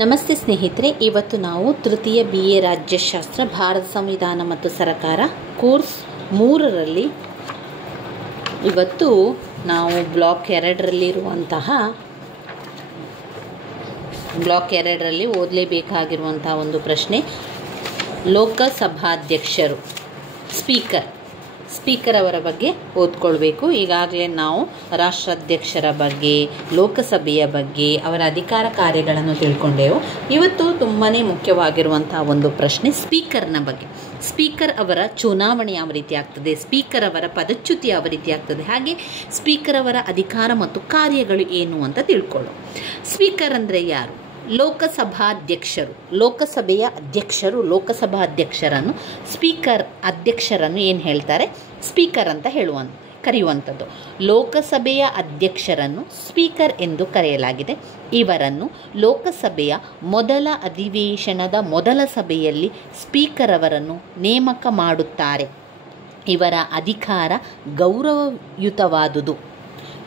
ನಮಸ್ತೆ ಸ್ನೇಹಿತರೆ, ಇವತ್ತು ನಾವು ತೃತೀಯ BA ರಾಜ್ಯಶಾಸ್ತ್ರ ಭಾರತ ಸಂವಿಧಾನ ಮತ್ತು ಸರಕಾರ ಕೋರ್ಸ್ 3ರಲ್ಲಿ ಇವತ್ತು ನಾವು ಬ್ಲಾಕ್ 2ರಲ್ಲಿ ಓದಲೇಬೇಕಾಗಿರುವಂತಹ ಒಂದು ಪ್ರಶ್ನೆ. ಲೋಕಸಭಾಧ್ಯಕ್ಷರು ಸ್ಪೀಕರ್ ಅವರ ಬಗ್ಗೆ ಓದ್ಕೊಳ್ಬೇಕು. ಈಗಾಗಲೇ ನಾವು ರಾಷ್ಟ್ರಾಧ್ಯಕ್ಷರ ಬಗ್ಗೆ, ಲೋಕಸಭೆಯ ಬಗ್ಗೆ, ಅವರ ಅಧಿಕಾರ ಕಾರ್ಯಗಳನ್ನು ತಿಳ್ಕೊಂಡೆವು. ಇವತ್ತು ತುಂಬಾ ಮುಖ್ಯವಾಗಿರುವಂತಹ ಒಂದು ಪ್ರಶ್ನೆ ಸ್ಪೀಕರ್ನ ಬಗ್ಗೆ. ಸ್ಪೀಕರ್ ಅವರ ಚುನಾವಣೆ ಯಾವ ರೀತಿ ಆಗ್ತದೆ, ಸ್ಪೀಕರ್ ಅವರ ಪದಚ್ಯುತಿ ಯಾವ ರೀತಿ ಆಗ್ತದೆ, ಹಾಗೆ ಸ್ಪೀಕರ್ ಅವರ ಅಧಿಕಾರ ಮತ್ತು ಕಾರ್ಯಗಳು ಏನು ಅಂತ ತಿಳ್ಕೊಳ್ಳೋ. ಸ್ಪೀಕರ್ ಅಂದರೆ ಯಾರು? ಲೋಕಸಭಾಧ್ಯಕ್ಷರು, ಲೋಕಸಭೆಯ ಅಧ್ಯಕ್ಷರು, ಲೋಕಸಭಾಧ್ಯಕ್ಷರನ್ನು ಅಧ್ಯಕ್ಷರನ್ನು ಏನು ಹೇಳ್ತಾರೆ? ಸ್ಪೀಕರ್ ಅಂತ ಕರೆಯುವಂಥದ್ದು. ಲೋಕಸಭೆಯ ಅಧ್ಯಕ್ಷರನ್ನು ಸ್ಪೀಕರ್ ಎಂದು ಕರೆಯಲಾಗಿದೆ. ಇವರನ್ನು ಲೋಕಸಭೆಯ ಮೊದಲ ಅಧಿವೇಶನದ ಮೊದಲ ಸಭೆಯಲ್ಲಿ ಸ್ಪೀಕರ್ ಅವರನ್ನು ನೇಮಕ ಮಾಡುತ್ತಾರೆ. ಇವರ ಅಧಿಕಾರ ಗೌರವಯುತವಾದುದು.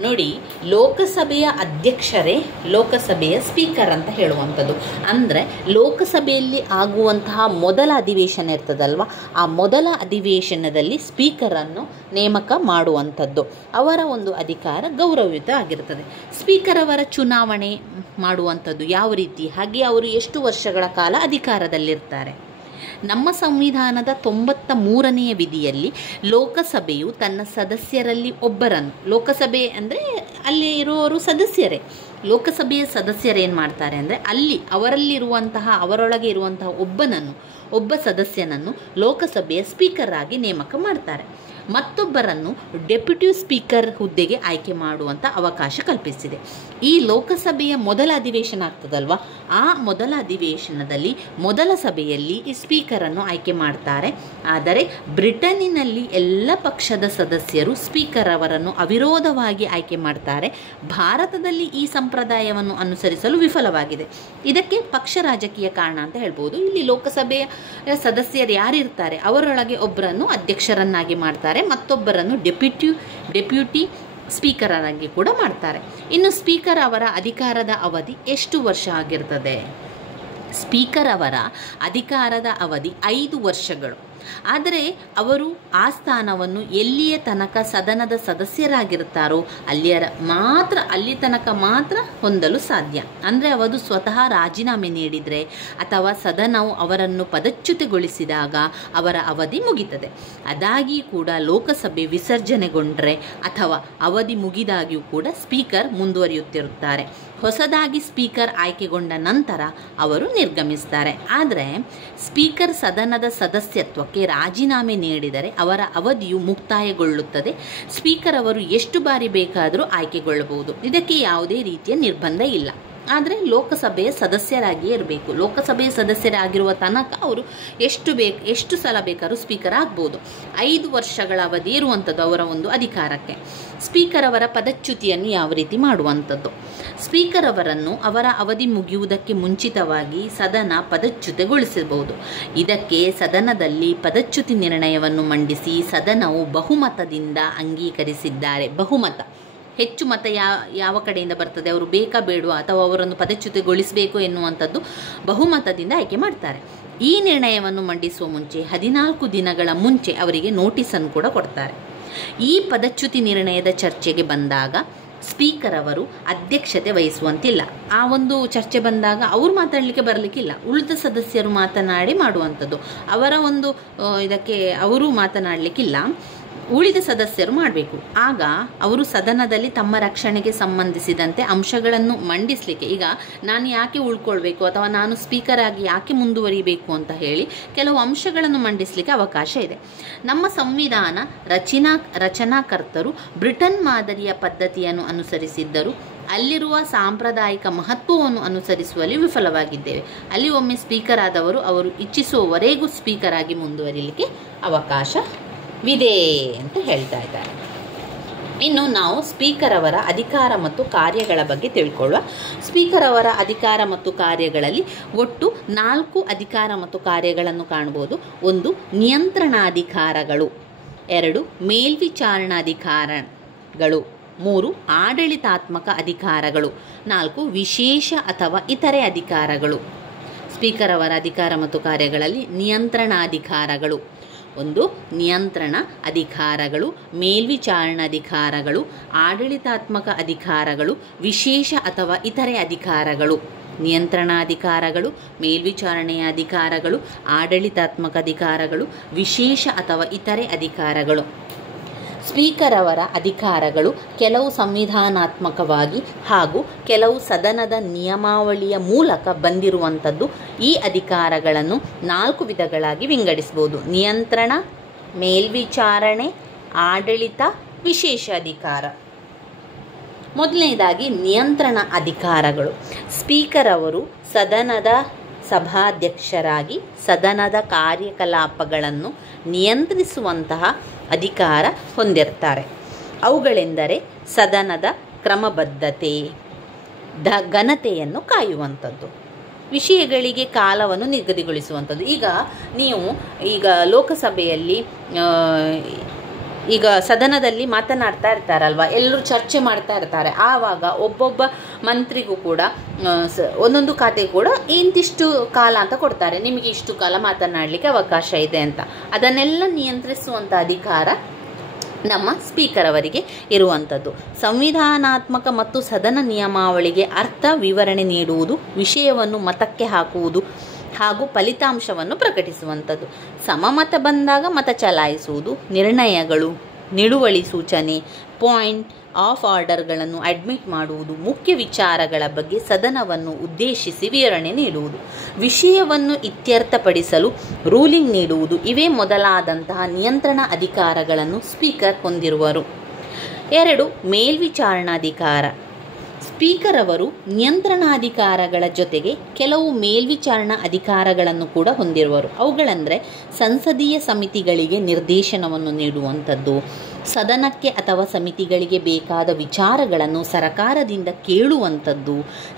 ನೋಡಿ, ಲೋಕಸಭೆಯ ಅಧ್ಯಕ್ಷರೇ ಲೋಕಸಭೆಯ ಸ್ಪೀಕರ್ ಅಂತ ಹೇಳುವಂಥದ್ದು. ಅಂದರೆ ಲೋಕಸಭೆಯಲ್ಲಿ ಆಗುವಂತಹ ಮೊದಲ ಅಧಿವೇಶನ ಇರ್ತದಲ್ವ, ಆ ಮೊದಲ ಅಧಿವೇಶನದಲ್ಲಿ ಸ್ಪೀಕರನ್ನು ನೇಮಕ ಮಾಡುವಂಥದ್ದು. ಅವರ ಒಂದು ಅಧಿಕಾರ ಗೌರವಯುತ ಆಗಿರ್ತದೆ. ಸ್ಪೀಕರ್ ಅವರ ಚುನಾವಣೆ ಮಾಡುವಂಥದ್ದು ಯಾವ ರೀತಿ, ಹಾಗೆ ಅವರು ಎಷ್ಟು ವರ್ಷಗಳ ಕಾಲ ಅಧಿಕಾರದಲ್ಲಿರ್ತಾರೆ? ನಮ್ಮ ಸಂವಿಧಾನದ 93ನೇ ವಿಧಿಯಲ್ಲಿ ಲೋಕಸಭೆಯು ತನ್ನ ಸದಸ್ಯರಲ್ಲಿ ಒಬ್ಬರನ್ನು, ಲೋಕಸಭೆ ಅಂದರೆ ಅಲ್ಲಿ ಇರುವವರು ಸದಸ್ಯರೇ, ಲೋಕಸಭೆಯ ಸದಸ್ಯರೇನು ಮಾಡ್ತಾರೆ ಅಂದರೆ ಅವರೊಳಗೆ ಇರುವಂತಹ ಒಬ್ಬ ಸದಸ್ಯನನ್ನು ಲೋಕಸಭೆಯ ಸ್ಪೀಕರ್ ಆಗಿ ನೇಮಕ ಮಾಡ್ತಾರೆ. ಮತ್ತೊಬ್ಬರನ್ನು ಡೆಪ್ಯೂಟಿ ಸ್ಪೀಕರ್ ಹುದ್ದೆಗೆ ಆಯ್ಕೆ ಮಾಡುವಂಥ ಅವಕಾಶ ಕಲ್ಪಿಸಿದೆ. ಈ ಲೋಕಸಭೆಯ ಮೊದಲ ಅಧಿವೇಶನ ಆಗ್ತದಲ್ವ, ಆ ಮೊದಲ ಅಧಿವೇಶನದಲ್ಲಿ ಮೊದಲ ಸಭೆಯಲ್ಲಿ ಈ ಸ್ಪೀಕರನ್ನು ಆಯ್ಕೆ ಮಾಡ್ತಾರೆ. ಆದರೆ ಬ್ರಿಟನ್ನಿನಲ್ಲಿ ಎಲ್ಲ ಪಕ್ಷದ ಸದಸ್ಯರು ಸ್ಪೀಕರ್ ಅವರನ್ನು ಅವಿರೋಧವಾಗಿ ಆಯ್ಕೆ ಮಾಡ್ತಾರೆ. ಭಾರತದಲ್ಲಿ ಈ ಸಂಪ್ರದಾಯವನ್ನು ಅನುಸರಿಸಲು ವಿಫಲವಾಗಿದೆ. ಇದಕ್ಕೆ ಪಕ್ಷ ರಾಜಕೀಯ ಕಾರಣ ಅಂತ ಹೇಳ್ಬೋದು. ಇಲ್ಲಿ ಲೋಕಸಭೆಯ ಸದಸ್ಯರು ಯಾರಿರ್ತಾರೆ ಅವರೊಳಗೆ ಒಬ್ಬರನ್ನು ಅಧ್ಯಕ್ಷರನ್ನಾಗಿ ಮಾಡ್ತಾರೆ, ಮತ್ತೊಬ್ಬರನ್ನು ಡೆಪ್ಯೂಟಿ ಸ್ಪೀಕರ್ ಆಗಿ ಕೂಡ ಮಾಡ್ತಾರೆ. ಇನ್ನು ಸ್ಪೀಕರ್ ಅವರ ಅಧಿಕಾರದ ಅವಧಿ ಎಷ್ಟು ವರ್ಷ ಆಗಿರ್ತದೆ? ಸ್ಪೀಕರ್ ಅವರ ಅಧಿಕಾರದ ಅವಧಿ 5 ವರ್ಷಗಳು. ಆದರೆ ಅವರು ಆ ಸ್ಥಾನವನ್ನು ಎಲ್ಲಿಯ ತನಕ ಸದನದ ಸದಸ್ಯರಾಗಿರ್ತಾರೋ ಅಲ್ಲಿ ತನಕ ಮಾತ್ರ ಹೊಂದಲು ಸಾಧ್ಯ. ಅಂದರೆ ಅವರು ಸ್ವತಃ ರಾಜೀನಾಮೆ ನೀಡಿದರೆ ಅಥವಾ ಸದನವು ಅವರನ್ನು ಪದಚ್ಯುತಿಗೊಳಿಸಿದಾಗ ಅವರ ಅವಧಿ ಮುಗಿತದೆ. ಅದಾಗಿ ಕೂಡ ಲೋಕಸಭೆ ವಿಸರ್ಜನೆಗೊಂಡರೆ ಅಥವಾ ಅವಧಿ ಮುಗಿದಾಗಿಯೂ ಕೂಡ ಸ್ಪೀಕರ್ ಮುಂದುವರಿಯುತ್ತಿರುತ್ತಾರೆ. ಹೊಸದಾಗಿ ಸ್ಪೀಕರ್ ಆಯ್ಕೆಗೊಂಡ ನಂತರ ಅವರು ನಿರ್ಗಮಿಸ್ತಾರೆ. ಆದರೆ ಸ್ಪೀಕರ್ ಸದನದ ಸದಸ್ಯತ್ವಕ್ಕೆ ರಾಜೀನಾಮೆ ನೀಡಿದರೆ ಅವರ ಅವಧಿಯು ಮುಕ್ತಾಯಗೊಳ್ಳುತ್ತದೆ. ಸ್ಪೀಕರ್ ಅವರು ಎಷ್ಟು ಬಾರಿ ಬೇಕಾದರೂ ಆಯ್ಕೆಗೊಳ್ಳಬಹುದು. ಇದಕ್ಕೆ ಯಾವುದೇ ರೀತಿಯ ನಿರ್ಬಂಧ ಇಲ್ಲ. ಆದರೆ ಲೋಕಸಭೆಯ ಸದಸ್ಯರಾಗಿಯೇ ಇರಬೇಕು. ಲೋಕಸಭೆಯ ಸದಸ್ಯರಾಗಿರುವ ತನಕ ಅವರು ಎಷ್ಟು ಸಲ ಬೇಕಾದ್ರೂ ಸ್ಪೀಕರ್ ಆಗ್ಬೋದು. 5 ವರ್ಷಗಳ ಅವಧಿ ಇರುವಂಥದ್ದು ಅವರ ಒಂದು ಅಧಿಕಾರಕ್ಕೆ. ಸ್ಪೀಕರ್ ಅವರ ಪದಚ್ಯುತಿಯನ್ನು ಯಾವ ರೀತಿ ಮಾಡುವಂಥದ್ದು? ಸ್ಪೀಕರ್ ಅವರನ್ನು ಅವರ ಅವಧಿ ಮುಗಿಯುವುದಕ್ಕೆ ಮುಂಚಿತವಾಗಿ ಸದನ ಪದಚ್ಯುತಿಗೊಳಿಸಬಹುದು. ಇದಕ್ಕೆ ಸದನದಲ್ಲಿ ಪದಚ್ಯುತಿ ನಿರ್ಣಯವನ್ನು ಮಂಡಿಸಿ ಸದನವು ಬಹುಮತದಿಂದ ಅಂಗೀಕರಿಸಿದ್ದಾರೆ. ಹೆಚ್ಚು ಮತ ಯಾವ ಕಡೆಯಿಂದ ಬರ್ತದೆ, ಅವರು ಬೇಕಾ ಬೇಡುವ ಅಥವಾ ಅವರನ್ನು ಪದಚ್ಯುತಿಗೊಳಿಸಬೇಕು ಎನ್ನುವಂಥದ್ದು ಬಹುಮತದಿಂದ ಆಯ್ಕೆ ಮಾಡ್ತಾರೆ. ಈ ನಿರ್ಣಯವನ್ನು ಮಂಡಿಸುವ ಮುಂಚೆ 14 ದಿನಗಳ ಮುಂಚೆ ಅವರಿಗೆ ನೋಟಿಸನ್ನು ಕೂಡ ಕೊಡ್ತಾರೆ. ಈ ಪದಚ್ಯುತಿ ನಿರ್ಣಯದ ಚರ್ಚೆಗೆ ಬಂದಾಗ ಸ್ಪೀಕರ್ ಅವರು ಅಧ್ಯಕ್ಷತೆ ವಹಿಸುವಂತಿಲ್ಲ. ಆ ಒಂದು ಚರ್ಚೆ ಬಂದಾಗ ಅವರು ಮಾತಾಡಲಿಕ್ಕೆ ಬರಲಿಕ್ಕಿಲ್ಲ, ಉಳಿದ ಸದಸ್ಯರು ಮಾತನಾಡಿ ಮಾಡುವಂಥದ್ದು. ಅವರ ಒಂದು ಇದಕ್ಕೆ ಅವರು ಮಾತನಾಡಲಿಕ್ಕಿಲ್ಲ, ಉಳಿದ ಸದಸ್ಯರು ಮಾಡಬೇಕು. ಆಗ ಅವರು ಸದನದಲ್ಲಿ ತಮ್ಮ ರಕ್ಷಣೆಗೆ ಸಂಬಂಧಿಸಿದಂತೆ ಅಂಶಗಳನ್ನು ಮಂಡಿಸಲಿಕ್ಕೆ, ಈಗ ನಾನು ಯಾಕೆ ಉಳ್ಕೊಳ್ಬೇಕು ಅಥವಾ ನಾನು ಸ್ಪೀಕರ್ ಆಗಿ ಯಾಕೆ ಮುಂದುವರಿಬೇಕು ಅಂತ ಹೇಳಿ ಕೆಲವು ಅಂಶಗಳನ್ನು ಮಂಡಿಸಲಿಕ್ಕೆ ಅವಕಾಶ ಇದೆ. ನಮ್ಮ ಸಂವಿಧಾನ ರಚನಾಕರ್ತರು ಬ್ರಿಟನ್ ಮಾದರಿಯ ಪದ್ಧತಿಯನ್ನು ಅನುಸರಿಸಿದ್ದರು. ಅಲ್ಲಿರುವ ಸಾಂಪ್ರದಾಯಿಕ ಮಹತ್ವವನ್ನು ಅನುಸರಿಸುವಲ್ಲಿ ವಿಫಲವಾಗಿದ್ದೇವೆ. ಅಲ್ಲಿ ಒಮ್ಮೆ ಸ್ಪೀಕರ್ ಆದವರು ಅವರು ಇಚ್ಛಿಸುವವರೆಗೂ ಸ್ಪೀಕರ್ ಆಗಿ ಮುಂದುವರಿಲಿಕ್ಕೆ ಅವಕಾಶವಿದೆ ಅಂತ ಹೇಳ್ತಾ ಇದ್ದಾರೆ. ಇನ್ನು ನಾವು ಸ್ಪೀಕರ್ ಅವರ ಅಧಿಕಾರ ಮತ್ತು ಕಾರ್ಯಗಳ ಬಗ್ಗೆ ತಿಳ್ಕೊಳ್ಳುವ. ಸ್ಪೀಕರ್ ಅವರ ಅಧಿಕಾರ ಮತ್ತು ಕಾರ್ಯಗಳಲ್ಲಿ ಒಟ್ಟು 4 ಅಧಿಕಾರ ಮತ್ತು ಕಾರ್ಯಗಳನ್ನು ಕಾಣಬಹುದು. 1 ನಿಯಂತ್ರಣಾಧಿಕಾರಗಳು, 2 ಮೇಲ್ವಿಚಾರಣಾಧಿಕಾರಗಳು, 3 ಆಡಳಿತಾತ್ಮಕ ಅಧಿಕಾರಗಳು, 4 ವಿಶೇಷ ಅಥವಾ ಇತರೆ ಅಧಿಕಾರಗಳು. ಸ್ಪೀಕರ್ ಅವರ ಅಧಿಕಾರ ಮತ್ತು ಕಾರ್ಯಗಳಲ್ಲಿ ನಿಯಂತ್ರಣಾಧಿಕಾರಗಳು. 1 ನಿಯಂತ್ರಣ ಅಧಿಕಾರಗಳು, ಮೇಲ್ವಿಚಾರಣಾಧಿಕಾರಗಳು, ಆಡಳಿತಾತ್ಮಕ ಅಧಿಕಾರಗಳು, ವಿಶೇಷ ಅಥವಾ ಇತರೆ ಅಧಿಕಾರಗಳು. ನಿಯಂತ್ರಣಾಧಿಕಾರಗಳು, ಮೇಲ್ವಿಚಾರಣೆಯ ಅಧಿಕಾರಗಳು, ಆಡಳಿತಾತ್ಮಕ ಅಧಿಕಾರಗಳು, ವಿಶೇಷ ಅಥವಾ ಇತರೆ ಅಧಿಕಾರಗಳು. ಸ್ಪೀಕರ್ ಅವರ ಅಧಿಕಾರಗಳು ಕೆಲವು ಸಂವಿಧಾನಾತ್ಮಕವಾಗಿ ಹಾಗೂ ಕೆಲವು ಸದನದ ನಿಯಮಾವಳಿಯ ಮೂಲಕ ಬಂದಿರುವಂಥದ್ದು. ಈ ಅಧಿಕಾರಗಳನ್ನು 4 ವಿಧಗಳಾಗಿ ವಿಂಗಡಿಸಬಹುದು: ನಿಯಂತ್ರಣ, ಮೇಲ್ವಿಚಾರಣೆ, ಆಡಳಿತ, ವಿಶೇಷ ಅಧಿಕಾರ. ಮೊದಲನೇದಾಗಿ ನಿಯಂತ್ರಣ ಅಧಿಕಾರಗಳು. ಸ್ಪೀಕರ್ ಅವರು ಸದನದ ಸಭಾಧ್ಯಕ್ಷರಾಗಿ ಸದನದ ಕಾರ್ಯಕಲಾಪಗಳನ್ನು ನಿಯಂತ್ರಿಸುವಂತಹ ಅಧಿಕಾರ ಹೊಂದಿರ್ತಾರೆ. ಅವುಗಳೆಂದರೆ ಸದನದ ಕ್ರಮಬದ್ಧತೆ, ಘನತೆಯನ್ನು ಕಾಯುವಂಥದ್ದು, ವಿಷಯಗಳಿಗೆ ಕಾಲವನ್ನು ನಿಗದಿಗೊಳಿಸುವಂಥದ್ದು. ಈಗ ಲೋಕಸಭೆಯಲ್ಲಿ ಈಗ ಸದನದಲ್ಲಿ ಮಾತನಾಡ್ತಾ ಇರ್ತಾರಲ್ವ, ಎಲ್ಲರೂ ಚರ್ಚೆ ಮಾಡ್ತಾ ಇರ್ತಾರೆ. ಆವಾಗ ಒಬ್ಬೊಬ್ಬ ಮಂತ್ರಿಗೂ ಕೂಡ ಒಂದೊಂದು ಖಾತೆ ಕೂಡ ಇಂತಿಷ್ಟು ಕಾಲ ಅಂತ ಕೊಡ್ತಾರೆ, ನಿಮಗೆ ಇಷ್ಟು ಕಾಲ ಮಾತನಾಡಲಿಕ್ಕೆ ಅವಕಾಶ ಇದೆ ಅಂತ. ಅದನ್ನೆಲ್ಲ ನಿಯಂತ್ರಿಸುವಂಥ ಅಧಿಕಾರ ನಮ್ಮ ಸ್ಪೀಕರ್ ಅವರಿಗೆ ಇರುವಂಥದ್ದು. ಸಂವಿಧಾನಾತ್ಮಕ ಮತ್ತು ಸದನ ನಿಯಮಾವಳಿಗೆ ಅರ್ಥ ವಿವರಣೆ ನೀಡುವುದು, ವಿಷಯವನ್ನು ಮತಕ್ಕೆ ಹಾಕುವುದು ಹಾಗೂ ಫಲಿತಾಂಶವನ್ನು ಪ್ರಕಟಿಸುವಂಥದ್ದು. ಸಮಮತ ಬಂದಾಗ ಮತ ಚಲಾಯಿಸುವುದು, ನಿರ್ಣಯಗಳು, ನಿಲುವಳಿ ಸೂಚನೆ, ಪಾಯಿಂಟ್ ಆಫ್ ಆರ್ಡರ್ಗಳನ್ನು ಅಡ್ಮಿಟ್ ಮಾಡುವುದು, ಮುಖ್ಯ ವಿಚಾರಗಳ ಬಗ್ಗೆ ಸದನವನ್ನು ಉದ್ದೇಶಿಸಿ ವಿವರಣೆ ನೀಡುವುದು, ವಿಷಯವನ್ನು ಇತ್ಯರ್ಥಪಡಿಸಲು ರೂಲಿಂಗ್ ನೀಡುವುದು, ಇವೇ ಮೊದಲಾದಂತಹ ನಿಯಂತ್ರಣ ಅಧಿಕಾರಗಳನ್ನು ಸ್ಪೀಕರ್ ಹೊಂದಿರುವರು. 2 ಮೇಲ್ವಿಚಾರಣಾಧಿಕಾರ. ಸ್ಪೀಕರ್ ಅವರು ನಿಯಂತ್ರಣಾಧಿಕಾರಗಳ ಜೊತೆಗೆ ಕೆಲವು ಮೇಲ್ವಿಚಾರಣಾ ಅಧಿಕಾರಗಳನ್ನು ಕೂಡ ಹೊಂದಿರುವರು. ಅವುಗಳೆಂದರೆ ಸಂಸದೀಯ ಸಮಿತಿಗಳಿಗೆ ನಿರ್ದೇಶನವನ್ನು ನೀಡುವಂಥದ್ದು, ಸದನಕ್ಕೆ ಅಥವಾ ಸಮಿತಿಗಳಿಗೆ ಬೇಕಾದ ವಿಚಾರಗಳನ್ನು ಸರಕಾರದಿಂದ ಕೇಳುವಂಥದ್ದು,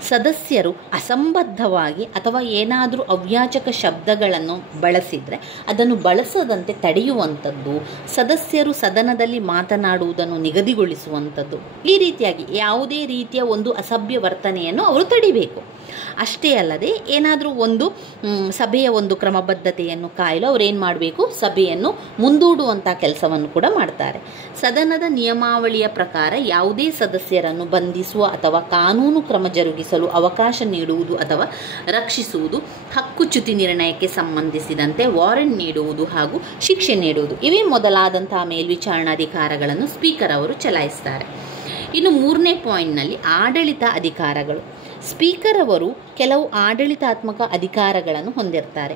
ಸದಸ್ಯರು ಅಸಂಬದ್ಧವಾಗಿ ಅಥವಾ ಏನಾದರೂ ಅವ್ಯಾಚಕ ಶಬ್ದಗಳನ್ನು ಬಳಸಿದರೆ ಅದನ್ನು ಬಳಸದಂತೆ ತಡೆಯುವಂಥದ್ದು, ಸದಸ್ಯರು ಸದನದಲ್ಲಿ ಮಾತನಾಡುವುದನ್ನು ನಿಗದಿಗೊಳಿಸುವಂಥದ್ದು. ಈ ರೀತಿಯಾಗಿ ಯಾವುದೇ ರೀತಿಯ ಒಂದು ಅಸಭ್ಯ ವರ್ತನೆಯನ್ನು ಅವರು ತಡಿಬೇಕು. ಅಷ್ಟೇ ಅಲ್ಲದೆ ಏನಾದರೂ ಒಂದು ಸಭೆಯ ಒಂದು ಕ್ರಮಬದ್ಧತೆಯನ್ನು ಕಾಯಲು ಅವರೇನು ಮಾಡಬೇಕು, ಸಭೆಯನ್ನು ಮುಂದೂಡುವಂಥ ಕೆಲಸವನ್ನು ಕೂಡ ಮಾಡ್ತಾರೆ. ಸದನದ ನಿಯಮಾವಳಿಯ ಪ್ರಕಾರ ಯಾವುದೇ ಸದಸ್ಯರನ್ನು ಬಂಧಿಸುವ ಅಥವಾ ಕಾನೂನು ಕ್ರಮ ಜರುಗಿಸಲು ಅವಕಾಶ ನೀಡುವುದು ಅಥವಾ ರಕ್ಷಿಸುವುದು, ಹಕ್ಕುಚ್ಯುತಿ ನಿರ್ಣಯಕ್ಕೆ ಸಂಬಂಧಿಸಿದಂತೆ ವಾರೆಂಟ್ ನೀಡುವುದು ಹಾಗೂ ಶಿಕ್ಷೆ ನೀಡುವುದು, ಇವೇ ಮೊದಲಾದಂತಹ ಮೇಲ್ವಿಚಾರಣಾಧಿಕಾರಗಳನ್ನು ಸ್ಪೀಕರ್ ಅವರು ಚಲಾಯಿಸ್ತಾರೆ. ಇನ್ನು 3ನೇ ಪಾಯಿಂಟ್ನಲ್ಲಿ ಆಡಳಿತ ಅಧಿಕಾರಗಳು. ಸ್ಪೀಕರ್ ಅವರು ಕೆಲವು ಆಡಳಿತಾತ್ಮಕ ಅಧಿಕಾರಗಳನ್ನು ಹೊಂದಿರ್ತಾರೆ.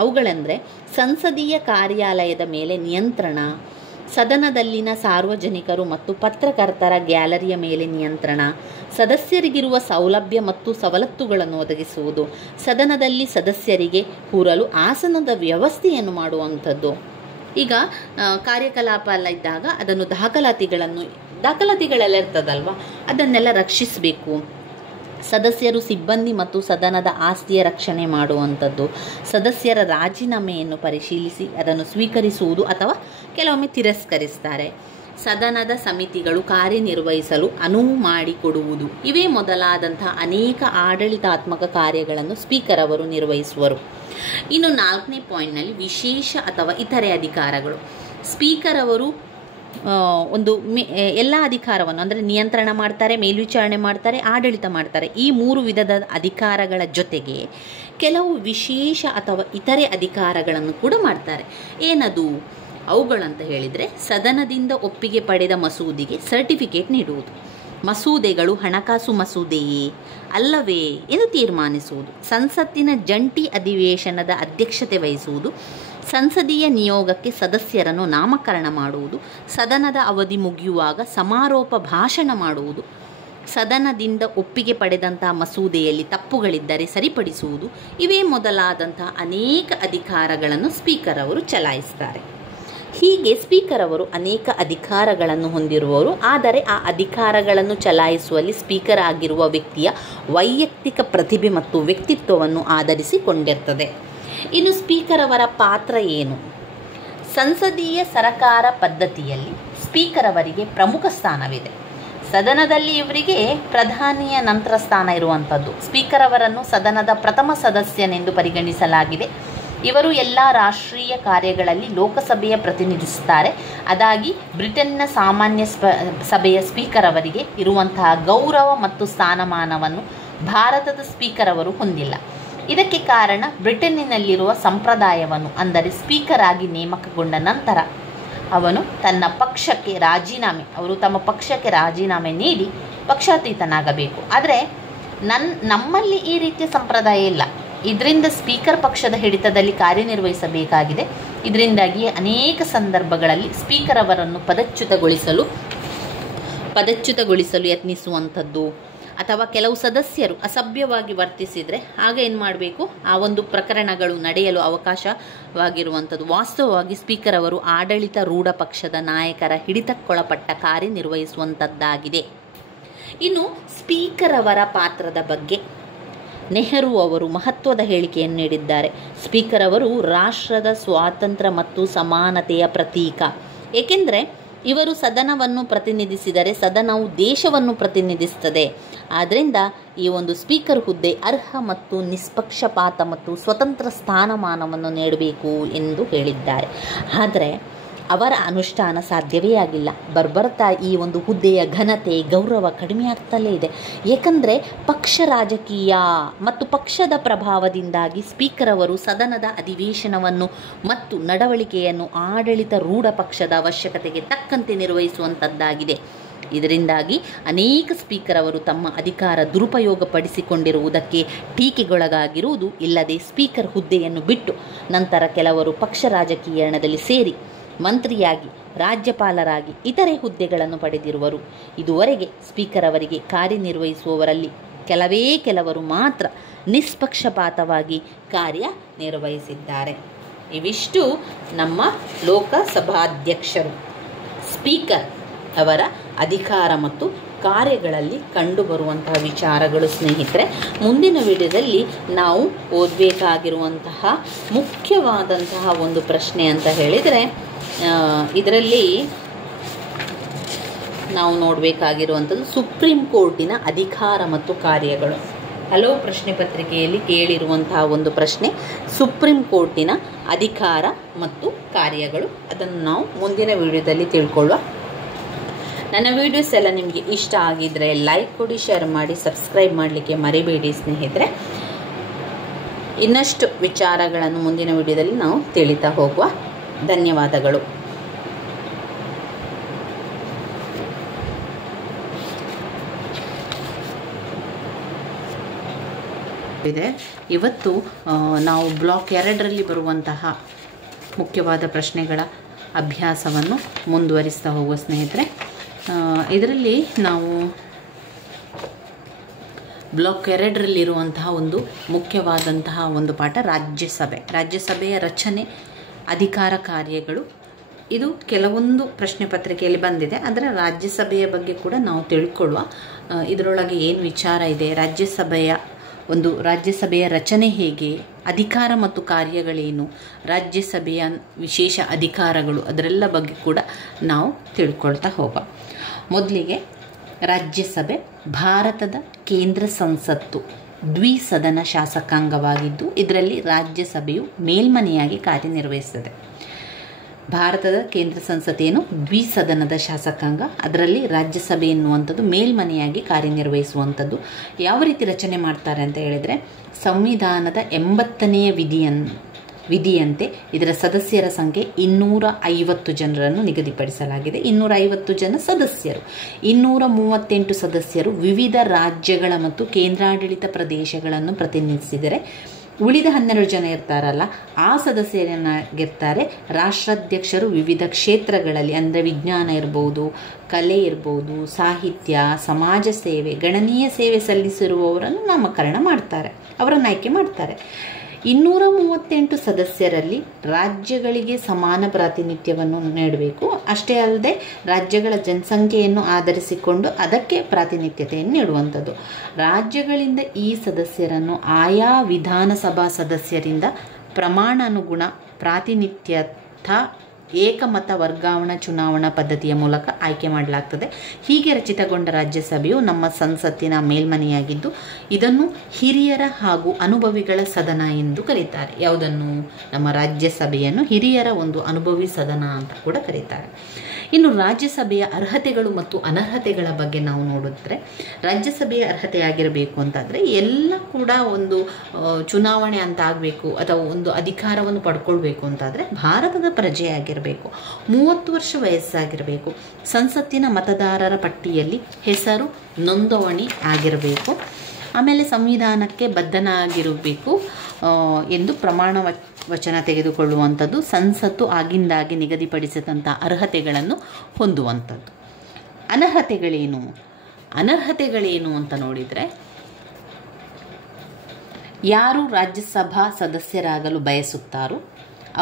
ಅವುಗಳೆಂದರೆ ಸಂಸದೀಯ ಕಾರ್ಯಾಲಯದ ಮೇಲೆ ನಿಯಂತ್ರಣ, ಸದನದಲ್ಲಿನ ಸಾರ್ವಜನಿಕರು ಮತ್ತು ಪತ್ರಕರ್ತರ ಗ್ಯಾಲರಿಯ ಮೇಲೆ ನಿಯಂತ್ರಣ, ಸದಸ್ಯರಿಗಿರುವ ಸೌಲಭ್ಯ ಮತ್ತು ಸವಲತ್ತುಗಳನ್ನು ಒದಗಿಸುವುದು, ಸದನದಲ್ಲಿ ಸದಸ್ಯರಿಗೆ ಕೂರಲು ಆಸನದ ವ್ಯವಸ್ಥೆಯನ್ನು ಮಾಡುವಂಥದ್ದು. ಈಗ ಕಾರ್ಯಕಲಾಪ ಎಲ್ಲ ಇದ್ದಾಗ ಅದನ್ನು ದಾಖಲಾತಿಗಳೆಲ್ಲ ಇರ್ತದಲ್ವ, ಅದನ್ನೆಲ್ಲ ರಕ್ಷಿಸಬೇಕು. ಸದಸ್ಯರು ಸಿಬ್ಬಂದಿ ಮತ್ತು ಸದನದ ಆಸ್ತಿಯ ರಕ್ಷಣೆ ಮಾಡುವಂಥದ್ದು, ಸದಸ್ಯರ ರಾಜೀನಾಮೆಯನ್ನು ಪರಿಶೀಲಿಸಿ ಅದನ್ನು ಸ್ವೀಕರಿಸುವುದು ಅಥವಾ ಕೆಲವೊಮ್ಮೆ ತಿರಸ್ಕರಿಸ್ತಾರೆ, ಸದನದ ಸಮಿತಿಗಳು ಕಾರ್ಯನಿರ್ವಹಿಸಲು ಅನುವು ಮಾಡಿಕೊಡುವುದು, ಇವೇ ಮೊದಲಾದಂತಹ ಅನೇಕ ಆಡಳಿತಾತ್ಮಕ ಕಾರ್ಯಗಳನ್ನು ಸ್ಪೀಕರ್ ಅವರು ನಿರ್ವಹಿಸುವರು. ಇನ್ನು 4ನೇ ಪಾಯಿಂಟ್ನಲ್ಲಿ ವಿಶೇಷ ಅಥವಾ ಇತರೆ ಅಧಿಕಾರಗಳು. ಸ್ಪೀಕರ್ ಅವರು ಎಲ್ಲ ಅಧಿಕಾರವನ್ನು ಅಂದರೆ ನಿಯಂತ್ರಣ ಮಾಡ್ತಾರೆ, ಮೇಲ್ವಿಚಾರಣೆ ಮಾಡ್ತಾರೆ, ಆಡಳಿತ ಮಾಡ್ತಾರೆ. ಈ 3 ವಿಧದ ಅಧಿಕಾರಗಳ ಜೊತೆಗೆ ಕೆಲವು ವಿಶೇಷ ಅಥವಾ ಇತರೆ ಅಧಿಕಾರಗಳನ್ನು ಕೂಡ ಮಾಡ್ತಾರೆ. ಏನದು ಅವುಗಳಂತ ಹೇಳಿದರೆ, ಸದನದಿಂದ ಒಪ್ಪಿಗೆ ಪಡೆದ ಮಸೂದೆಗೆ ಸರ್ಟಿಫಿಕೇಟ್ ನೀಡುವುದು, ಮಸೂದೆಗಳು ಹಣಕಾಸು ಮಸೂದೆಯೇ ಅಲ್ಲವೇ ಎಂದು ತೀರ್ಮಾನಿಸುವುದು, ಸಂಸತ್ತಿನ ಜಂಟಿ ಅಧಿವೇಶನದ ಅಧ್ಯಕ್ಷತೆ ವಹಿಸುವುದು, ಸಂಸದೀಯ ನಿಯೋಗಕ್ಕೆ ಸದಸ್ಯರನ್ನು ನಾಮಕರಣ ಮಾಡುವುದು, ಸದನದ ಅವಧಿ ಮುಗಿಯುವಾಗ ಸಮಾರೋಪ ಭಾಷಣ ಮಾಡುವುದು, ಸದನದಿಂದ ಒಪ್ಪಿಗೆ ಪಡೆದಂತಹ ಮಸೂದೆಯಲ್ಲಿ ತಪ್ಪುಗಳಿದ್ದರೆ ಸರಿಪಡಿಸುವುದು, ಇವೇ ಮೊದಲಾದಂತಹ ಅನೇಕ ಅಧಿಕಾರಗಳನ್ನು ಸ್ಪೀಕರ್ ಅವರು ಚಲಾಯಿಸ್ತಾರೆ. ಹೀಗೆ ಸ್ಪೀಕರ್ ಅವರು ಅನೇಕ ಅಧಿಕಾರಗಳನ್ನು ಹೊಂದಿರುವವರು. ಆದರೆ ಆ ಅಧಿಕಾರಗಳನ್ನು ಚಲಾಯಿಸುವಲ್ಲಿ ಸ್ಪೀಕರ್ ಆಗಿರುವ ವ್ಯಕ್ತಿಯ ವೈಯಕ್ತಿಕ ಪ್ರತಿಭೆ ಮತ್ತು ವ್ಯಕ್ತಿತ್ವವನ್ನು ಆಧರಿಸಿಕೊಂಡಿರ್ತದೆ. ಇನ್ನು ಸ್ಪೀಕರ್ ಅವರ ಪಾತ್ರ ಏನು? ಸಂಸದೀಯ ಸರಕಾರ ಪದ್ಧತಿಯಲ್ಲಿ ಸ್ಪೀಕರ್ ಅವರಿಗೆ ಪ್ರಮುಖ ಸ್ಥಾನವಿದೆ. ಸದನದಲ್ಲಿ ಇವರಿಗೆ ಪ್ರಧಾನಿಯ ನಂತರ ಸ್ಥಾನ ಇರುವಂಥದ್ದು. ಸ್ಪೀಕರ್ ಅವರನ್ನು ಸದನದ ಪ್ರಥಮ ಸದಸ್ಯನೆಂದು ಪರಿಗಣಿಸಲಾಗಿದೆ. ಇವರು ಎಲ್ಲ ರಾಷ್ಟ್ರೀಯ ಕಾರ್ಯಗಳಲ್ಲಿ ಲೋಕಸಭೆಯ ಪ್ರತಿನಿಧಿಸುತ್ತಾರೆ. ಅದಾಗಿ ಬ್ರಿಟನ್ನ ಸಾಮಾನ್ಯ ಸಭೆಯ ಸ್ಪೀಕರ್ ಅವರಿಗೆ ಇರುವಂತಹ ಗೌರವ ಮತ್ತು ಸ್ಥಾನಮಾನವನ್ನು ಭಾರತದ ಸ್ಪೀಕರ್ ಅವರು ಹೊಂದಿಲ್ಲ. ಇದಕ್ಕೆ ಕಾರಣ ಬ್ರಿಟನ್ನಿನಲ್ಲಿರುವ ಸಂಪ್ರದಾಯವನ್ನು, ಅಂದರೆ ಸ್ಪೀಕರ್ ಆಗಿ ನೇಮಕಗೊಂಡ ನಂತರ ಅವನು ಅವರು ತಮ್ಮ ಪಕ್ಷಕ್ಕೆ ರಾಜೀನಾಮೆ ನೀಡಿ ಪಕ್ಷಾತೀತನಾಗಬೇಕು. ಆದರೆ ನಮ್ಮಲ್ಲಿ ಈ ರೀತಿಯ ಸಂಪ್ರದಾಯ ಇಲ್ಲ. ಇದರಿಂದ ಸ್ಪೀಕರ್ ಪಕ್ಷದ ಹಿಡಿತದಲ್ಲಿ ಕಾರ್ಯನಿರ್ವಹಿಸಬೇಕಾಗಿದೆ. ಇದರಿಂದಾಗಿ ಅನೇಕ ಸಂದರ್ಭಗಳಲ್ಲಿ ಸ್ಪೀಕರ್ ಅವರನ್ನು ಪದಚ್ಯುತಗೊಳಿಸಲು ಯತ್ನಿಸುವಂಥದ್ದು, ಅಥವಾ ಕೆಲವು ಸದಸ್ಯರು ಅಸಭ್ಯವಾಗಿ ವರ್ತಿಸಿದರೆ ಆಗ ಏನು ಮಾಡಬೇಕು, ಆ ಒಂದು ಪ್ರಕರಣಗಳು ನಡೆಯಲು ಅವಕಾಶವಾಗಿರುವಂಥದ್ದು. ವಾಸ್ತವವಾಗಿ ಸ್ಪೀಕರ್ ಅವರು ಆಡಳಿತ ರೂಢ ಪಕ್ಷದ ನಾಯಕರ ಹಿಡಿತಕ್ಕೊಳಪಟ್ಟ ಕಾರ್ಯನಿರ್ವಹಿಸುವಂಥದ್ದಾಗಿದೆ. ಇನ್ನು ಸ್ಪೀಕರ್ ಅವರ ಪಾತ್ರದ ಬಗ್ಗೆ ನೆಹರು ಅವರು ಮಹತ್ವದ ಹೇಳಿಕೆಯನ್ನು ನೀಡಿದ್ದಾರೆ. ಸ್ಪೀಕರ್ ಅವರು ರಾಷ್ಟ್ರದ ಸ್ವಾತಂತ್ರ್ಯ ಮತ್ತು ಸಮಾನತೆಯ ಪ್ರತೀಕ. ಏಕೆಂದರೆ ಇವರು ಸದನವನ್ನು ಪ್ರತಿನಿಧಿಸಿದರೆ ಸದನವು ದೇಶವನ್ನು ಪ್ರತಿನಿಧಿಸುತ್ತದೆ. ಆದ್ದರಿಂದ ಈ ಒಂದು ಸ್ಪೀಕರ್ ಹುದ್ದೆ ಅರ್ಹ ಮತ್ತು ನಿಷ್ಪಕ್ಷಪಾತ ಮತ್ತು ಸ್ವತಂತ್ರ ಸ್ಥಾನಮಾನವನ್ನು ನೀಡಬೇಕು ಎಂದು ಹೇಳಿದ್ದಾರೆ. ಆದರೆ ಅವರ ಅನುಷ್ಠಾನ ಸಾಧ್ಯವೇ ಆಗಿಲ್ಲ. ಬರ್ಬರ್ತಾ ಈ ಒಂದು ಹುದ್ದೆಯ ಘನತೆ, ಗೌರವ ಕಡಿಮೆಯಾಗ್ತಲೇ ಇದೆ. ಏಕೆಂದರೆ ಪಕ್ಷ ರಾಜಕೀಯ ಮತ್ತು ಪಕ್ಷದ ಪ್ರಭಾವದಿಂದಾಗಿ ಸ್ಪೀಕರ್ ಅವರು ಸದನದ ಅಧಿವೇಶನವನ್ನು ಮತ್ತು ನಡವಳಿಕೆಯನ್ನು ಆಡಳಿತ ರೂಢ ಪಕ್ಷದ ಅವಶ್ಯಕತೆಗೆ ತಕ್ಕಂತೆ ನಿರ್ವಹಿಸುವಂಥದ್ದಾಗಿದೆ. ಇದರಿಂದಾಗಿ ಅನೇಕ ಸ್ಪೀಕರ್ ಅವರು ತಮ್ಮ ಅಧಿಕಾರ ದುರುಪಯೋಗಪಡಿಸಿಕೊಂಡಿರುವುದಕ್ಕೆ ಟೀಕೆಗೊಳಗಾಗಿರುವುದು ಇಲ್ಲದೆ ಸ್ಪೀಕರ್ ಹುದ್ದೆಯನ್ನು ಬಿಟ್ಟು ನಂತರ ಕೆಲವರು ಪಕ್ಷ ರಾಜಕೀಯದಲ್ಲಿ ಸೇರಿ ಮಂತ್ರಿಯಾಗಿ, ರಾಜ್ಯಪಾಲರಾಗಿ ಇತರೆ ಹುದ್ದೆಗಳನ್ನು ಪಡೆದಿರುವರು. ಇದುವರೆಗೆ ಸ್ಪೀಕರ್ ಅವರಿಗೆ ಕಾರ್ಯನಿರ್ವಹಿಸುವವರಲ್ಲಿ ಕೆಲವರು ಮಾತ್ರ ನಿಷ್ಪಕ್ಷಪಾತವಾಗಿ ಕಾರ್ಯನಿರ್ವಹಿಸಿದ್ದಾರೆ. ಇವಿಷ್ಟು ನಮ್ಮ ಲೋಕಸಭಾಧ್ಯಕ್ಷರು, ಸ್ಪೀಕರ್ ಅವರ ಅಧಿಕಾರ ಮತ್ತು ಕಾರ್ಯಗಳಲ್ಲಿ ಕಂಡುಬರುವಂತಹ ವಿಚಾರಗಳು. ಸ್ನೇಹಿತರೆ, ಮುಂದಿನ ವಿಡಿಯೋದಲ್ಲಿ ನಾವು ಓದಬೇಕಾಗಿರುವಂತಹ ಮುಖ್ಯವಾದಂತಹ ಒಂದು ಪ್ರಶ್ನೆ ಅಂತ ಹೇಳಿದರೆ, ಇದರಲ್ಲಿ ನಾವು ನೋಡಬೇಕಾಗಿರುವಂಥದ್ದು ಸುಪ್ರೀಂ ಕೋರ್ಟಿನ ಅಧಿಕಾರ ಮತ್ತು ಕಾರ್ಯಗಳು. ಹಲವು ಪ್ರಶ್ನೆ ಪತ್ರಿಕೆಯಲ್ಲಿ ಕೇಳಿರುವಂತಹ ಒಂದು ಪ್ರಶ್ನೆ, ಸುಪ್ರೀಂ ಕೋರ್ಟಿನ ಅಧಿಕಾರ ಮತ್ತು ಕಾರ್ಯಗಳು. ಅದನ್ನು ನಾವು ಮುಂದಿನ ವಿಡಿಯೋದಲ್ಲಿ ತಿಳ್ಕೊಳ್ಳುವ. ನನ್ನ ವಿಡಿಯೋಸ್ ಎಲ್ಲ ನಿಮಗೆ ಇಷ್ಟ ಆಗಿದ್ದರೆ ಲೈಕ್ ಕೊಡಿ, ಶೇರ್ ಮಾಡಿ, ಸಬ್ಸ್ಕ್ರೈಬ್ ಮಾಡಲಿಕ್ಕೆ ಮರಿಬೇಡಿ ಸ್ನೇಹಿತರೆ. ಇನ್ನಷ್ಟು ವಿಚಾರಗಳನ್ನು ಮುಂದಿನ ವಿಡಿಯೋದಲ್ಲಿ ನಾವು ತಿಳಿತಾ ಹೋಗುವ. ಧನ್ಯವಾದಗಳು. ಇವತ್ತು ನಾವು ಬ್ಲಾಕ್ 2ರಲ್ಲಿ ಬರುವಂತಹ ಮುಖ್ಯವಾದ ಪ್ರಶ್ನೆಗಳ ಅಭ್ಯಾಸವನ್ನು ಮುಂದುವರಿಸ್ತಾ ಹೋಗುವ ಸ್ನೇಹಿತರೆ. ಇದರಲ್ಲಿ ನಾವು ಬ್ಲಾಕ್ 2ರಲ್ಲಿರುವಂತಹ ಒಂದು ಮುಖ್ಯವಾದಂತಹ ಒಂದು ಪಾಠ ರಾಜ್ಯಸಭೆಯ ರಚನೆ, ಅಧಿಕಾರ, ಕಾರ್ಯಗಳು. ಇದು ಕೆಲವೊಂದು ಪ್ರಶ್ನೆ ಪತ್ರಿಕೆಯಲ್ಲಿ ಬಂದಿದೆ. ಆದರೆ ರಾಜ್ಯಸಭೆಯ ಬಗ್ಗೆ ಕೂಡ ನಾವು ತಿಳ್ಕೊಳ್ಳುವ. ಇದರೊಳಗೆ ಏನು ವಿಚಾರ ಇದೆ, ರಾಜ್ಯಸಭೆಯ ರಚನೆ ಹೇಗೆ, ಅಧಿಕಾರ ಮತ್ತು ಕಾರ್ಯಗಳೇನು, ರಾಜ್ಯಸಭೆಯ ವಿಶೇಷ ಅಧಿಕಾರಗಳು, ಅದರೆಲ್ಲ ಬಗ್ಗೆ ಕೂಡ ನಾವು ತಿಳ್ಕೊಳ್ತಾ ಹೋಗೋಣ. ಮೊದಲಿಗೆ ರಾಜ್ಯಸಭೆ ಭಾರತದ ಕೇಂದ್ರ ಸಂಸತ್ತು ದ್ವಿಸದನ ಶಾಸಕಾಂಗವಾಗಿದ್ದು ಇದರಲ್ಲಿ ರಾಜ್ಯಸಭೆಯು ಮೇಲ್ಮನೆಯಾಗಿ ಕಾರ್ಯನಿರ್ವಹಿಸುತ್ತದೆ. ಭಾರತದ ಕೇಂದ್ರ ಸಂಸತ್ತೇನು ದ್ವಿಸದನದ ಶಾಸಕಾಂಗ, ಅದರಲ್ಲಿ ರಾಜ್ಯಸಭೆ ಎನ್ನುವಂಥದ್ದು ಮೇಲ್ಮನೆಯಾಗಿ ಕಾರ್ಯನಿರ್ವಹಿಸುವಂಥದ್ದು. ಯಾವ ರೀತಿ ರಚನೆ ಮಾಡ್ತಾರೆ ಅಂತ ಹೇಳಿದರೆ, ಸಂವಿಧಾನದ 80ನೇ ವಿಧಿಯಂತೆ ಇದರ ಸದಸ್ಯರ ಸಂಖ್ಯೆ 250 ಜನರನ್ನು ನಿಗದಿಪಡಿಸಲಾಗಿದೆ. 250 ಜನ ಸದಸ್ಯರು, 238 ಸದಸ್ಯರು ವಿವಿಧ ರಾಜ್ಯಗಳ ಮತ್ತು ಕೇಂದ್ರಾಡಳಿತ ಪ್ರದೇಶಗಳನ್ನು ಪ್ರತಿನಿಧಿಸಿದರೆ ಉಳಿದ 12 ಜನ ಇರ್ತಾರಲ್ಲ, ಆ ಸದಸ್ಯರನ್ನಾಗಿರ್ತಾರೆ ರಾಷ್ಟ್ರಾಧ್ಯಕ್ಷರು. ವಿವಿಧ ಕ್ಷೇತ್ರಗಳಲ್ಲಿ, ಅಂದರೆ ವಿಜ್ಞಾನ ಇರ್ಬೋದು, ಕಲೆ ಇರ್ಬೋದು, ಸಾಹಿತ್ಯ, ಸಮಾಜ ಸೇವೆ, ಗಣನೀಯ ಸೇವೆ ಸಲ್ಲಿಸಿರುವವರನ್ನು ನಾಮಕರಣ ಮಾಡ್ತಾರೆ, ಅವರನ್ನು ಆಯ್ಕೆ ಮಾಡ್ತಾರೆ. 238 ಸದಸ್ಯರಲ್ಲಿ ರಾಜ್ಯಗಳಿಗೆ ಸಮಾನ ಪ್ರಾತಿನಿಧ್ಯವನ್ನು ನೀಡಬೇಕು. ಅಷ್ಟೇ ಅಲ್ಲದೆ ರಾಜ್ಯಗಳ ಜನಸಂಖ್ಯೆಯನ್ನು ಆಧರಿಸಿಕೊಂಡು ಅದಕ್ಕೆ ಪ್ರಾತಿನಿಧ್ಯತೆಯನ್ನು ನೀಡುವಂಥದ್ದು. ರಾಜ್ಯಗಳಿಂದ ಈ ಸದಸ್ಯರನ್ನು ಆಯಾ ವಿಧಾನಸಭಾ ಸದಸ್ಯರಿಂದ ಪ್ರಮಾಣಾನುಗುಣ ಪ್ರಾತಿನಿಧ್ಯದ ಏಕಮತ ವರ್ಗಾವಣಾ ಚುನಾವಣಾ ಪದ್ಧತಿಯ ಮೂಲಕ ಆಯ್ಕೆ ಮಾಡಲಾಗ್ತದೆ. ಹೀಗೆ ರಚಿತಗೊಂಡ ರಾಜ್ಯಸಭೆಯು ನಮ್ಮ ಸಂಸತ್ತಿನ ಮೇಲ್ಮನೆಯಾಗಿದ್ದು ಇದನ್ನು ಹಿರಿಯರ ಹಾಗೂ ಅನುಭವಿಗಳ ಸದನ ಎಂದು ಕರೀತಾರೆ. ಯಾವುದನ್ನು? ನಮ್ಮ ರಾಜ್ಯಸಭೆಯನ್ನು ಹಿರಿಯರ ಒಂದು ಅನುಭವಿ ಸದನ ಅಂತ ಕೂಡ ಕರೀತಾರೆ. ಇನ್ನು ರಾಜ್ಯಸಭೆಯ ಅರ್ಹತೆಗಳು ಮತ್ತು ಅನರ್ಹತೆಗಳ ಬಗ್ಗೆ ನಾವು ನೋಡಿದ್ರೆ, ರಾಜ್ಯಸಭೆಯ ಅರ್ಹತೆ ಆಗಿರಬೇಕು ಅಂತಾದರೆ ಎಲ್ಲ ಕೂಡ ಒಂದು ಚುನಾವಣೆ ಅಂತ ಆಗಬೇಕು ಅಥವಾ ಒಂದು ಅಧಿಕಾರವನ್ನು ಪಡ್ಕೊಳ್ಬೇಕು ಅಂತಾದರೆ ಭಾರತದ ಪ್ರಜೆಯಾಗಿರಬೇಕು, 30 ವರ್ಷ ವಯಸ್ಸಾಗಿರಬೇಕು, ಸಂಸತ್ತಿನ ಮತದಾರರ ಪಟ್ಟಿಯಲ್ಲಿ ಹೆಸರು ನೋಂದಣಿ ಆಗಿರಬೇಕು, ಆಮೇಲೆ ಸಂವಿಧಾನಕ್ಕೆ ಬದ್ಧನಾಗಿರಬೇಕು ಎಂದು ಪ್ರಮಾಣ ವಚನ ತೆಗೆದುಕೊಳ್ಳುವಂಥದ್ದು, ಸಂಸತ್ತು ಆಗಿಂದಾಗಿ ನಿಗದಿಪಡಿಸಿದಂಥ ಅರ್ಹತೆಗಳನ್ನು ಹೊಂದುವಂಥದ್ದು. ಅನರ್ಹತೆಗಳೇನು ಅಂತ ನೋಡಿದರೆ, ಯಾರು ರಾಜ್ಯಸಭಾ ಸದಸ್ಯರಾಗಲು ಬಯಸುತ್ತಾರೋ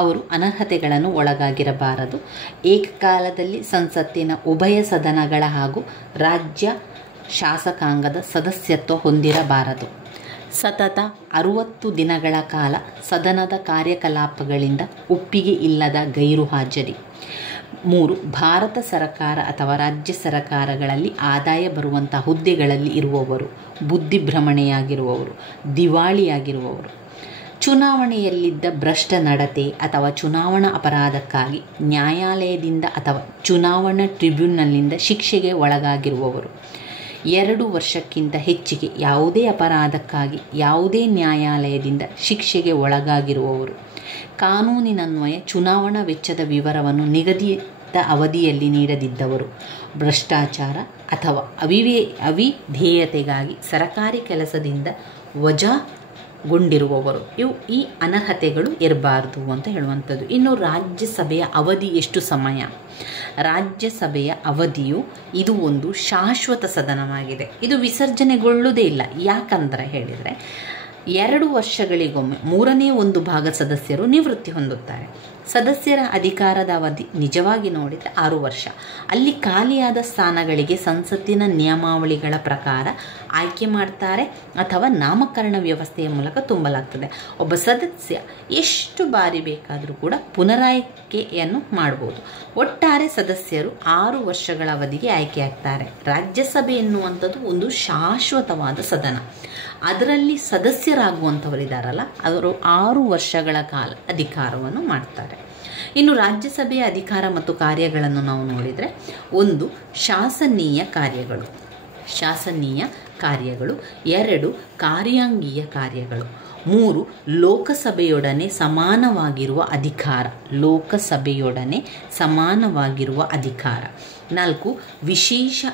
ಅವರು ಅನರ್ಹತೆಗಳನ್ನು ಒಳಗಾಗಿರಬಾರದು. ಏಕಕಾಲದಲ್ಲಿ ಸಂಸತ್ತಿನ ಉಭಯ ಸದನಗಳ ಹಾಗೂ ರಾಜ್ಯ ಶಾಸಕಾಂಗದ ಸದಸ್ಯತ್ವ ಹೊಂದಿರಬಾರದು. ಸತತ 60 ದಿನಗಳ ಕಾಲ ಸದನದ ಕಾರ್ಯಕಲಾಪಗಳಿಂದ ಒಪ್ಪಿಗೆ ಇಲ್ಲದ ಗೈರು ಹಾಜರಿ. 3. ಭಾರತ ಸರ್ಕಾರ ಅಥವಾ ರಾಜ್ಯ ಸರ್ಕಾರಗಳಲ್ಲಿ ಆದಾಯ ಬರುವಂಥ ಹುದ್ದೆಗಳಲ್ಲಿ ಇರುವವರು, ಬುದ್ಧಿಭ್ರಮಣೆಯಾಗಿರುವವರು, ದಿವಾಳಿಯಾಗಿರುವವರು, ಚುನಾವಣೆಯಲ್ಲಿದ್ದ ಭ್ರಷ್ಟ ನಡತೆ ಅಥವಾ ಚುನಾವಣಾ ಅಪರಾಧಕ್ಕಾಗಿ ನ್ಯಾಯಾಲಯದಿಂದ ಅಥವಾ ಚುನಾವಣಾ ಟ್ರಿಬ್ಯುನಲ್ನಿಂದ ಶಿಕ್ಷೆಗೆ ಒಳಗಾಗಿರುವವರು, 2 ವರ್ಷಕ್ಕಿಂತ ಹೆಚ್ಚಿಗೆ ಯಾವುದೇ ಅಪರಾಧಕ್ಕಾಗಿ ಯಾವುದೇ ನ್ಯಾಯಾಲಯದಿಂದ ಶಿಕ್ಷೆಗೆ ಒಳಗಾಗಿರುವವರು, ಕಾನೂನಿನನ್ವಯ ಚುನಾವಣಾ ವೆಚ್ಚದ ವಿವರವನ್ನು ನಿಗದಿತ ಅವಧಿಯಲ್ಲಿ ನೀಡದಿದ್ದವರು, ಭ್ರಷ್ಟಾಚಾರ ಅಥವಾ ಅವಿಧೇಯತೆಗಾಗಿ ಸರಕಾರಿ ಕೆಲಸದಿಂದ ವಜಾಗೊಂಡಿರುವವರು. ಈ ಅನರ್ಹತೆಗಳು ಇರಬಾರ್ದು ಅಂತ ಹೇಳುವಂಥದ್ದು. ಇನ್ನು ರಾಜ್ಯಸಭೆಯ ಅವಧಿ ಎಷ್ಟು ಸಮಯ? ರಾಜ್ಯಸಭೆಯ ಅವಧಿಯು ಇದು ಒಂದು ಶಾಶ್ವತ ಸದನವಾಗಿದೆ. ಇದು ವಿಸರ್ಜನೆಗೊಳ್ಳುವುದೇ ಇಲ್ಲ. ಯಾಕಂದರೆ ಹೇಳಿದರೆ 2 ವರ್ಷಗಳಿಗೊಮ್ಮೆ 1/3 ಸದಸ್ಯರು ನಿವೃತ್ತಿ ಹೊಂದುತ್ತಾರೆ. ಸದಸ್ಯರ ಅಧಿಕಾರದ ಅವಧಿ ನಿಜವಾಗಿ ನೋಡಿದರೆ 6 ವರ್ಷ. ಅಲ್ಲಿ ಖಾಲಿಯಾದ ಸ್ಥಾನಗಳಿಗೆ ಸಂಸತ್ತಿನ ನಿಯಮಾವಳಿಗಳ ಪ್ರಕಾರ ಆಯ್ಕೆ ಮಾಡ್ತಾರೆ ಅಥವಾ ನಾಮಕರಣ ವ್ಯವಸ್ಥೆಯ ಮೂಲಕ ತುಂಬಲಾಗ್ತದೆ. ಒಬ್ಬ ಸದಸ್ಯ ಎಷ್ಟು ಬಾರಿ ಬೇಕಾದರೂ ಕೂಡ ಪುನರಾಯ್ಕೆಯನ್ನು ಮಾಡ್ಬೋದು. ಒಟ್ಟಾರೆ ಸದಸ್ಯರು 6 ವರ್ಷಗಳ ಅವಧಿಗೆ ಆಯ್ಕೆಯಾಗ್ತಾರೆ. ರಾಜ್ಯಸಭೆ ಎನ್ನುವಂಥದ್ದು ಒಂದು ಶಾಶ್ವತವಾದ ಸದನ. ಅದರಲ್ಲಿ ಸದಸ್ಯರಾಗುವಂಥವರಿದ್ದಾರಲ್ಲ, ಅವರು 6 ವರ್ಷಗಳ ಕಾಲ ಅಧಿಕಾರವನ್ನು ಮಾಡ್ತಾರೆ. ಇನ್ನು ರಾಜ್ಯಸಭೆಯ ಅಧಿಕಾರ ಮತ್ತು ಕಾರ್ಯಗಳನ್ನು ನಾವು ನೋಡಿದರೆ, 1. ಶಾಸನೀಯ ಕಾರ್ಯಗಳು. 2. ಕಾರ್ಯಾಂಗೀಯ ಕಾರ್ಯಗಳು. 3. ಲೋಕಸಭೆಯೊಡನೆ ಸಮಾನವಾಗಿರುವ ಅಧಿಕಾರ. 4. ವಿಶೇಷ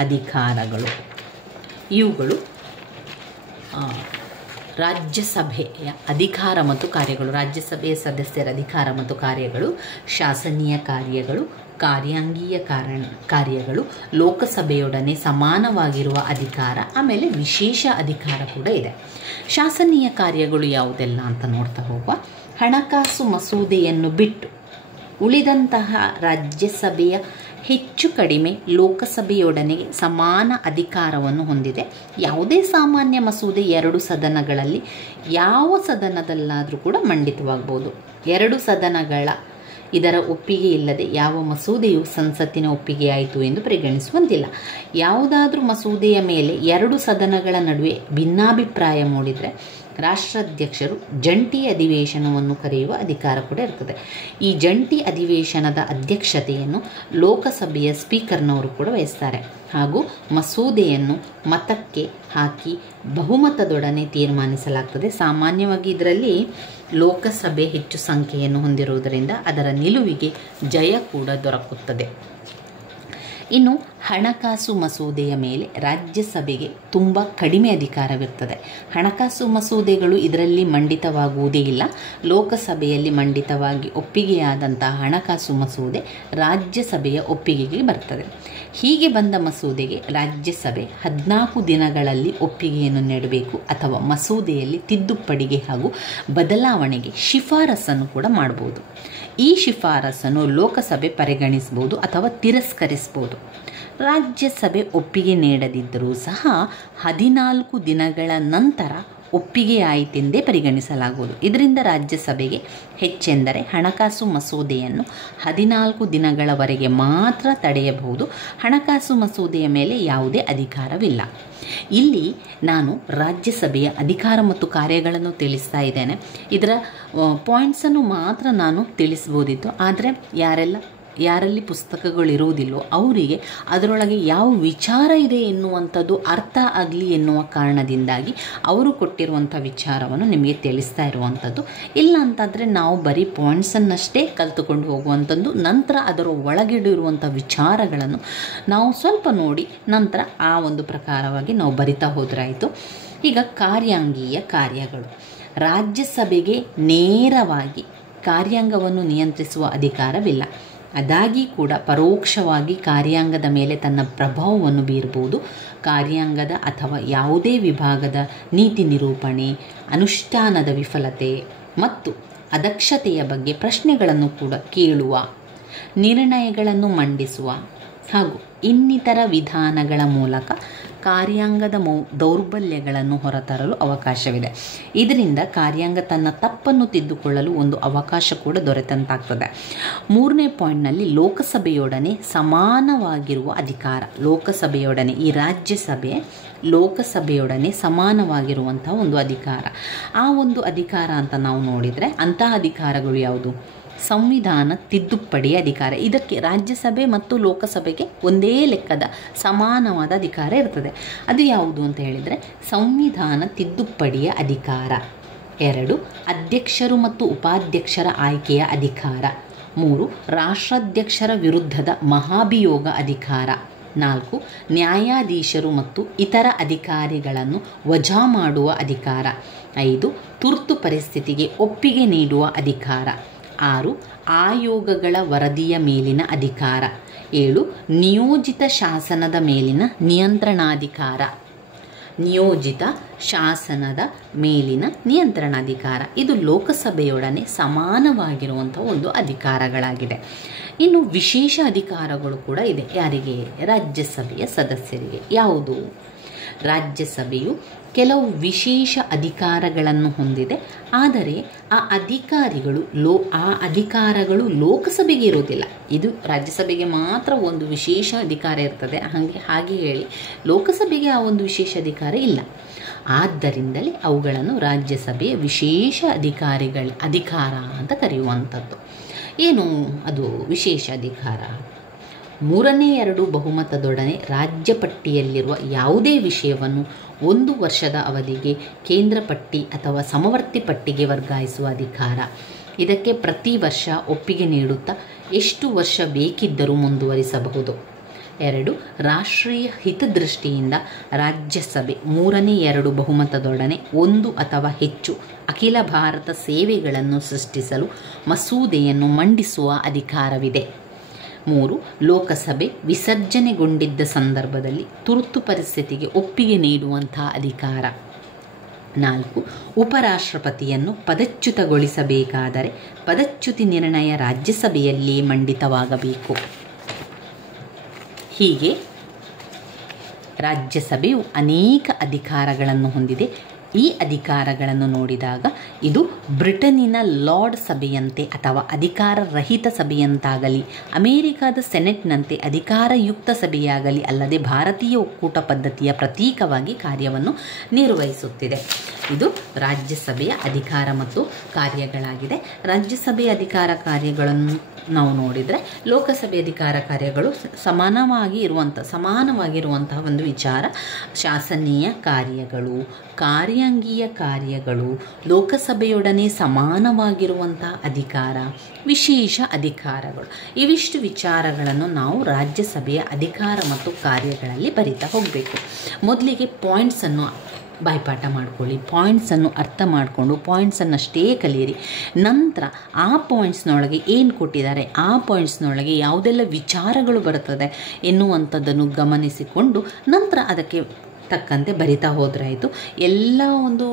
ಅಧಿಕಾರಗಳು. ಇವುಗಳು ರಾಜ್ಯಸಭೆಯ ಅಧಿಕಾರ ಮತ್ತು ಕಾರ್ಯಗಳು. ರಾಜ್ಯಸಭೆಯ ಸದಸ್ಯರ ಅಧಿಕಾರ ಮತ್ತು ಕಾರ್ಯಗಳು: ಶಾಸನೀಯ ಕಾರ್ಯಗಳು, ಕಾರ್ಯಾಂಗೀಯ ಕಾರ್ಯಗಳು, ಲೋಕಸಭೆಯೊಡನೆ ಸಮಾನವಾಗಿರುವ ಅಧಿಕಾರ, ಆಮೇಲೆ ವಿಶೇಷ ಅಧಿಕಾರ ಕೂಡ ಇದೆ. ಶಾಸನೀಯ ಕಾರ್ಯಗಳು ಯಾವುದೆಲ್ಲ ಅಂತ ನೋಡ್ತಾ ಹೋಗುವ. ಹಣಕಾಸು ಮಸೂದೆಯನ್ನು ಬಿಟ್ಟು ಉಳಿದಂತಹ ರಾಜ್ಯಸಭೆಯ ಹೆಚ್ಚು ಕಡಿಮೆ ಲೋಕಸಭೆಯೊಡನೆ ಸಮಾನ ಅಧಿಕಾರವನ್ನು ಹೊಂದಿದೆ. ಯಾವುದೇ ಸಾಮಾನ್ಯ ಮಸೂದೆ 2 ಸದನಗಳಲ್ಲಿ ಯಾವ ಸದನದಲ್ಲಾದರೂ ಕೂಡ ಮಂಡಿತವಾಗಬಹುದು. 2 ಸದನಗಳ ಇದರ ಒಪ್ಪಿಗೆ ಇಲ್ಲದೆ ಯಾವ ಮಸೂದೆಯು ಸಂಸತ್ತಿನ ಒಪ್ಪಿಗೆಯಾಯಿತು ಎಂದು ಪರಿಗಣಿಸುವಂತಿಲ್ಲ. ಯಾವುದಾದ್ರೂ ಮಸೂದೆಯ ಮೇಲೆ 2 ಸದನಗಳ ನಡುವೆ ಭಿನ್ನಾಭಿಪ್ರಾಯ ಮೂಡಿದರೆ ರಾಷ್ಟ್ರಾಧ್ಯಕ್ಷರು ಜಂಟಿ ಅಧಿವೇಶನವನ್ನು ಕರೆಯುವ ಅಧಿಕಾರ ಕೂಡ ಇರ್ತದೆ. ಈ ಜಂಟಿ ಅಧಿವೇಶನದ ಅಧ್ಯಕ್ಷತೆಯನ್ನು ಲೋಕಸಭೆಯ ಸ್ಪೀಕರ್ನವರು ಕೂಡ ವಹಿಸ್ತಾರೆ. ಹಾಗೂ ಮಸೂದೆಯನ್ನು ಮತಕ್ಕೆ ಹಾಕಿ ಬಹುಮತದೊಡನೆ ತೀರ್ಮಾನಿಸಲಾಗ್ತದೆ. ಸಾಮಾನ್ಯವಾಗಿ ಇದರಲ್ಲಿ ಲೋಕಸಭೆ ಹೆಚ್ಚು ಸಂಖ್ಯೆಯನ್ನು ಹೊಂದಿರುವುದರಿಂದ ಅದರ ನಿಲುವಿಗೆ ಜಯ ಕೂಡ ದೊರಕುತ್ತದೆ. ಇನ್ನು ಹಣಕಾಸು ಮಸೂದೆಯ ಮೇಲೆ ರಾಜ್ಯಸಭೆಗೆ ತುಂಬ ಕಡಿಮೆ ಅಧಿಕಾರವಿರ್ತದೆ. ಹಣಕಾಸು ಮಸೂದೆಗಳು ಇದರಲ್ಲಿ ಮಂಡಿತವಾಗುವುದೇ ಇಲ್ಲ. ಲೋಕಸಭೆಯಲ್ಲಿ ಮಂಡಿತವಾಗಿ ಒಪ್ಪಿಗೆಯಾದಂತಹ ಹಣಕಾಸು ಮಸೂದೆ ರಾಜ್ಯಸಭೆಯ ಒಪ್ಪಿಗೆಗೆ ಬರ್ತದೆ. ಹೀಗೆ ಬಂದ ಮಸೂದೆಗೆ ರಾಜ್ಯಸಭೆ 14 ದಿನಗಳಲ್ಲಿ ಒಪ್ಪಿಗೆಯನ್ನು ನೀಡಬೇಕು ಅಥವಾ ಮಸೂದೆಯಲ್ಲಿ ತಿದ್ದುಪಡಿಗೆ ಹಾಗೂ ಬದಲಾವಣೆಗೆ ಶಿಫಾರಸನ್ನು ಕೂಡ ಮಾಡಬಹುದು. ಈ ಶಿಫಾರಸನ್ನು ಲೋಕಸಭೆ ಪರಿಗಣಿಸಬಹುದು ಅಥವಾ ತಿರಸ್ಕರಿಸಬಹುದು. ರಾಜ್ಯಸಭೆ ಒಪ್ಪಿಗೆ ನೀಡದಿದ್ದರೂ ಸಹ 14 ದಿನಗಳ ನಂತರ ಒಪ್ಪಿಗೆಯಾಯಿತೆಂದೇ ಪರಿಗಣಿಸಲಾಗುವುದು. ಇದರಿಂದ ರಾಜ್ಯಸಭೆಗೆ ಹೆಚ್ಚೆಂದರೆ ಹಣಕಾಸು ಮಸೂದೆಯನ್ನು 14 ದಿನಗಳವರೆಗೆ ಮಾತ್ರ ತಡೆಯಬಹುದು. ಹಣಕಾಸು ಮಸೂದೆಯ ಮೇಲೆ ಯಾವುದೇ ಅಧಿಕಾರವಿಲ್ಲ. ಇಲ್ಲಿ ನಾನು ರಾಜ್ಯಸಭೆಯ ಅಧಿಕಾರ ಮತ್ತು ಕಾರ್ಯಗಳನ್ನು ತಿಳಿಸ್ತಾ ಇದ್ದೇನೆ. ಇದರ ಪಾಯಿಂಟ್ಸನ್ನು ಮಾತ್ರ ನಾನು ತಿಳಿಸ್ಬೋದಿತ್ತು. ಆದರೆ ಯಾರಲ್ಲಿ ಪುಸ್ತಕಗಳಿರುವುದಿಲ್ಲೋ ಅವರಿಗೆ ಅದರೊಳಗೆ ಯಾವ ವಿಚಾರ ಇದೆ ಎನ್ನುವಂಥದ್ದು ಅರ್ಥ ಆಗಲಿ ಎನ್ನುವ ಕಾರಣದಿಂದಾಗಿ ಅವರು ಕೊಟ್ಟಿರುವಂಥ ವಿಚಾರವನ್ನು ನಿಮಗೆ ತಿಳಿಸ್ತಾ ಇರುವಂಥದ್ದು. ಇಲ್ಲ ಅಂತಂದರೆ ನಾವು ಬರೀ ಪಾಯಿಂಟ್ಸನ್ನಷ್ಟೇ ಕಲಿತುಕೊಂಡು ಹೋಗುವಂಥದ್ದು, ನಂತರ ಅದರ ಒಳಗಿಡಿರುವಂಥ ವಿಚಾರಗಳನ್ನು ನಾವು ಸ್ವಲ್ಪ ನೋಡಿ ನಂತರ ಆ ಒಂದು ಪ್ರಕಾರವಾಗಿ ನಾವು ಬರಿತಾ ಹೋದ್ರಾಯಿತು. ಈಗ ಕಾರ್ಯಾಂಗೀಯ ಕಾರ್ಯಗಳು. ರಾಜ್ಯಸಭೆಗೆ ನೇರವಾಗಿ ಕಾರ್ಯಾಂಗವನ್ನು ನಿಯಂತ್ರಿಸುವ ಅಧಿಕಾರವಿಲ್ಲ. ಅದಾಗಿ ಕೂಡ ಪರೋಕ್ಷವಾಗಿ ಕಾರ್ಯಾಂಗದ ಮೇಲೆ ತನ್ನ ಪ್ರಭಾವವನ್ನು ಬೀರಬಹುದು. ಕಾರ್ಯಾಂಗದ ಅಥವಾ ಯಾವುದೇ ವಿಭಾಗದ ನೀತಿ ನಿರೂಪಣೆ, ಅನುಷ್ಠಾನದ ವಿಫಲತೆ ಮತ್ತು ಅದಕ್ಷತೆಯ ಬಗ್ಗೆ ಪ್ರಶ್ನೆಗಳನ್ನು ಕೂಡ ಕೇಳುವ, ನಿರ್ಣಯಗಳನ್ನು ಮಂಡಿಸುವ ಹಾಗೂ ಇನ್ನಿತರ ವಿಧಾನಗಳ ಮೂಲಕ ಕಾರ್ಯಾಂಗದ ದೌರ್ಬಲ್ಯಗಳನ್ನು ಹೊರತರಲು ಅವಕಾಶವಿದೆ. ಇದರಿಂದ ಕಾರ್ಯಾಂಗ ತನ್ನ ತಪ್ಪನ್ನು ತಿದ್ದುಕೊಳ್ಳಲು ಒಂದು ಅವಕಾಶ ಕೂಡ ದೊರೆತಂತಾಗ್ತದೆ. 3ನೇ ಪಾಯಿಂಟ್ನಲ್ಲಿ ಲೋಕಸಭೆಯೊಡನೆ ಸಮಾನವಾಗಿರುವ ಅಧಿಕಾರ. ಲೋಕಸಭೆಯೊಡನೆ ಈ ರಾಜ್ಯಸಭೆ ಲೋಕಸಭೆಯೊಡನೆ ಸಮಾನವಾಗಿರುವಂಥ ಒಂದು ಅಧಿಕಾರ. ಆ ಒಂದು ಅಧಿಕಾರ ಅಂತ ನಾವು ನೋಡಿದರೆ ಅಂತಹ ಅಧಿಕಾರಗಳು ಯಾವುದು? ಸಂವಿಧಾನ ತಿದ್ದುಪಡಿಯ ಅಧಿಕಾರ. ಇದಕ್ಕೆ ರಾಜ್ಯಸಭೆ ಮತ್ತು ಲೋಕಸಭೆಗೆ ಒಂದೇ ಲೆಕ್ಕದ ಸಮಾನವಾದ ಅಧಿಕಾರ ಇರ್ತದೆ. ಅದು ಯಾವುದು ಅಂತ ಹೇಳಿದರೆ ಸಂವಿಧಾನ ತಿದ್ದುಪಡಿಯ ಅಧಿಕಾರ. 2 ಅಧ್ಯಕ್ಷರು ಮತ್ತು ಉಪಾಧ್ಯಕ್ಷರ ಆಯ್ಕೆಯ ಅಧಿಕಾರ. 3 ರಾಷ್ಟ್ರಾಧ್ಯಕ್ಷರ ವಿರುದ್ಧದ ಮಹಾಭಿಯೋಗ ಅಧಿಕಾರ. 4 ನ್ಯಾಯಾಧೀಶರು ಮತ್ತು ಇತರ ಅಧಿಕಾರಿಗಳನ್ನು ವಜಾ ಮಾಡುವ ಅಧಿಕಾರ. 5 ತುರ್ತು ಪರಿಸ್ಥಿತಿಗೆ ಒಪ್ಪಿಗೆ ನೀಡುವ ಅಧಿಕಾರ. 6 ಆಯೋಗಗಳ ವರದಿಯ ಮೇಲಿನ ಅಧಿಕಾರ. 7 ನಿಯೋಜಿತ ಶಾಸನದ ಮೇಲಿನ ನಿಯಂತ್ರಣಾಧಿಕಾರ. ನಿಯೋಜಿತ ಶಾಸನದ ಮೇಲಿನ ನಿಯಂತ್ರಣಾಧಿಕಾರ. ಇದು ಲೋಕಸಭೆಯೊಡನೆ ಸಮಾನವಾಗಿರುವಂಥ ಒಂದು ಅಧಿಕಾರಗಳಾಗಿದೆ. ಇನ್ನು ವಿಶೇಷ ಅಧಿಕಾರಗಳು ಕೂಡ ಇದೆ. ಯಾರಿಗೆ? ರಾಜ್ಯಸಭೆಯ ಸದಸ್ಯರಿಗೆ. ಯಾವುದು? ರಾಜ್ಯಸಭೆಯು ಕೆಲವು ವಿಶೇಷ ಅಧಿಕಾರಗಳನ್ನು ಹೊಂದಿದೆ. ಆದರೆ ಆ ಅಧಿಕಾರಗಳು ಲೋಕಸಭೆಗೆ ಇರೋದಿಲ್ಲ. ಇದು ರಾಜ್ಯಸಭೆಗೆ ಮಾತ್ರ ಒಂದು ವಿಶೇಷ ಅಧಿಕಾರ ಇರ್ತದೆ. ಹಾಗೆ ಹೇಳಿ ಲೋಕಸಭೆಗೆ ಆ ಒಂದು ವಿಶೇಷ ಅಧಿಕಾರ ಇಲ್ಲ. ಆದ್ದರಿಂದಲೇ ಅವುಗಳನ್ನು ರಾಜ್ಯಸಭೆಯ ವಿಶೇಷ ಅಧಿಕಾರ ಅಂತ ಕರೆಯುವಂಥದ್ದು. ಏನು ಅದು ವಿಶೇಷ ಅಧಿಕಾರ? 3/2 ಬಹುಮತದೊಡನೆ ರಾಜ್ಯ ಪಟ್ಟಿಯಲ್ಲಿರುವ ಯಾವುದೇ ವಿಷಯವನ್ನು 1 ವರ್ಷದ ಅವಧಿಗೆ ಕೇಂದ್ರ ಪಟ್ಟಿ ಅಥವಾ ಸಮವರ್ತಿ ಪಟ್ಟಿಗೆ ವರ್ಗಾಯಿಸುವ ಅಧಿಕಾರ. ಇದಕ್ಕೆ ಪ್ರತಿ ವರ್ಷ ಒಪ್ಪಿಗೆ ನೀಡುತ್ತಾ ಎಷ್ಟು ವರ್ಷ ಬೇಕಿದ್ದರೂ ಮುಂದುವರಿಸಬಹುದು. 2 ರಾಷ್ಟ್ರೀಯ ಹಿತದೃಷ್ಟಿಯಿಂದ ರಾಜ್ಯಸಭೆ 3/2 ಬಹುಮತದೊಡನೆ 1 ಅಥವಾ ಹೆಚ್ಚು ಅಖಿಲ ಭಾರತ ಸೇವೆಗಳನ್ನು ಸೃಷ್ಟಿಸಲು ಮಸೂದೆಯನ್ನು ಮಂಡಿಸುವ ಅಧಿಕಾರವಿದೆ. 3 ಲೋಕಸಭೆ ವಿಸರ್ಜನೆಗೊಂಡಿದ್ದ ಸಂದರ್ಭದಲ್ಲಿ ತುರ್ತು ಪರಿಸ್ಥಿತಿಗೆ ಒಪ್ಪಿಗೆ ನೀಡುವಂತಹ ಅಧಿಕಾರ. 4 ಉಪರಾಷ್ಟ್ರಪತಿಯನ್ನು ಪದಚ್ಯುತಗೊಳಿಸಬೇಕಾದರೆ ಪದಚ್ಯುತಿ ನಿರ್ಣಯ ರಾಜ್ಯಸಭೆಯಲ್ಲಿಯೇ ಮಂಡಿತವಾಗಬೇಕು. ಹೀಗೆ ರಾಜ್ಯಸಭೆಯು ಅನೇಕ ಅಧಿಕಾರಗಳನ್ನು ಹೊಂದಿದೆ. ಈ ಅಧಿಕಾರಗಳನ್ನು ನೋಡಿದಾಗ ಇದು ಬ್ರಿಟನ್ನಿನ ಲಾರ್ಡ್ ಸಭೆಯಂತೆ ಅಥವಾ ಅಧಿಕಾರ ರಹಿತ ಸಭೆಯಂತಾಗಲಿ, ಅಮೆರಿಕದ ಸೆನೆಟ್ನಂತೆ ಅಧಿಕಾರಯುಕ್ತ ಸಭೆಯಾಗಲಿ ಅಲ್ಲದೆ ಭಾರತೀಯ ಒಕ್ಕೂಟ ಪದ್ಧತಿಯ ಪ್ರತೀಕವಾಗಿ ಕಾರ್ಯವನ್ನು ನಿರ್ವಹಿಸುತ್ತಿದೆ. ಇದು ರಾಜ್ಯಸಭೆಯ ಅಧಿಕಾರ ಮತ್ತು ಕಾರ್ಯಗಳಾಗಿದೆ. ರಾಜ್ಯಸಭೆಯ ಅಧಿಕಾರ ಕಾರ್ಯಗಳನ್ನು ನಾವು ನೋಡಿದರೆ ಲೋಕಸಭೆ ಅಧಿಕಾರ ಕಾರ್ಯಗಳು ಸಮಾನವಾಗಿರುವಂತಹ ಒಂದು ವಿಚಾರ. ಶಾಸನೀಯ ಕಾರ್ಯಗಳು, ಕಾರ್ಯಾಂಗೀಯ ಕಾರ್ಯಗಳು, ಲೋಕಸಭೆಯೊಡನೆ ಸಮಾನವಾಗಿರುವಂತಹ ಅಧಿಕಾರ, ವಿಶೇಷ ಅಧಿಕಾರಗಳು, ಇವಿಷ್ಟು ವಿಚಾರಗಳನ್ನು ನಾವು ರಾಜ್ಯಸಭೆಯ ಅಧಿಕಾರ ಮತ್ತು ಕಾರ್ಯಗಳಲ್ಲಿ ಬರಿತಾ ಹೋಗಬೇಕು. ಮೊದಲಿಗೆ ಪಾಯಿಂಟ್ಸನ್ನು ಬಾಯ್ಪಾಠ ಮಾಡ್ಕೊಳ್ಳಿ. ಪಾಯಿಂಟ್ಸನ್ನು ಅರ್ಥ ಮಾಡಿಕೊಂಡು ಪಾಯಿಂಟ್ಸನ್ನಷ್ಟೇ ಕಲಿಯಿರಿ. ನಂತರ ಆ ಪಾಯಿಂಟ್ಸ್ನೊಳಗೆ ಏನು ಕೊಟ್ಟಿದ್ದಾರೆ, ಆ ಪಾಯಿಂಟ್ಸ್ನೊಳಗೆ ಯಾವುದೆಲ್ಲ ವಿಚಾರಗಳು ಬರುತ್ತದೆ ಎನ್ನುವಂಥದ್ದನ್ನು ಗಮನಿಸಿಕೊಂಡು ನಂತರ ಅದಕ್ಕೆ ತಕ್ಕಂತೆ ಬರಿತಾ ಹೋದ್ರಾಯಿತು. ಎಲ್ಲ ಒಂದು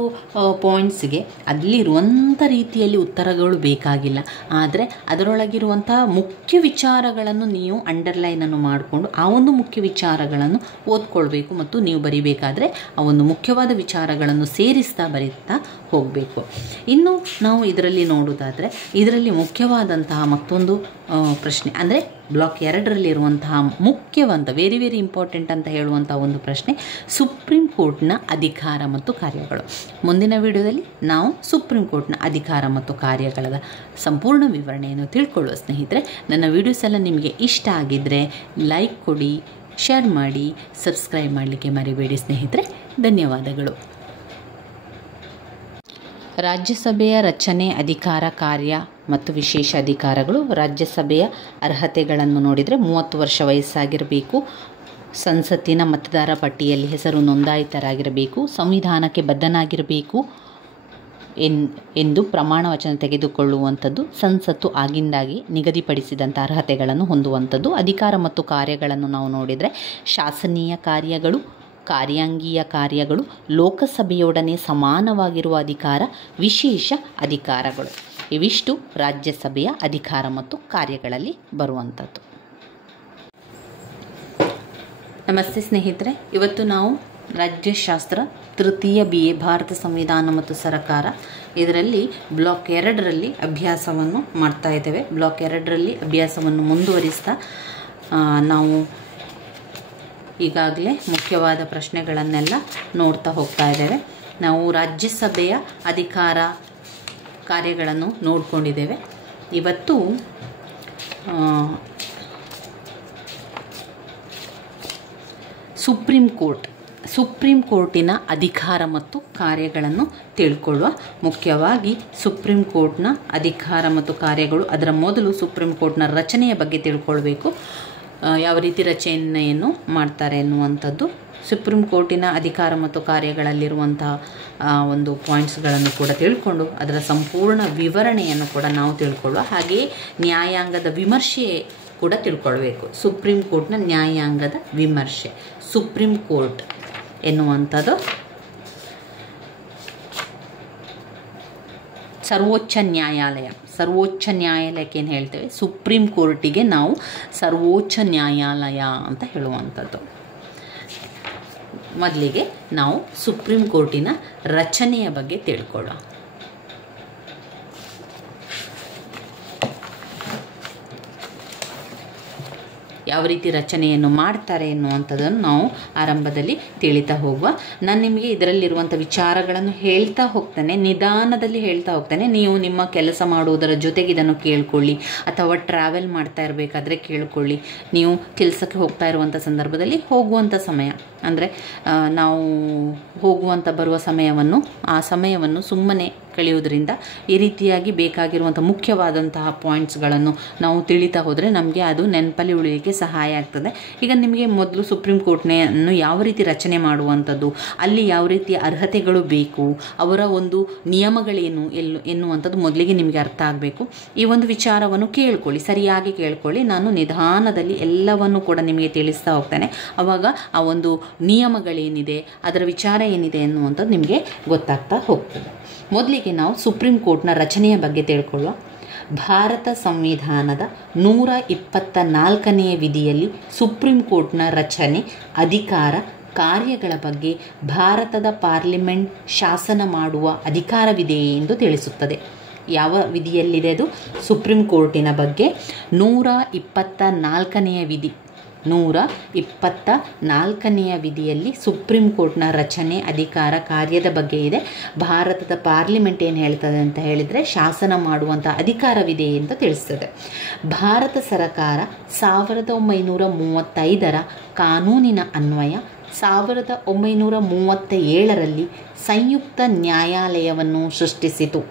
ಪಾಯಿಂಟ್ಸ್ಗೆ ಅಲ್ಲಿರುವಂಥ ರೀತಿಯಲ್ಲಿ ಉತ್ತರಗಳು ಬೇಕಾಗಿಲ್ಲ, ಆದರೆ ಅದರೊಳಗಿರುವಂಥ ಮುಖ್ಯ ವಿಚಾರಗಳನ್ನು ನೀವು ಅಂಡರ್ಲೈನನ್ನು ಮಾಡಿಕೊಂಡು ಆ ಒಂದು ಮುಖ್ಯ ವಿಚಾರಗಳನ್ನು ಓದ್ಕೊಳ್ಬೇಕು ಮತ್ತು ನೀವು ಬರಿಬೇಕಾದ್ರೆ ಆ ಒಂದು ಮುಖ್ಯವಾದ ವಿಚಾರಗಳನ್ನು ಸೇರಿಸ್ತಾ ಬರೀತಾ ಹೋಗಬೇಕು. ಇನ್ನು ನಾವು ಇದರಲ್ಲಿ ನೋಡೋದಾದರೆ ಇದರಲ್ಲಿ ಮುಖ್ಯವಾದಂತಹ ಮತ್ತೊಂದು ಪ್ರಶ್ನೆ ಅಂದರೆ ಬ್ಲಾಕ್ 2ರಲ್ಲಿರುವಂತಹ ಮುಖ್ಯವಂತ ವೆರಿ ವೆರಿ ಇಂಪಾರ್ಟೆಂಟ್ ಅಂತ ಹೇಳುವಂಥ ಒಂದು ಪ್ರಶ್ನೆ ಸುಪ್ರೀಂ ಕೋರ್ಟ್ನ ಅಧಿಕಾರ ಮತ್ತು ಕಾರ್ಯಗಳು. ಮುಂದಿನ ವಿಡಿಯೋದಲ್ಲಿ ನಾವು ಸುಪ್ರೀಂ ಕೋರ್ಟ್ನ ಅಧಿಕಾರ ಮತ್ತು ಕಾರ್ಯಗಳ ಸಂಪೂರ್ಣ ವಿವರಣೆಯನ್ನು ತಿಳ್ಕೊಳ್ಳುವ. ಸ್ನೇಹಿತರೆ, ನನ್ನ ವಿಡಿಯೋಸ್ ಎಲ್ಲ ನಿಮಗೆ ಇಷ್ಟ ಆಗಿದ್ದರೆ ಲೈಕ್ ಕೊಡಿ, ಶೇರ್ ಮಾಡಿ, ಸಬ್ಸ್ಕ್ರೈಬ್ ಮಾಡಲಿಕ್ಕೆ ಮರಿಬೇಡಿ ಸ್ನೇಹಿತರೆ. ಧನ್ಯವಾದಗಳು. ರಾಜ್ಯಸಭೆಯ ರಚನೆ, ಅಧಿಕಾರ, ಕಾರ್ಯ ಮತ್ತು ವಿಶೇಷ ಅಧಿಕಾರಗಳು. ರಾಜ್ಯಸಭೆಯ ಅರ್ಹತೆಗಳನ್ನು ನೋಡಿದರೆ 30 ವರ್ಷ ವಯಸ್ಸಾಗಿರಬೇಕು, ಸಂಸತ್ತಿನ ಮತದಾರ ಪಟ್ಟಿಯಲ್ಲಿ ಹೆಸರು ನೋಂದಾಯಿತರಾಗಿರಬೇಕು, ಸಂವಿಧಾನಕ್ಕೆ ಬದ್ಧನಾಗಿರಬೇಕು ಎಂದು ಪ್ರಮಾಣ ವಚನ ತೆಗೆದುಕೊಳ್ಳುವಂಥದ್ದು, ಸಂಸತ್ತು ಆಗಿಂದಾಗಿ ನಿಗದಿಪಡಿಸಿದಂಥ ಅರ್ಹತೆಗಳನ್ನು ಹೊಂದುವಂಥದ್ದು. ಅಧಿಕಾರ ಮತ್ತು ಕಾರ್ಯಗಳನ್ನು ನಾವು ನೋಡಿದರೆ ಶಾಸನೀಯ ಕಾರ್ಯಗಳು, ಕಾರ್ಯಾಂಗೀಯ ಕಾರ್ಯಗಳು, ಲೋಕಸಭೆಯೊಡನೆ ಸಮಾನವಾಗಿರುವ ಅಧಿಕಾರ, ವಿಶೇಷ ಅಧಿಕಾರಗಳು. ಇವಿಷ್ಟು ರಾಜ್ಯಸಭೆಯ ಅಧಿಕಾರ ಮತ್ತು ಕಾರ್ಯಗಳಲ್ಲಿ ಬರುವಂಥದ್ದು. ನಮಸ್ತೆ ಸ್ನೇಹಿತರೆ, ಇವತ್ತು ನಾವು ರಾಜ್ಯಶಾಸ್ತ್ರ ತೃತೀಯ BA ಭಾರತ ಸಂವಿಧಾನ ಮತ್ತು ಸರ್ಕಾರ ಇದರಲ್ಲಿ ಬ್ಲಾಕ್ 2ರಲ್ಲಿ ಅಭ್ಯಾಸವನ್ನು ಮಾಡ್ತಾ ಇದ್ದೇವೆ. ಬ್ಲಾಕ್ 2ರಲ್ಲಿ ಅಭ್ಯಾಸವನ್ನು ಮುಂದುವರಿಸ್ತಾ ನಾವು ಈಗಾಗಲೇ ಮುಖ್ಯವಾದ ಪ್ರಶ್ನೆಗಳನ್ನೆಲ್ಲ ನೋಡ್ತಾ ಹೋಗ್ತಾ ಇದ್ದೇವೆ. ನಾವು ರಾಜ್ಯಸಭೆಯ ಅಧಿಕಾರ ಕಾರ್ಯಗಳನ್ನು ನೋಡಿಕೊಂಡಿದ್ದೇವೆ. ಇವತ್ತು ಸುಪ್ರೀಂ ಕೋರ್ಟಿನ ಅಧಿಕಾರ ಮತ್ತು ಕಾರ್ಯಗಳನ್ನು ತಿಳ್ಕೊಳ್ಳುವ. ಮುಖ್ಯವಾಗಿ ಸುಪ್ರೀಂ ಕೋರ್ಟ್ನ ಅಧಿಕಾರ ಮತ್ತು ಕಾರ್ಯಗಳು, ಅದರ ಮೊದಲು ಸುಪ್ರೀಂ ಕೋರ್ಟ್ನ ರಚನೆಯ ಬಗ್ಗೆ ತಿಳ್ಕೊಳ್ಬೇಕು, ಯಾವ ರೀತಿ ರಚನೆಯನ್ನು ಮಾಡ್ತಾರೆ ಎನ್ನುವಂಥದ್ದು. ಸುಪ್ರೀಂ ಕೋರ್ಟಿನ ಅಧಿಕಾರ ಮತ್ತು ಕಾರ್ಯಗಳಲ್ಲಿರುವಂತಹ ಒಂದು ಪಾಯಿಂಟ್ಸ್ಗಳನ್ನು ಕೂಡ ತಿಳ್ಕೊಂಡು ಅದರ ಸಂಪೂರ್ಣ ವಿವರಣೆಯನ್ನು ಕೂಡ ನಾವು ತಿಳ್ಕೊಳ್ಳುವ. ಹಾಗೆಯೇ ನ್ಯಾಯಾಂಗದ ವಿಮರ್ಶೆ ಕೂಡ ತಿಳ್ಕೊಳ್ಬೇಕು. ಸುಪ್ರೀಂ ಕೋರ್ಟ್ನ ನ್ಯಾಯಾಂಗದ ವಿಮರ್ಶೆ. ಸುಪ್ರೀಂ ಕೋರ್ಟ್ ಎನ್ನುವಂಥದ್ದು ಸರ್ವೋಚ್ಚ ನ್ಯಾಯಾಲಯಕ್ಕೆ ಏನು ಹೇಳ್ತೇವೆ, ಸುಪ್ರೀಂ ಕೋರ್ಟಿಗೆ ನಾವು ಸರ್ವೋಚ್ಚ ನ್ಯಾಯಾಲಯ ಅಂತ ಹೇಳುವಂಥದ್ದು. ಮೊದಲಿಗೆ ನಾವು ಸುಪ್ರೀಂ ಕೋರ್ಟಿನ ರಚನೆಯ ಬಗ್ಗೆ ತಿಳ್ಕೊಳ್ಳೋಣ. ಯಾವ ರೀತಿ ರಚನೆಯನ್ನು ಮಾಡ್ತಾರೆ ಎನ್ನುವಂಥದ್ದನ್ನು ನಾವು ಆರಂಭದಲ್ಲಿ ತಿಳಿತಾ ಹೋಗುವ. ನಾನು ನಿಮಗೆ ಇದರಲ್ಲಿರುವಂಥ ವಿಚಾರಗಳನ್ನು ಹೇಳ್ತಾ ಹೋಗ್ತಾನೆ, ನಿಧಾನದಲ್ಲಿ ಹೇಳ್ತಾ ಹೋಗ್ತಾನೆ. ನೀವು ನಿಮ್ಮ ಕೆಲಸ ಮಾಡುವುದರ ಜೊತೆಗೆ ಇದನ್ನು ಕೇಳ್ಕೊಳ್ಳಿ, ಅಥವಾ ಟ್ರಾವೆಲ್ ಮಾಡ್ತಾ ಇರಬೇಕಾದ್ರೆ ಕೇಳ್ಕೊಳ್ಳಿ. ನೀವು ಕೆಲಸಕ್ಕೆ ಹೋಗ್ತಾ ಇರುವಂಥ ಸಂದರ್ಭದಲ್ಲಿ ಹೋಗುವಂಥ ಸಮಯ ಅಂದರೆ ನಾವು ಹೋಗುವಂಥ ಬರುವ ಆ ಸಮಯವನ್ನು ಸುಮ್ಮನೆ ಕಳೆಯೋದ್ರಿಂದ ಈ ರೀತಿಯಾಗಿ ಬೇಕಾಗಿರುವಂಥ ಮುಖ್ಯವಾದಂತಹ ಪಾಯಿಂಟ್ಸ್ಗಳನ್ನು ನಾವು ತಿಳಿತಾ ಹೋದರೆ ನಮಗೆ ಅದು ನೆನಪಲ್ಲಿ ಉಳಿಲಿಕ್ಕೆ ಸಹಾಯ ಆಗ್ತದೆ. ಈಗ ನಿಮಗೆ ಮೊದಲು ಸುಪ್ರೀಂ ಕೋರ್ಟ್ನನ್ನು ಯಾವ ರೀತಿ ರಚನೆ ಮಾಡುವಂಥದ್ದು, ಅಲ್ಲಿ ಯಾವ ರೀತಿಯ ಅರ್ಹತೆಗಳು ಬೇಕು, ಅವರ ಒಂದು ನಿಯಮಗಳೇನು ಎನ್ನುವಂಥದ್ದು ಮೊದಲಿಗೆ ನಿಮಗೆ ಅರ್ಥ ಆಗಬೇಕು. ಈ ಒಂದು ವಿಚಾರವನ್ನು ಕೇಳ್ಕೊಳ್ಳಿ, ಸರಿಯಾಗಿ ಕೇಳ್ಕೊಳ್ಳಿ. ನಾನು ನಿಧಾನದಲ್ಲಿ ಎಲ್ಲವನ್ನು ಕೂಡ ನಿಮಗೆ ತಿಳಿಸ್ತಾ ಹೋಗ್ತೇನೆ. ಆವಾಗ ಆ ಒಂದು ನಿಯಮಗಳೇನಿದೆ, ಅದರ ವಿಚಾರ ಏನಿದೆ ಎನ್ನುವಂಥದ್ದು ನಿಮಗೆ ಗೊತ್ತಾಗ್ತಾ ಹೋಗ್ತದೆ. ಮೊದಲಿಗೆ ನಾವು ಸುಪ್ರೀಂ ಕೋರ್ಟ್ನ ರಚನೆಯ ಬಗ್ಗೆ ತಿಳ್ಕೊಳ್ಳುವ. ಭಾರತ ಸಂವಿಧಾನದ 124ನೇ ವಿಧಿಯಲ್ಲಿ ಸುಪ್ರೀಂ ಕೋರ್ಟ್ನ ರಚನೆ, ಅಧಿಕಾರ, ಕಾರ್ಯಗಳ ಬಗ್ಗೆ ಭಾರತದ ಪಾರ್ಲಿಮೆಂಟ್ ಶಾಸನ ಮಾಡುವ ಅಧಿಕಾರವಿದೆ ಎಂದು ತಿಳಿಸುತ್ತದೆ. ಯಾವ ವಿಧಿಯಲ್ಲಿದೆ ಅದು? ಸುಪ್ರೀಂ ಕೋರ್ಟಿನ ಬಗ್ಗೆ 124ನೇ ವಿಧಿ. 124ನೇ ವಿಧಿಯಲ್ಲಿ ಸುಪ್ರೀಂ ಕೋರ್ಟ್ನ ರಚನೆ, ಅಧಿಕಾರ, ಕಾರ್ಯದ ಬಗ್ಗೆ ಇದೆ. ಭಾರತದ ಪಾರ್ಲಿಮೆಂಟ್ ಏನು ಹೇಳ್ತದೆ ಅಂತ ಹೇಳಿದರೆ ಶಾಸನ ಮಾಡುವಂಥ ಅಧಿಕಾರವಿದೆ ಅಂತ ತಿಳಿಸ್ತದೆ. ಭಾರತ ಸರ್ಕಾರ 1935ರ ಕಾನೂನಿನ ಅನ್ವಯ 1937ರಲ್ಲಿ ಸಂಯುಕ್ತ ನ್ಯಾಯಾಲಯವನ್ನು ಸೃಷ್ಟಿಸಿತು.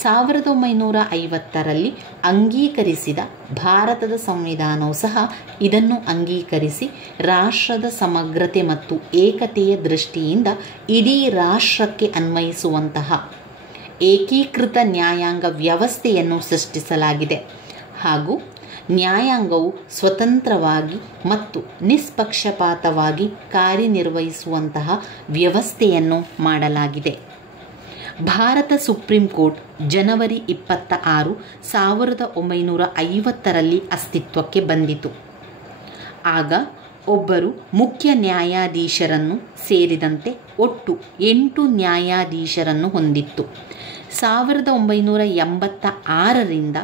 1950ರಲ್ಲಿ ಅಂಗೀಕರಿಸಿದ ಭಾರತದ ಸಂವಿಧಾನವು ಸಹ ಇದನ್ನು ಅಂಗೀಕರಿಸಿ ರಾಷ್ಟ್ರದ ಸಮಗ್ರತೆ ಮತ್ತು ಏಕತೆಯ ದೃಷ್ಟಿಯಿಂದ ಇಡೀ ರಾಷ್ಟ್ರಕ್ಕೆ ಅನ್ವಯಿಸುವಂತಹ ಏಕೀಕೃತ ನ್ಯಾಯಾಂಗ ವ್ಯವಸ್ಥೆಯನ್ನು ಸೃಷ್ಟಿಸಲಾಗಿದೆ ಹಾಗೂ ನ್ಯಾಯಾಂಗವು ಸ್ವತಂತ್ರವಾಗಿ ಮತ್ತು ನಿಷ್ಪಕ್ಷಪಾತವಾಗಿ ಕಾರ್ಯನಿರ್ವಹಿಸುವಂತಹ ವ್ಯವಸ್ಥೆಯನ್ನು ಮಾಡಲಾಗಿದೆ. ಭಾರತ ಸುಪ್ರೀಂ ಕೋರ್ಟ್ ಜನವರಿ 26, 1950ರಲ್ಲಿ ಅಸ್ತಿತ್ವಕ್ಕೆ ಬಂದಿತು. ಆಗ ಒಬ್ಬರು ಮುಖ್ಯ ನ್ಯಾಯಾಧೀಶರನ್ನು ಸೇರಿದಂತೆ ಒಟ್ಟು 8 ನ್ಯಾಯಾಧೀಶರನ್ನು ಹೊಂದಿತ್ತು. 1986ರಿಂದ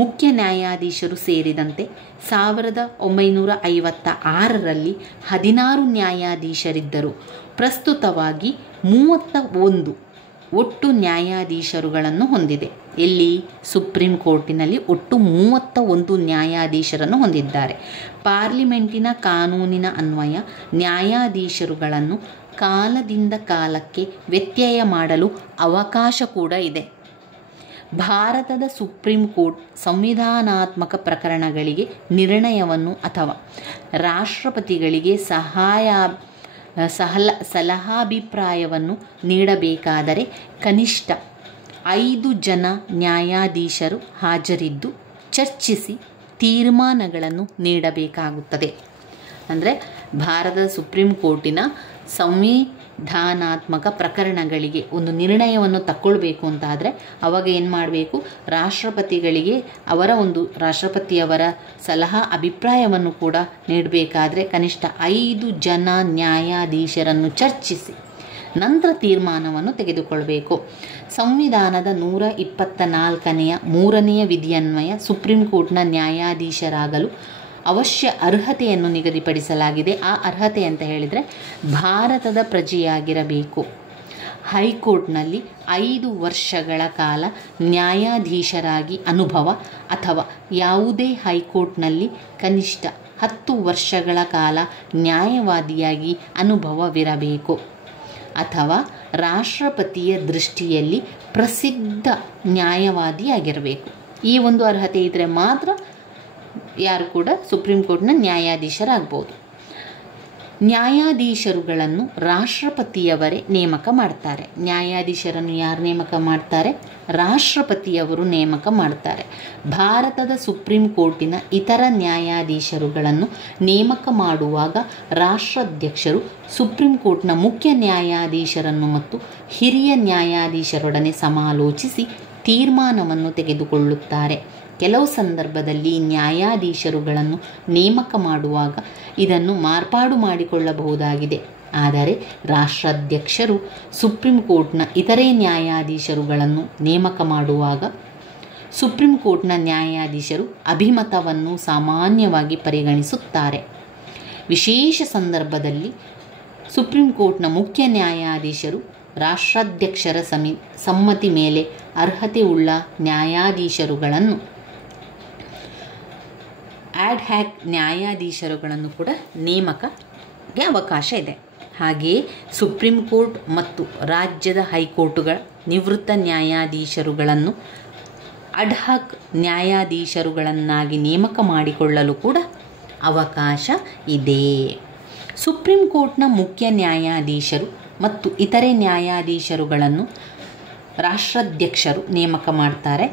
ಮುಖ್ಯ ನ್ಯಾಯಾಧೀಶರು ಸೇರಿದಂತೆ 1956ರಲ್ಲಿ 16 ನ್ಯಾಯಾಧೀಶರಿದ್ದರು. ಪ್ರಸ್ತುತವಾಗಿ 31 ಒಟ್ಟು ನ್ಯಾಯಾಧೀಶರುಗಳನ್ನು ಹೊಂದಿದೆ. ಇಲ್ಲಿ ಸುಪ್ರೀಂ ಕೋರ್ಟಿನಲ್ಲಿ ಒಟ್ಟು 31 ನ್ಯಾಯಾಧೀಶರನ್ನು ಹೊಂದಿದ್ದಾರೆ. ಪಾರ್ಲಿಮೆಂಟಿನ ಕಾನೂನಿನ ಅನ್ವಯ ನ್ಯಾಯಾಧೀಶರುಗಳನ್ನು ಕಾಲದಿಂದ ಕಾಲಕ್ಕೆ ವ್ಯತ್ಯಯ ಮಾಡಲು ಅವಕಾಶ ಕೂಡ ಇದೆ. ಭಾರತದ ಸುಪ್ರೀಂ ಕೋರ್ಟ್ ಸಂವಿಧಾನಾತ್ಮಕ ಪ್ರಕರಣಗಳಿಗೆ ನಿರ್ಣಯವನ್ನು ಅಥವಾ ರಾಷ್ಟ್ರಪತಿಗಳಿಗೆ ಸಲಹಾಭಿಪ್ರಾಯವನ್ನು ನೀಡಬೇಕಾದರೆ ಕನಿಷ್ಠ 5 ಜನ ನ್ಯಾಯಾಧೀಶರು ಹಾಜರಿದ್ದು ಚರ್ಚಿಸಿ ತೀರ್ಮಾನಗಳನ್ನು ನೀಡಬೇಕಾಗುತ್ತದೆ. ಅಂದರೆ ಭಾರತದ ಸುಪ್ರೀಂ ಕೋರ್ಟಿನ ಸಂವಿಧಾನಾತ್ಮಕ ಪ್ರಕರಣಗಳಿಗೆ ಒಂದು ನಿರ್ಣಯವನ್ನು ತಗೊಳ್ಬೇಕು ಅಂತಾದರೆ ಅವಾಗ ಏನು ಮಾಡಬೇಕು, ರಾಷ್ಟ್ರಪತಿಗಳಿಗೆ ರಾಷ್ಟ್ರಪತಿಯವರ ಸಲಹಾ ಅಭಿಪ್ರಾಯವನ್ನು ಕೂಡ ನೀಡಬೇಕಾದ್ರೆ ಕನಿಷ್ಠ 5 ಜನ ನ್ಯಾಯಾಧೀಶರನ್ನು ಚರ್ಚಿಸಿ ನಂತರ ತೀರ್ಮಾನವನ್ನು ತೆಗೆದುಕೊಳ್ಬೇಕು. ಸಂವಿಧಾನದ 124ನೇ 3ನೇ ವಿಧಿಯನ್ವಯ ಸುಪ್ರೀಂ ಕೋರ್ಟ್ನ ನ್ಯಾಯಾಧೀಶರಾಗಲು ಅವಶ್ಯ ಅರ್ಹತೆಯನ್ನು ನಿಗದಿಪಡಿಸಲಾಗಿದೆ. ಆ ಅರ್ಹತೆ ಅಂತ ಹೇಳಿದರೆ ಭಾರತದ ಪ್ರಜೆಯಾಗಿರಬೇಕು. ಹೈಕೋರ್ಟ್ನಲ್ಲಿ 5 ವರ್ಷಗಳ ಕಾಲ ನ್ಯಾಯಾಧೀಶರಾಗಿ ಅನುಭವ ಅಥವಾ ಯಾವುದೇ ಹೈಕೋರ್ಟ್ನಲ್ಲಿ ಕನಿಷ್ಠ 10 ವರ್ಷಗಳ ಕಾಲ ನ್ಯಾಯವಾದಿಯಾಗಿ ಅನುಭವವಿರಬೇಕು ಅಥವಾ ರಾಷ್ಟ್ರಪತಿಯ ದೃಷ್ಟಿಯಲ್ಲಿ ಪ್ರಸಿದ್ಧ ನ್ಯಾಯವಾದಿಯಾಗಿರಬೇಕು. ಈ ಒಂದು ಅರ್ಹತೆ ಇದ್ದರೆ ಮಾತ್ರ ಯಾರು ಕೂಡ ಸುಪ್ರೀಂ ಕೋರ್ಟ್ನ ನ್ಯಾಯಾಧೀಶರಾಗ್ಬೋದು. ನ್ಯಾಯಾಧೀಶರುಗಳನ್ನು ರಾಷ್ಟ್ರಪತಿಯವರೇ ನೇಮಕ ಮಾಡ್ತಾರೆ. ನ್ಯಾಯಾಧೀಶರನ್ನು ಯಾರು ನೇಮಕ ಮಾಡ್ತಾರೆ? ರಾಷ್ಟ್ರಪತಿಯವರು ನೇಮಕ ಮಾಡ್ತಾರೆ. ಭಾರತದ ಸುಪ್ರೀಂ ಕೋರ್ಟಿನ ಇತರ ನ್ಯಾಯಾಧೀಶರುಗಳನ್ನು ನೇಮಕ ಮಾಡುವಾಗ ರಾಷ್ಟ್ರಾಧ್ಯಕ್ಷರು ಸುಪ್ರೀಂ ಕೋರ್ಟ್ನ ಮುಖ್ಯ ನ್ಯಾಯಾಧೀಶರನ್ನು ಮತ್ತು ಹಿರಿಯ ನ್ಯಾಯಾಧೀಶರೊಡನೆ ಸಮಾಲೋಚಿಸಿ ತೀರ್ಮಾನವನ್ನು ತೆಗೆದುಕೊಳ್ಳುತ್ತಾರೆ. ಕೆಲವು ಸಂದರ್ಭದಲ್ಲಿ ನ್ಯಾಯಾಧೀಶರುಗಳನ್ನು ನೇಮಕ ಮಾಡುವಾಗ ಇದನ್ನು ಮಾರ್ಪಾಡು ಮಾಡಿಕೊಳ್ಳಬಹುದಾಗಿದೆ. ಆದರೆ ರಾಷ್ಟ್ರಾಧ್ಯಕ್ಷರು ಸುಪ್ರೀಂ ಕೋರ್ಟ್ನ ಇತರೆ ನ್ಯಾಯಾಧೀಶರುಗಳನ್ನು ನೇಮಕ ಮಾಡುವಾಗ ಸುಪ್ರೀಂ ಕೋರ್ಟ್ನ ನ್ಯಾಯಾಧೀಶರು ಅಭಿಮತವನ್ನು ಸಾಮಾನ್ಯವಾಗಿ ಪರಿಗಣಿಸುತ್ತಾರೆ. ವಿಶೇಷ ಸಂದರ್ಭದಲ್ಲಿ ಸುಪ್ರೀಂ ಕೋರ್ಟ್ನ ಮುಖ್ಯ ನ್ಯಾಯಾಧೀಶರು ರಾಷ್ಟ್ರಾಧ್ಯಕ್ಷರ ಸಮ್ಮತಿ ಮೇಲೆ ಅರ್ಹತೆಯುಳ್ಳ ನ್ಯಾಯಾಧೀಶರುಗಳನ್ನು ಆಡ್-ಹ್ಯಾಕ್ ನ್ಯಾಯಾಧೀಶರುಗಳನ್ನು ಕೂಡ ನೇಮಕಕ್ಕೆ ಅವಕಾಶ ಇದೆ. ಹಾಗೆಯೇ ಸುಪ್ರೀಂ ಕೋರ್ಟ್ ಮತ್ತು ರಾಜ್ಯದ ಹೈಕೋರ್ಟುಗಳ ನಿವೃತ್ತ ನ್ಯಾಯಾಧೀಶರುಗಳನ್ನು ಅಡ್-ಹಾಕ್ ನ್ಯಾಯಾಧೀಶರುಗಳನ್ನಾಗಿ ನೇಮಕ ಮಾಡಿಕೊಳ್ಳಲು ಕೂಡ ಅವಕಾಶ ಇದೆ. ಸುಪ್ರೀಂ ಕೋರ್ಟ್ನ ಮುಖ್ಯ ನ್ಯಾಯಾಧೀಶರು ಮತ್ತು ಇತರೆ ನ್ಯಾಯಾಧೀಶರುಗಳನ್ನು ರಾಷ್ಟ್ರಾಧ್ಯಕ್ಷರು ನೇಮಕ ಮಾಡ್ತಾರೆ.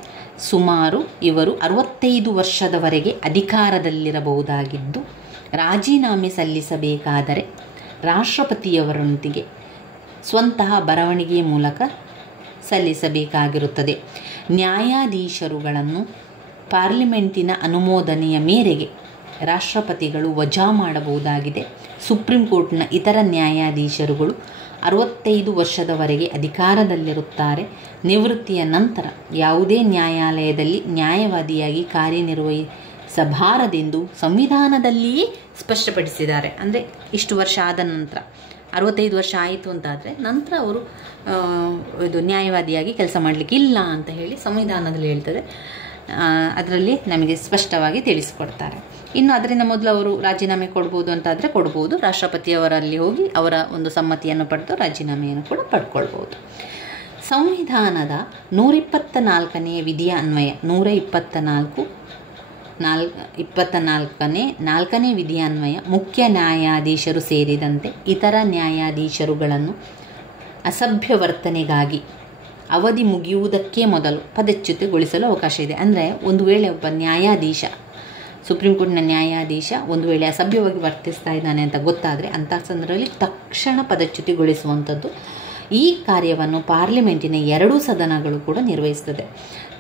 ಸುಮಾರು ಇವರು 65 ವರ್ಷದವರೆಗೆ ಅಧಿಕಾರದಲ್ಲಿರಬಹುದಾಗಿದ್ದು ರಾಜೀನಾಮೆ ಸಲ್ಲಿಸಬೇಕಾದರೆ ರಾಷ್ಟ್ರಪತಿಯವರೊಂದಿಗೆ ಸ್ವತಃ ಬರವಣಿಗೆಯ ಮೂಲಕ ಸಲ್ಲಿಸಬೇಕಾಗಿರುತ್ತದೆ. ನ್ಯಾಯಾಧೀಶರುಗಳನ್ನು ಪಾರ್ಲಿಮೆಂಟಿನ ಅನುಮೋದನೆಯ ಮೇರೆಗೆ ರಾಷ್ಟ್ರಪತಿಗಳು ವಜಾ ಮಾಡಬಹುದಾಗಿದೆ. ಸುಪ್ರೀಂ ಕೋರ್ಟ್ನ ಇತರ ನ್ಯಾಯಾಧೀಶರುಗಳು 65 ವರ್ಷದವರೆಗೆ ಅಧಿಕಾರದಲ್ಲಿರುತ್ತಾರೆ. ನಿವೃತ್ತಿಯ ನಂತರ ಯಾವುದೇ ನ್ಯಾಯಾಲಯದಲ್ಲಿ ನ್ಯಾಯವಾದಿಯಾಗಿ ಕಾರ್ಯನಿರ್ವಹಿಸಬಾರದೆಂದು ಸಂವಿಧಾನದಲ್ಲಿಯೇ ಸ್ಪಷ್ಟಪಡಿಸಿದ್ದಾರೆ. ಅಂದರೆ ಇಷ್ಟು ವರ್ಷ ಆದ ನಂತರ 65 ವರ್ಷ ಆಯಿತು ಅಂತಾದರೆ ನಂತರ ಅವರು ನ್ಯಾಯವಾದಿಯಾಗಿ ಕೆಲಸ ಮಾಡಲಿಕ್ಕೆ ಇಲ್ಲ ಅಂತ ಹೇಳಿ ಸಂವಿಧಾನದಲ್ಲಿ ಹೇಳ್ತದೆ. ಅದರಲ್ಲಿ ನಮಗೆ ಸ್ಪಷ್ಟವಾಗಿ ತಿಳಿಸಿಕೊಡ್ತಾರೆ. ಇನ್ನು ಅದರಿಂದ ಮೊದಲು ಅವರು ರಾಜೀನಾಮೆ ಕೊಡ್ಬೋದು ಅಂತಾದರೆ ಕೊಡ್ಬೋದು. ರಾಷ್ಟ್ರಪತಿಯವರಲ್ಲಿ ಹೋಗಿ ಅವರ ಒಂದು ಸಮ್ಮತಿಯನ್ನು ಪಡೆದು ರಾಜೀನಾಮೆಯನ್ನು ಕೂಡ ಪಡ್ಕೊಳ್ಬೋದು. ಸಂವಿಧಾನದ 124ನೇ ವಿಧಿಯ ಅನ್ವಯ 124ನೇ ವಿಧಿಯ ಅನ್ವಯ ಮುಖ್ಯ ನ್ಯಾಯಾಧೀಶರು ಸೇರಿದಂತೆ ಇತರ ನ್ಯಾಯಾಧೀಶರುಗಳನ್ನು ಅಸಭ್ಯ ವರ್ತನೆಗಾಗಿ ಅವಧಿ ಮುಗಿಯುವುದಕ್ಕೆ ಮೊದಲು ಪದಚ್ಯುತಿಗೊಳಿಸಲು ಅವಕಾಶ ಇದೆ. ಅಂದರೆ ಒಂದು ವೇಳೆ ಒಬ್ಬ ನ್ಯಾಯಾಧೀಶ, ಸುಪ್ರೀಂ ಕೋರ್ಟ್ನ ನ್ಯಾಯಾಧೀಶ ಒಂದು ವೇಳೆ ಅಸಭ್ಯವಾಗಿ ವರ್ತಿಸ್ತಾ ಇದ್ದಾನೆ ಅಂತ ಗೊತ್ತಾದರೆ ಅಂಥ ಸಂದರ್ಭದಲ್ಲಿ ತಕ್ಷಣ ಪದಚ್ಯುತಿಗೊಳಿಸುವಂಥದ್ದು. ಈ ಕಾರ್ಯವನ್ನು ಪಾರ್ಲಿಮೆಂಟಿನ ಎರಡೂ ಸದನಗಳು ಕೂಡ ನಿರ್ವಹಿಸುತ್ತದೆ.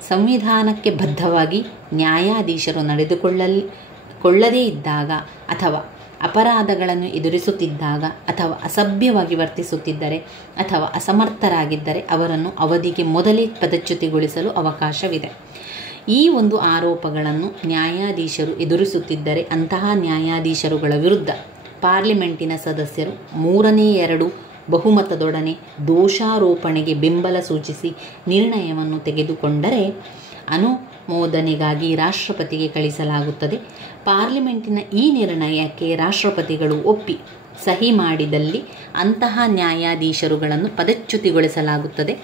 ಸಂವಿಧಾನಕ್ಕೆ ಬದ್ಧವಾಗಿ ನ್ಯಾಯಾಧೀಶರು ನಡೆದುಕೊಳ್ಳದೇ ಇದ್ದಾಗ ಅಥವಾ ಅಪರಾಧಗಳನ್ನು ಎದುರಿಸುತ್ತಿದ್ದಾಗ ಅಥವಾ ಅಸಭ್ಯವಾಗಿ ವರ್ತಿಸುತ್ತಿದ್ದರೆ ಅಥವಾ ಅಸಮರ್ಥರಾಗಿದ್ದರೆ ಅವರನ್ನು ಅವಧಿಗೆ ಮೊದಲೇ ಪದಚ್ಯುತಿಗೊಳಿಸಲು ಅವಕಾಶವಿದೆ. ಈ ಒಂದು ಆರೋಪಗಳನ್ನು ನ್ಯಾಯಾಧೀಶರು ಎದುರಿಸುತ್ತಿದ್ದರೆ ಅಂತಹ ನ್ಯಾಯಾಧೀಶರುಗಳ ವಿರುದ್ಧ ಪಾರ್ಲಿಮೆಂಟಿನ ಸದಸ್ಯರು 3/2 ಬಹುಮತದೊಡನೆ ದೋಷಾರೋಪಣೆಗೆ ಬೆಂಬಲ ಸೂಚಿಸಿ ನಿರ್ಣಯವನ್ನು ತೆಗೆದುಕೊಂಡರೆ ಅನುಮೋದನೆಗಾಗಿ ರಾಷ್ಟ್ರಪತಿಗೆ ಕಳಿಸಲಾಗುತ್ತದೆ. ಪಾರ್ಲಿಮೆಂಟಿನ ಈ ನಿರ್ಣಯಕ್ಕೆ ರಾಷ್ಟ್ರಪತಿಗಳು ಒಪ್ಪಿ ಸಹಿ ಮಾಡಿದಲ್ಲಿ ಅಂತಹ ನ್ಯಾಯಾಧೀಶರುಗಳನ್ನು ಪದಚ್ಯುತಿಗೊಳಿಸಲಾಗುತ್ತದೆ.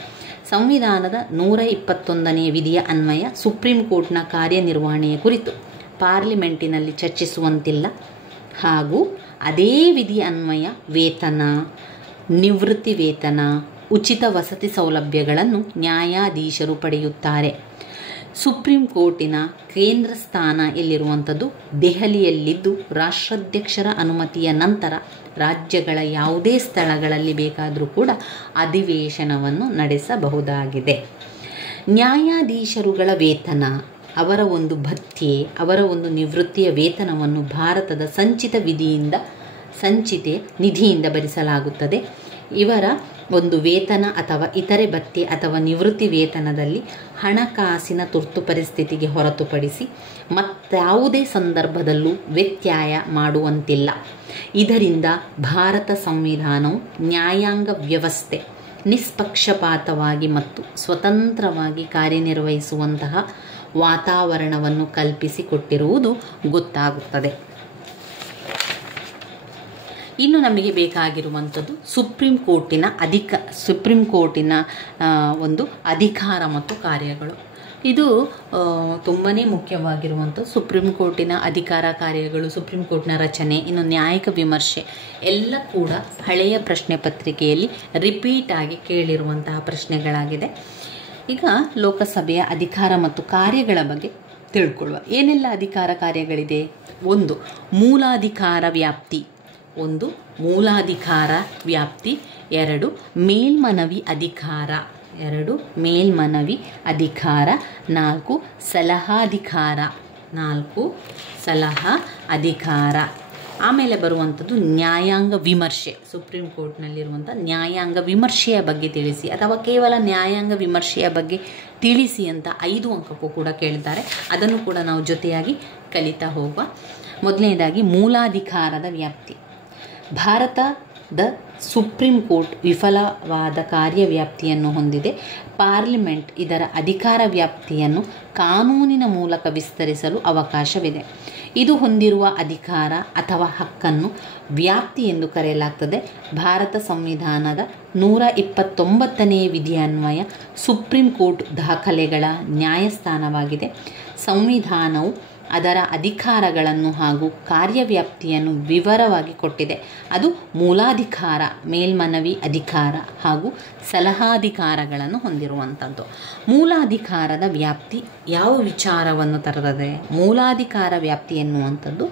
ಸಂವಿಧಾನದ 121ನೇ ವಿಧಿಯ ಅನ್ವಯ ಸುಪ್ರೀಂ ಕೋರ್ಟ್ನ ಕಾರ್ಯನಿರ್ವಹಣೆಯ ಕುರಿತು ಪಾರ್ಲಿಮೆಂಟಿನಲ್ಲಿ ಚರ್ಚಿಸುವಂತಿಲ್ಲ ಹಾಗೂ ಅದೇ ವಿಧಿಯ ಅನ್ವಯ ವೇತನ, ನಿವೃತ್ತಿ ವೇತನ, ಉಚಿತ ವಸತಿ ಸೌಲಭ್ಯಗಳನ್ನು ನ್ಯಾಯಾಧೀಶರು ಪಡೆಯುತ್ತಾರೆ. ಸುಪ್ರೀಂ ಕೋರ್ಟಿನ ಕೇಂದ್ರ ಸ್ಥಾನ ಎಲ್ಲಿರುವಂಥದ್ದು ದೆಹಲಿಯಲ್ಲಿದ್ದು ರಾಷ್ಟ್ರಾಧ್ಯಕ್ಷರ ಅನುಮತಿಯ ನಂತರ ರಾಜ್ಯಗಳ ಯಾವುದೇ ಸ್ಥಳಗಳಲ್ಲಿ ಬೇಕಾದರೂ ಕೂಡ ಅಧಿವೇಶನವನ್ನು ನಡೆಸಬಹುದಾಗಿದೆ. ನ್ಯಾಯಾಧೀಶರುಗಳ ವೇತನ, ಅವರ ಒಂದು ಭತ್ಯೆ, ಅವರ ಒಂದು ನಿವೃತ್ತಿಯ ವೇತನವನ್ನು ಭಾರತದ ಸಂಚಿತೆ ನಿಧಿಯಿಂದ ಭರಿಸಲಾಗುತ್ತದೆ. ಇವರ ಒಂದು ವೇತನ ಅಥವಾ ಇತರೆ ಭತ್ಯೆ ಅಥವಾ ನಿವೃತ್ತಿ ವೇತನದಲ್ಲಿ ಹಣಕಾಸಿನ ತುರ್ತು ಪರಿಸ್ಥಿತಿಗೆ ಹೊರತುಪಡಿಸಿ ಮತ್ತಾವುದೇ ಸಂದರ್ಭದಲ್ಲೂ ವ್ಯತ್ಯಯ ಮಾಡುವಂತಿಲ್ಲ. ಇದರಿಂದ ಭಾರತ ಸಂವಿಧಾನವು ನ್ಯಾಯಾಂಗ ವ್ಯವಸ್ಥೆ ನಿಷ್ಪಕ್ಷಪಾತವಾಗಿ ಮತ್ತು ಸ್ವತಂತ್ರವಾಗಿ ಕಾರ್ಯನಿರ್ವಹಿಸುವಂತಹ ವಾತಾವರಣವನ್ನು ಕಲ್ಪಿಸಿಕೊಟ್ಟಿರುವುದು ಗೊತ್ತಾಗುತ್ತದೆ. ಇನ್ನು ನಮಗೆ ಬೇಕಾಗಿರುವಂಥದ್ದು ಸುಪ್ರೀಂ ಕೋರ್ಟಿನ ಒಂದು ಅಧಿಕಾರ ಮತ್ತು ಕಾರ್ಯಗಳು. ಇದು ತುಂಬಾ ಮುಖ್ಯವಾಗಿರುವಂಥದ್ದು. ಸುಪ್ರೀಂ ಕೋರ್ಟಿನ ಅಧಿಕಾರ ಕಾರ್ಯಗಳು, ಸುಪ್ರೀಂ ಕೋರ್ಟ್ನ ರಚನೆ, ಇನ್ನು ನ್ಯಾಯಿಕ ವಿಮರ್ಶೆ ಎಲ್ಲ ಕೂಡ ಹಳೆಯ ಪ್ರಶ್ನೆ ಪತ್ರಿಕೆಯಲ್ಲಿ ರಿಪೀಟ್ ಆಗಿ ಕೇಳಿರುವಂತಹ ಪ್ರಶ್ನೆಗಳಾಗಿದೆ. ಈಗ ಲೋಕಸಭೆಯ ಅಧಿಕಾರ ಮತ್ತು ಕಾರ್ಯಗಳ ಬಗ್ಗೆ ತಿಳ್ಕೊಳ್ಳುವ. ಏನೆಲ್ಲ ಅಧಿಕಾರ ಕಾರ್ಯಗಳಿದೆ? 1. ಮೂಲಾಧಿಕಾರ ವ್ಯಾಪ್ತಿ. 2. ಮೇಲ್ಮನವಿ ಅಧಿಕಾರ. 4. ಸಲಹಾ ಅಧಿಕಾರ. ಆಮೇಲೆ ಬರುವಂಥದ್ದು ನ್ಯಾಯಾಂಗ ವಿಮರ್ಶೆ. ಸುಪ್ರೀಂ ಕೋರ್ಟ್ನಲ್ಲಿರುವಂಥ ನ್ಯಾಯಾಂಗ ವಿಮರ್ಶೆಯ ಬಗ್ಗೆ ತಿಳಿಸಿ ಅಥವಾ ಕೇವಲ ನ್ಯಾಯಾಂಗ ವಿಮರ್ಶೆಯ ಬಗ್ಗೆ ತಿಳಿಸಿ ಅಂತ 5 ಅಂಕಕ್ಕೂ ಕೂಡ ಕೇಳ್ತಾರೆ. ಅದನ್ನು ಕೂಡ ನಾವು ಜೊತೆಯಾಗಿ ಕಲಿತಾ ಹೋಗುವ. ಮೊದಲನೇದಾಗಿ ಮೂಲಾಧಿಕಾರದ ವ್ಯಾಪ್ತಿ. ಭಾರತದ ಸುಪ್ರೀಂ ಕೋರ್ಟ್ ವಿಫಲವಾದ ಕಾರ್ಯವ್ಯಾಪ್ತಿಯನ್ನು ಹೊಂದಿದೆ. ಪಾರ್ಲಿಮೆಂಟ್ ಇದರ ಅಧಿಕಾರ ವ್ಯಾಪ್ತಿಯನ್ನು ಕಾನೂನಿನ ಮೂಲಕ ವಿಸ್ತರಿಸಲು ಅವಕಾಶವಿದೆ. ಇದು ಹೊಂದಿರುವ ಅಧಿಕಾರ ಅಥವಾ ಹಕ್ಕನ್ನು ವ್ಯಾಪ್ತಿ ಎಂದು ಕರೆಯಲಾಗ್ತದೆ. ಭಾರತ ಸಂವಿಧಾನದ 129ನೇ ವಿಧಿಯನ್ವಯ ಸುಪ್ರೀಂ ಕೋರ್ಟ್ ದಾಖಲೆಗಳ ನ್ಯಾಯಸ್ಥಾನವಾಗಿದೆ. ಸಂವಿಧಾನವು ಅದರ ಅಧಿಕಾರಗಳನ್ನು ಹಾಗೂ ಕಾರ್ಯವ್ಯಾಪ್ತಿಯನ್ನು ವಿವರವಾಗಿ ಕೊಟ್ಟಿದೆ. ಅದು ಮೂಲಾಧಿಕಾರ, ಮೇಲ್ಮನವಿ ಅಧಿಕಾರ ಹಾಗೂ ಸಲಹಾಧಿಕಾರಗಳನ್ನು ಹೊಂದಿರುವಂಥದ್ದು. ಮೂಲಾಧಿಕಾರದ ವ್ಯಾಪ್ತಿ ಯಾವ ವಿಚಾರವನ್ನು ತರುತ್ತದೆ? ಮೂಲಾಧಿಕಾರ ವ್ಯಾಪ್ತಿ ಎನ್ನುವಂಥದ್ದು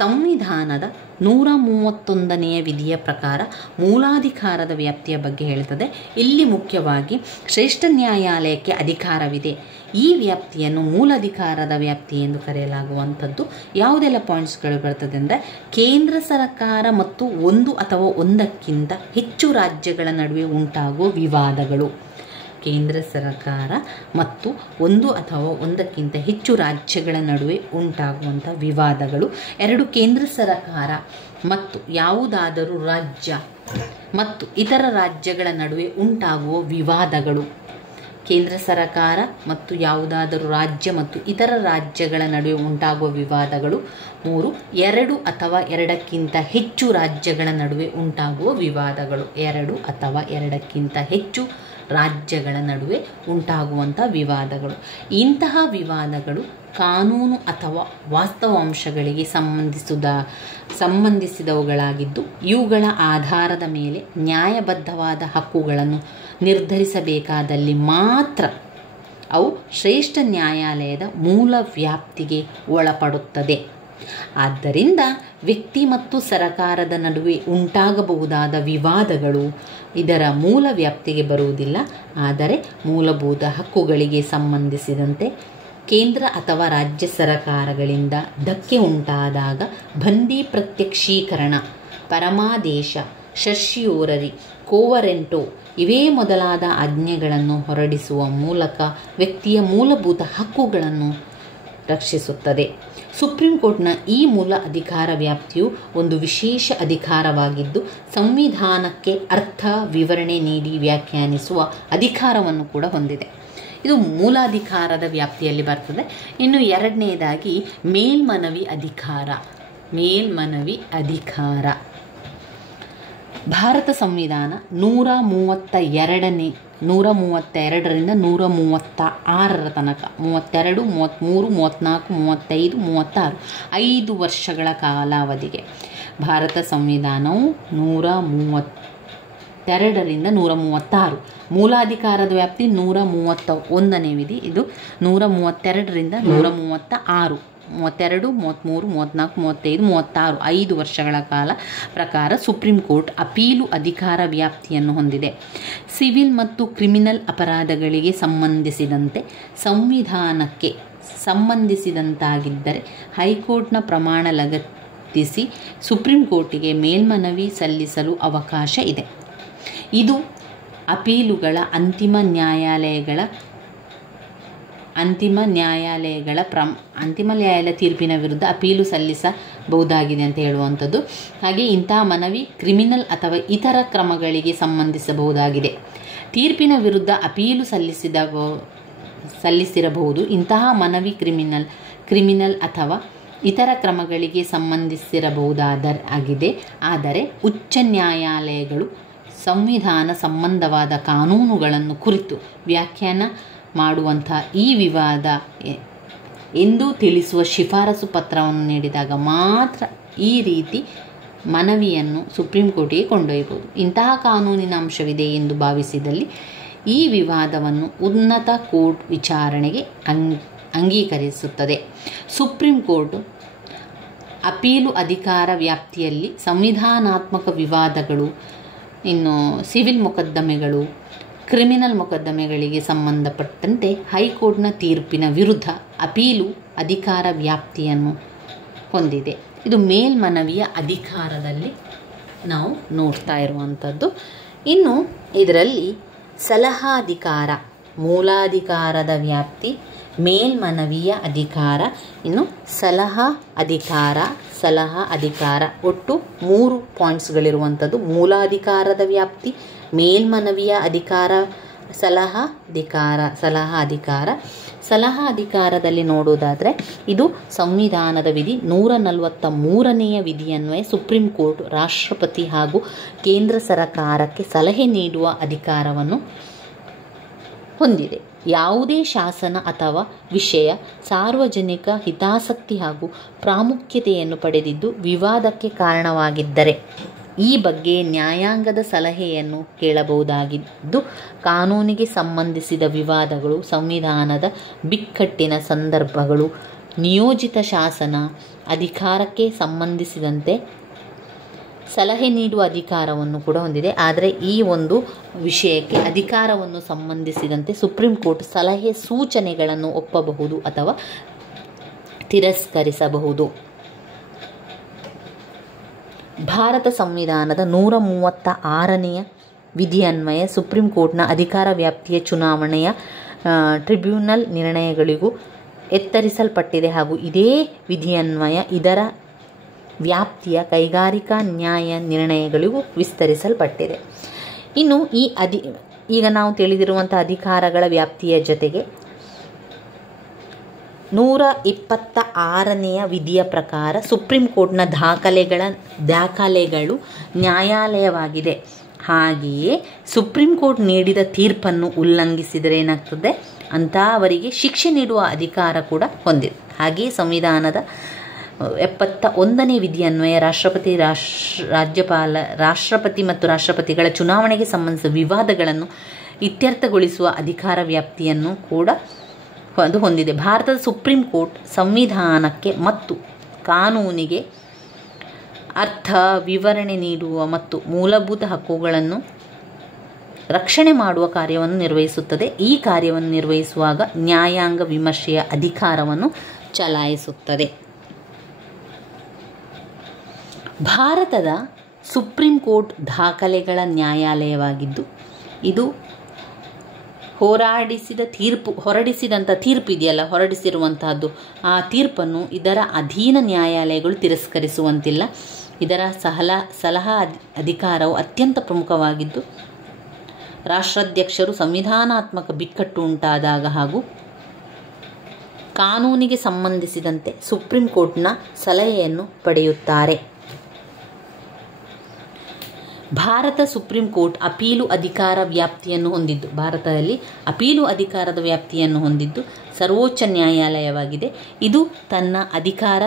ಸಂವಿಧಾನದ 131ನೇ ವಿಧಿಯ ಪ್ರಕಾರ ಮೂಲಾಧಿಕಾರದ ವ್ಯಾಪ್ತಿಯ ಬಗ್ಗೆ ಹೇಳ್ತದೆ. ಇಲ್ಲಿ ಮುಖ್ಯವಾಗಿ ಶ್ರೇಷ್ಠ ನ್ಯಾಯಾಲಯಕ್ಕೆ ಅಧಿಕಾರವಿದೆ. ಈ ವ್ಯಾಪ್ತಿಯನ್ನು ಮೂಲಾಧಿಕಾರದ ವ್ಯಾಪ್ತಿ ಎಂದು ಕರೆಯಲಾಗುವಂಥದ್ದು. ಯಾವುದೆಲ್ಲ ಪಾಯಿಂಟ್ಸ್ಗಳು ಬರ್ತದೆ ಅಂದರೆ ಕೇಂದ್ರ ಸರ್ಕಾರ ಮತ್ತು 1 ಅಥವಾ 1ಕ್ಕಿಂತ ಹೆಚ್ಚು ರಾಜ್ಯಗಳ ನಡುವೆ ಉಂಟಾಗುವ ವಿವಾದಗಳು. ಕೇಂದ್ರ ಸರ್ಕಾರ ಮತ್ತು 1 ಅಥವಾ 1ಕ್ಕಿಂತ ಹೆಚ್ಚು ರಾಜ್ಯಗಳ ನಡುವೆ ಉಂಟಾಗುವಂಥ ವಿವಾದಗಳು. 2. ಕೇಂದ್ರ ಸರ್ಕಾರ ಮತ್ತು ಯಾವುದಾದರೂ ರಾಜ್ಯ ಮತ್ತು ಇತರ ರಾಜ್ಯಗಳ ನಡುವೆ ಉಂಟಾಗುವ ವಿವಾದಗಳು. ಕೇಂದ್ರ ಸರ್ಕಾರ ಮತ್ತು ಯಾವುದಾದರೂ ರಾಜ್ಯ ಮತ್ತು ಇತರ ರಾಜ್ಯಗಳ ನಡುವೆ ಉಂಟಾಗುವ ವಿವಾದಗಳು. 3. 2 ಅಥವಾ 2ಕ್ಕಿಂತ ಹೆಚ್ಚು ರಾಜ್ಯಗಳ ನಡುವೆ ಉಂಟಾಗುವ ವಿವಾದಗಳು. 2 ಅಥವಾ 2ಕ್ಕಿಂತ ಹೆಚ್ಚು ರಾಜ್ಯಗಳ ನಡುವೆ ಉಂಟಾಗುವಂಥ ವಿವಾದಗಳು. ಇಂತಹ ವಿವಾದಗಳು ಕಾನೂನು ಅಥವಾ ವಾಸ್ತವಾಂಶಗಳಿಗೆ ಸಂಬಂಧಿಸಿದವುಗಳಾಗಿದ್ದು ಇವುಗಳ ಆಧಾರದ ಮೇಲೆ ನ್ಯಾಯಬದ್ಧವಾದ ಹಕ್ಕುಗಳನ್ನು ನಿರ್ಧರಿಸಬೇಕಾದಲ್ಲಿ ಮಾತ್ರ ಅವು ಶ್ರೇಷ್ಠ ನ್ಯಾಯಾಲಯದ ಮೂಲ ವ್ಯಾಪ್ತಿಗೆ ಒಳಪಡುತ್ತದೆ. ಆದ್ದರಿಂದ ವ್ಯಕ್ತಿ ಮತ್ತು ಸರಕಾರದ ನಡುವೆ ಉಂಟಾಗಬಹುದಾದ ವಿವಾದಗಳು ಇದರ ಮೂಲ ವ್ಯಾಪ್ತಿಗೆ ಬರುವುದಿಲ್ಲ. ಆದರೆ ಮೂಲಭೂತ ಹಕ್ಕುಗಳಿಗೆ ಸಂಬಂಧಿಸಿದಂತೆ ಕೇಂದ್ರ ಅಥವಾ ರಾಜ್ಯ ಸರಕಾರಗಳಿಂದ ಧಕ್ಕೆ ಉಂಟಾದಾಗ ಬಂದಿ ಪ್ರತ್ಯಕ್ಷೀಕರಣ, ಪರಮಾದೇಶ, ಶರ್ಷಿಯೋರರಿ, ಕೋವರೆಂಟೋ ಇವೇ ಮೊದಲಾದ ಆಜ್ಞೆಗಳನ್ನು ಹೊರಡಿಸುವ ಮೂಲಕ ವ್ಯಕ್ತಿಯ ಮೂಲಭೂತ ಹಕ್ಕುಗಳನ್ನು ರಕ್ಷಿಸುತ್ತದೆ. ಸುಪ್ರೀಂ ಕೋರ್ಟ್ನ ಈ ಮೂಲ ಅಧಿಕಾರ ವ್ಯಾಪ್ತಿಯು ಒಂದು ವಿಶೇಷ ಅಧಿಕಾರವಾಗಿದ್ದು ಸಂವಿಧಾನಕ್ಕೆ ಅರ್ಥ ವಿವರಣೆ ನೀಡಿ ವ್ಯಾಖ್ಯಾನಿಸುವ ಅಧಿಕಾರವನ್ನು ಕೂಡ ಹೊಂದಿದೆ. ಇದು ಮೂಲಾಧಿಕಾರದ ವ್ಯಾಪ್ತಿಯಲ್ಲಿ ಬರ್ತದೆ. ಇನ್ನು ಎರಡನೆಯದಾಗಿ ಮೇಲ್ಮನವಿ ಅಧಿಕಾರ. ಭಾರತ ಸಂವಿಧಾನ 132ರಿಂದ 136 ತನಕ 32, 33, 34, 35, 36 5 ವರ್ಷಗಳ ಕಾಲಾವಧಿಗೆ ಭಾರತ ಸಂವಿಧಾನವು 132ರಿಂದ 136 ಮೂಲಾಧಿಕಾರದ ವ್ಯಾಪ್ತಿ 131ನೇ ವಿಧಿ. ಇದು 132ರಿಂದ 136 32, 33, 34, 35, 36 5 ವರ್ಷಗಳ ಕಾಲ ಪ್ರಕಾರ ಸುಪ್ರೀಂ ಕೋರ್ಟ್ ಅಪೀಲು ಅಧಿಕಾರ ವ್ಯಾಪ್ತಿಯನ್ನು ಹೊಂದಿದೆ. ಸಿವಿಲ್ ಮತ್ತು ಕ್ರಿಮಿನಲ್ ಅಪರಾಧಗಳಿಗೆ ಸಂಬಂಧಿಸಿದಂತೆ ಸಂವಿಧಾನಕ್ಕೆ ಸಂಬಂಧಿಸಿದಂತಾಗಿದ್ದರೆ ಹೈಕೋರ್ಟ್ನ ಪ್ರಮಾಣ ಲಗತ್ತಿಸಿ ಸುಪ್ರೀಂ ಕೋರ್ಟಿಗೆ ಮೇಲ್ಮನವಿ ಸಲ್ಲಿಸಲು ಅವಕಾಶ ಇದೆ. ಇದು ಅಪೀಲುಗಳ ಅಂತಿಮ ನ್ಯಾಯಾಲಯ ತೀರ್ಪಿನ ವಿರುದ್ಧ ಅಪೀಲು ಸಲ್ಲಿಸಬಹುದಾಗಿದೆ ಅಂತ ಹೇಳುವಂಥದ್ದು. ಹಾಗೆ ಇಂತಹ ಮನವಿ ಕ್ರಿಮಿನಲ್ ಅಥವಾ ಇತರ ಕ್ರಮಗಳಿಗೆ ಸಂಬಂಧಿಸಬಹುದಾಗಿದೆ. ತೀರ್ಪಿನ ವಿರುದ್ಧ ಅಪೀಲು ಸಲ್ಲಿಸಿರಬಹುದು. ಇಂತಹ ಮನವಿ ಕ್ರಿಮಿನಲ್ ಅಥವಾ ಇತರ ಕ್ರಮಗಳಿಗೆ ಸಂಬಂಧಿಸಿರಬಹುದಾಗಿದೆ. ಆದರೆ ಉಚ್ಚ ನ್ಯಾಯಾಲಯಗಳು ಸಂವಿಧಾನ ಸಂಬಂಧವಾದ ಕಾನೂನುಗಳನ್ನು ಕುರಿತು ವ್ಯಾಖ್ಯಾನ ಮಾಡುವಂಥ ಈ ವಿವಾದ ಎಂದು ತಿಳಿಸುವ ಶಿಫಾರಸು ಪತ್ರವನ್ನು ನೀಡಿದಾಗ ಮಾತ್ರ ಈ ರೀತಿ ಮನವಿಯನ್ನು ಸುಪ್ರೀಂ ಕೋರ್ಟಿಗೆ ಕೊಂಡೊಯ್ಯಬಹುದು. ಇಂತಹ ಕಾನೂನಿನ ಅಂಶವಿದೆ ಎಂದು ಭಾವಿಸಿದಲ್ಲಿ ಈ ವಿವಾದವನ್ನು ಉನ್ನತ ಕೋರ್ಟ್ ವಿಚಾರಣೆಗೆ ಅಂಗೀಕರಿಸುತ್ತದೆ. ಸುಪ್ರೀಂ ಕೋರ್ಟ್ ಅಪೀಲು ಅಧಿಕಾರ ವ್ಯಾಪ್ತಿಯಲ್ಲಿ ಸಂವಿಧಾನಾತ್ಮಕ ವಿವಾದಗಳು, ಇನ್ನು ಸಿವಿಲ್ ಮೊಕದ್ದಮೆಗಳು, ಕ್ರಿಮಿನಲ್ ಮೊಕದ್ದಮೆಗಳಿಗೆ ಸಂಬಂಧಪಟ್ಟಂತೆ ಹೈಕೋರ್ಟ್ನ ತೀರ್ಪಿನ ವಿರುದ್ಧ ಅಪೀಲು ಅಧಿಕಾರ ವ್ಯಾಪ್ತಿಯನ್ನು ಹೊಂದಿದೆ. ಇದು ಮೇಲ್ಮನವಿಯ ಅಧಿಕಾರದಲ್ಲಿ ನಾವು ನೋಡ್ತಾ ಇರುವಂಥದ್ದು. ಇನ್ನು ಇದರಲ್ಲಿ ಸಲಹಾ ಅಧಿಕಾರ, ಮೂಲಾಧಿಕಾರದ ವ್ಯಾಪ್ತಿ, ಮೇಲ್ಮನವಿಯ ಅಧಿಕಾರ, ಇನ್ನು ಸಲಹಾ ಅಧಿಕಾರ ಒಟ್ಟು 3 ಪಾಯಿಂಟ್ಸ್ಗಳಿರುವಂಥದ್ದು. ಮೂಲಾಧಿಕಾರದ ವ್ಯಾಪ್ತಿ, ಮೇಲ್ಮನವಿಯ ಅಧಿಕಾರ, ಸಲಹಾ ಅಧಿಕಾರದಲ್ಲಿ ನೋಡೋದಾದರೆ ಇದು ಸಂವಿಧಾನದ ವಿಧಿ 143ನೆಯ ವಿಧಿಯನ್ವಯ ಸುಪ್ರೀಂ ಕೋರ್ಟ್ ರಾಷ್ಟ್ರಪತಿ ಹಾಗೂ ಕೇಂದ್ರ ಸರ್ಕಾರಕ್ಕೆ ಸಲಹೆ ನೀಡುವ ಅಧಿಕಾರವನ್ನು ಹೊಂದಿದೆ. ಯಾವುದೇ ಶಾಸನ ಅಥವಾ ವಿಷಯ ಸಾರ್ವಜನಿಕ ಹಿತಾಸಕ್ತಿ ಹಾಗೂ ಪ್ರಾಮುಖ್ಯತೆಯನ್ನು ಪಡೆದಿದ್ದು ವಿವಾದಕ್ಕೆ ಕಾರಣವಾಗಿದ್ದರೆ ಈ ಬಗ್ಗೆ ನ್ಯಾಯಾಂಗದ ಸಲಹೆಯನ್ನು ಕೇಳಬಹುದಾಗಿದ್ದು ಕಾನೂನಿಗೆ ಸಂಬಂಧಿಸಿದ ವಿವಾದಗಳು, ಸಂವಿಧಾನದ ಬಿಕ್ಕಟ್ಟಿನ ಸಂದರ್ಭಗಳು, ನಿಯೋಜಿತ ಶಾಸನ ಅಧಿಕಾರಕ್ಕೆ ಸಂಬಂಧಿಸಿದಂತೆ ಸಲಹೆ ನೀಡುವ ಅಧಿಕಾರವನ್ನು ಕೂಡ ಹೊಂದಿದೆ. ಆದರೆ ಈ ಒಂದು ವಿಷಯಕ್ಕೆ ಅಧಿಕಾರವನ್ನು ಸಂಬಂಧಿಸಿದಂತೆ ಸುಪ್ರೀಂ ಕೋರ್ಟ್ ಸಲಹೆ ಸೂಚನೆಗಳನ್ನು ಒಪ್ಪಬಹುದು ಅಥವಾ ತಿರಸ್ಕರಿಸಬಹುದು. ಭಾರತ ಸಂವಿಧಾನದ 136ನೆಯ ವಿಧಿಯನ್ವಯ ಸುಪ್ರೀಂ ಕೋರ್ಟ್ನ ಅಧಿಕಾರ ವ್ಯಾಪ್ತಿಯ ಚುನಾವಣೆಯ ಟ್ರಿಬ್ಯುನಲ್ ನಿರ್ಣಯಗಳಿಗೂ ಎತ್ತರಿಸಲ್ಪಟ್ಟಿದೆ ಹಾಗೂ ಇದೇ ವಿಧಿಯನ್ವಯ ಇದರ ವ್ಯಾಪ್ತಿಯ ಕೈಗಾರಿಕಾ ನ್ಯಾಯ ನಿರ್ಣಯಗಳಿಗೂ ವಿಸ್ತರಿಸಲ್ಪಟ್ಟಿದೆ. ಇನ್ನು ಈಗ ನಾವು ತಿಳಿದಿರುವಂಥ ಅಧಿಕಾರಗಳ ವ್ಯಾಪ್ತಿಯ ಜೊತೆಗೆ 126ನೆಯ ವಿಧಿಯ ಪ್ರಕಾರ ಸುಪ್ರೀಂ ಕೋರ್ಟ್ನ ದಾಖಲೆಗಳು ನ್ಯಾಯಾಲಯವಾಗಿದೆ. ಹಾಗೆಯೇ ಸುಪ್ರೀಂ ಕೋರ್ಟ್ ನೀಡಿದ ತೀರ್ಪನ್ನು ಉಲ್ಲಂಘಿಸಿದರೆ ಏನಾಗ್ತದೆ ಅಂತ ಅವರಿಗೆ ಶಿಕ್ಷೆ ನೀಡುವ ಅಧಿಕಾರ ಕೂಡ ಹೊಂದಿದೆ. ಹಾಗೆಯೇ ಸಂವಿಧಾನದ 71ನೇ ವಿಧಿಯನ್ವಯ ರಾಷ್ಟ್ರಪತಿ ಮತ್ತು ರಾಷ್ಟ್ರಪತಿಗಳ ಚುನಾವಣೆಗೆ ಸಂಬಂಧಿಸಿದ ವಿವಾದಗಳನ್ನು ಇತ್ಯರ್ಥಗೊಳಿಸುವ ಅಧಿಕಾರ ವ್ಯಾಪ್ತಿಯನ್ನು ಕೂಡ ಅದು ಹೊಂದಿದೆ. ಭಾರತದ ಸುಪ್ರೀಂ ಕೋರ್ಟ್ ಸಂವಿಧಾನಕ್ಕೆ ಮತ್ತು ಕಾನೂನಿಗೆ ಅರ್ಥ, ವಿವರಣೆ ನೀಡುವ ಮತ್ತು ಮೂಲಭೂತ ಹಕ್ಕುಗಳನ್ನು ರಕ್ಷಣೆ ಮಾಡುವ ಕಾರ್ಯವನ್ನು ನಿರ್ವಹಿಸುತ್ತದೆ. ಈ ಕಾರ್ಯವನ್ನು ನಿರ್ವಹಿಸುವಾಗ ನ್ಯಾಯಾಂಗ ವಿಮರ್ಶೆಯ ಅಧಿಕಾರವನ್ನು ಚಲಾಯಿಸುತ್ತದೆ. ಭಾರತದ ಸುಪ್ರೀಂ ಕೋರ್ಟ್ ದಾಖಲೆಗಳ ನ್ಯಾಯಾಲಯವಾಗಿದ್ದು, ಇದು ಹೊರಡಿಸಿರುವಂತಹದ್ದು ಆ ತೀರ್ಪನ್ನು ಇದರ ಅಧೀನ ನ್ಯಾಯಾಲಯಗಳು ತಿರಸ್ಕರಿಸುವಂತಿಲ್ಲ. ಇದರ ಸಲಹಾ ಅಧಿಕಾರವು ಅತ್ಯಂತ ಪ್ರಮುಖವಾಗಿದ್ದು, ರಾಷ್ಟ್ರಾಧ್ಯಕ್ಷರು ಸಂವಿಧಾನಾತ್ಮಕ ಬಿಕ್ಕಟ್ಟು ಉಂಟಾದಾಗ ಹಾಗೂ ಕಾನೂನಿಗೆ ಸಂಬಂಧಿಸಿದಂತೆ ಸುಪ್ರೀಂ ಕೋರ್ಟ್ನ ಸಲಹೆಯನ್ನು ಪಡೆಯುತ್ತಾರೆ. ಭಾರತ ಸುಪ್ರೀಂ ಕೋರ್ಟ್ ಅಪೀಲು ಅಧಿಕಾರ ವ್ಯಾಪ್ತಿಯನ್ನು ಹೊಂದಿದ್ದು, ಭಾರತದಲ್ಲಿ ಅಪೀಲು ಅಧಿಕಾರದ ವ್ಯಾಪ್ತಿಯನ್ನು ಹೊಂದಿದ್ದು ಸರ್ವೋಚ್ಚ ನ್ಯಾಯಾಲಯವಾಗಿದೆ. ಇದು ತನ್ನ ಅಧಿಕಾರ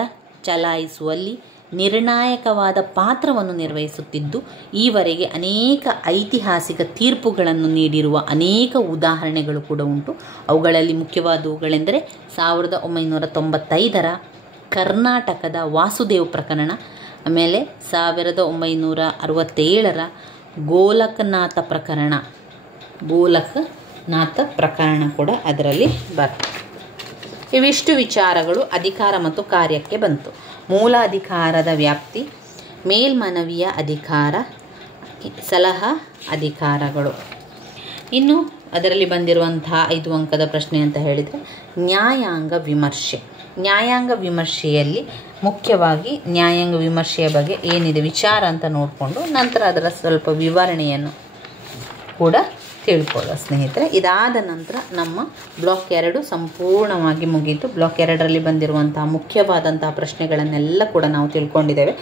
ಚಲಾಯಿಸುವಲ್ಲಿ ನಿರ್ಣಾಯಕವಾದ ಪಾತ್ರವನ್ನು ನಿರ್ವಹಿಸುತ್ತಿದ್ದು, ಈವರೆಗೆ ಅನೇಕ ಐತಿಹಾಸಿಕ ತೀರ್ಪುಗಳನ್ನು ನೀಡಿರುವ ಅನೇಕ ಉದಾಹರಣೆಗಳು ಕೂಡ ಉಂಟು. ಅವುಗಳಲ್ಲಿ ಮುಖ್ಯವಾದವುಗಳೆಂದರೆ 1995ರ ಕರ್ನಾಟಕದ ವಾಸುದೇವ್ ಪ್ರಕರಣ, ಆಮೇಲೆ 1967ರ ಗೋಲಕನಾಥ ಪ್ರಕರಣ ಕೂಡ ಅದರಲ್ಲಿ ಬರ್ತದೆ. ಇವಿಷ್ಟು ವಿಚಾರಗಳು ಅಧಿಕಾರ ಮತ್ತು ಕಾರ್ಯಕ್ಕೆ ಬಂತು. ಮೂಲ ಅಧಿಕಾರದ ವ್ಯಾಪ್ತಿ, ಮೇಲ್ಮನವಿಯ ಅಧಿಕಾರ, ಸಲಹಾ ಅಧಿಕಾರಗಳು. ಇನ್ನು ಅದರಲ್ಲಿ ಬಂದಿರುವಂತಹ 5 ಅಂಕದ ಪ್ರಶ್ನೆ ಅಂತ ಹೇಳಿದರೆ ನ್ಯಾಯಾಂಗ ವಿಮರ್ಶೆ. ನ್ಯಾಯಾಂಗ ವಿಮರ್ಶೆಯಲ್ಲಿ ಮುಖ್ಯವಾಗಿ ನ್ಯಾಯಾಂಗ ವಿಮರ್ಶೆಯ ಬಗ್ಗೆ ಏನಿದೆ ವಿಚಾರ ಅಂತ ನೋಡಿಕೊಂಡು ನಂತರ ಅದರ ಸ್ವಲ್ಪ ವಿವರಣೆಯನ್ನು ಕೂಡ ತಿಳ್ಕೊಳ್ಳೋ ಸ್ನೇಹಿತರೆ. ಇದಾದ ನಂತರ ನಮ್ಮ ಬ್ಲಾಕ್ 2 ಸಂಪೂರ್ಣವಾಗಿ ಮುಗೀತು. ಬ್ಲಾಕ್ 2ರಲ್ಲಿ ಬಂದಿರುವಂತಹ ಮುಖ್ಯವಾದಂತಹ ಪ್ರಶ್ನೆಗಳನ್ನೆಲ್ಲ ಕೂಡ ನಾವು ತಿಳ್ಕೊಂಡಿದ್ದೇವೆ.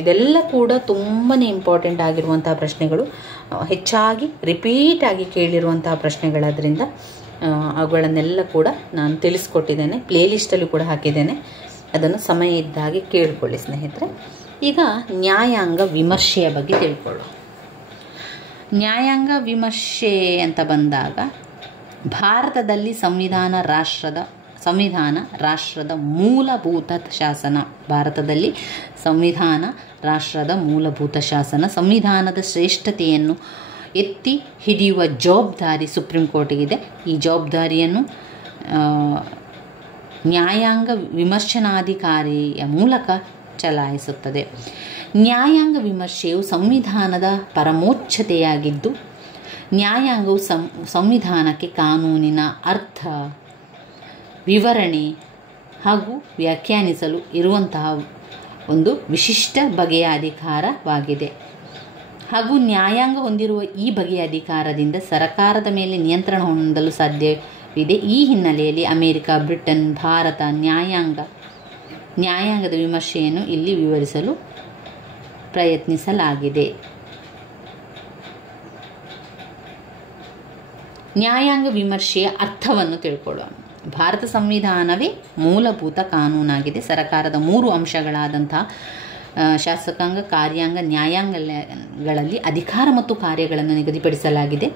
ಇದೆಲ್ಲ ಕೂಡ ತುಂಬಾ ಇಂಪಾರ್ಟೆಂಟ್ ಆಗಿರುವಂತಹ ಪ್ರಶ್ನೆಗಳು, ಹೆಚ್ಚಾಗಿ ರಿಪೀಟಾಗಿ ಕೇಳಿರುವಂತಹ ಪ್ರಶ್ನೆಗಳಾದ್ರಿಂದ ಅವುಗಳನ್ನೆಲ್ಲ ಕೂಡ ನಾನು ತಿಳಿಸ್ಕೊಟ್ಟಿದ್ದೇನೆ. ಪ್ಲೇಲಿಸ್ಟಲ್ಲಿ ಕೂಡ ಹಾಕಿದ್ದೇನೆ, ಅದನ್ನು ಸಮಯ ಇದ್ದಾಗೆ ಕೇಳಿಕೊಳ್ಳಿ ಸ್ನೇಹಿತರೆ. ಈಗ ನ್ಯಾಯಾಂಗ ವಿಮರ್ಶೆಯ ಬಗ್ಗೆ ತಿಳ್ಕೊಳ್ಳೋಣ. ನ್ಯಾಯಾಂಗ ವಿಮರ್ಶೆ ಅಂತ ಬಂದಾಗ ಭಾರತದಲ್ಲಿ ಸಂವಿಧಾನ ರಾಷ್ಟ್ರದ ಮೂಲಭೂತ ಶಾಸನ. ಭಾರತದಲ್ಲಿ ಸಂವಿಧಾನ ರಾಷ್ಟ್ರದ ಮೂಲಭೂತ ಶಾಸನ. ಸಂವಿಧಾನದ ಶ್ರೇಷ್ಠತೆಯನ್ನು ಎತ್ತಿ ಹಿಡಿಯುವ ಜವಾಬ್ದಾರಿ ಸುಪ್ರೀಂ ಕೋರ್ಟಿಗಿದೆ. ಈ ಜವಾಬ್ದಾರಿಯನ್ನು ನ್ಯಾಯಾಂಗ ವಿಮರ್ಶನಾಧಿಕಾರಿಯ ಮೂಲಕ ಚಲಾಯಿಸುತ್ತದೆ. ನ್ಯಾಯಾಂಗ ವಿಮರ್ಶೆಯು ಸಂವಿಧಾನದ ಪರಮೋಚ್ಚತೆಯಾಗಿದ್ದು, ನ್ಯಾಯಾಂಗವು ಸಂವಿಧಾನಕ್ಕೆ ಕಾನೂನಿನ ಅರ್ಥ, ವಿವರಣೆ ಹಾಗೂ ವ್ಯಾಖ್ಯಾನಿಸಲು ಇರುವಂತಹ ಒಂದು ವಿಶಿಷ್ಟ ಬಗೆಯ ಅಧಿಕಾರವಾಗಿದೆ. ಹಾಗೂ ನ್ಯಾಯಾಂಗ ಹೊಂದಿರುವ ಈ ಬಗೆಯ ಅಧಿಕಾರದಿಂದ ಸರಕಾರದ ಮೇಲೆ ನಿಯಂತ್ರಣ ಹೊಂದಲು ಸಾಧ್ಯವಿದೆ. ಈ ಹಿನ್ನೆಲೆಯಲ್ಲಿ ಅಮೆರಿಕ, ಬ್ರಿಟನ್, ಭಾರತ ನ್ಯಾಯಾಂಗದ ವಿಮರ್ಶೆಯನ್ನು ಇಲ್ಲಿ ವಿವರಿಸಲು ಪ್ರಯತ್ನಿಸಲಾಗಿದೆ. ನ್ಯಾಯಾಂಗ ವಿಮರ್ಶೆಯ ಅರ್ಥವನ್ನು ತಿಳ್ಕೊಳ್ಳೋಣ. ಭಾರತ ಸಂವಿಧಾನವೇ ಮೂಲಭೂತ ಕಾನೂನಾಗಿದೆ. ಸರಕಾರದ 3 ಅಂಶಗಳಾದಂತಹ ಶಾಸಕಾಂಗ, ಕಾರ್ಯಾಂಗ, ನ್ಯಾಯಾಂಗಗಳಲ್ಲಿ ಅಧಿಕಾರ ಮತ್ತು ಕಾರ್ಯಗಳನ್ನು ನಿಗದಿಪಡಿಸಲಾಗಿದೆ.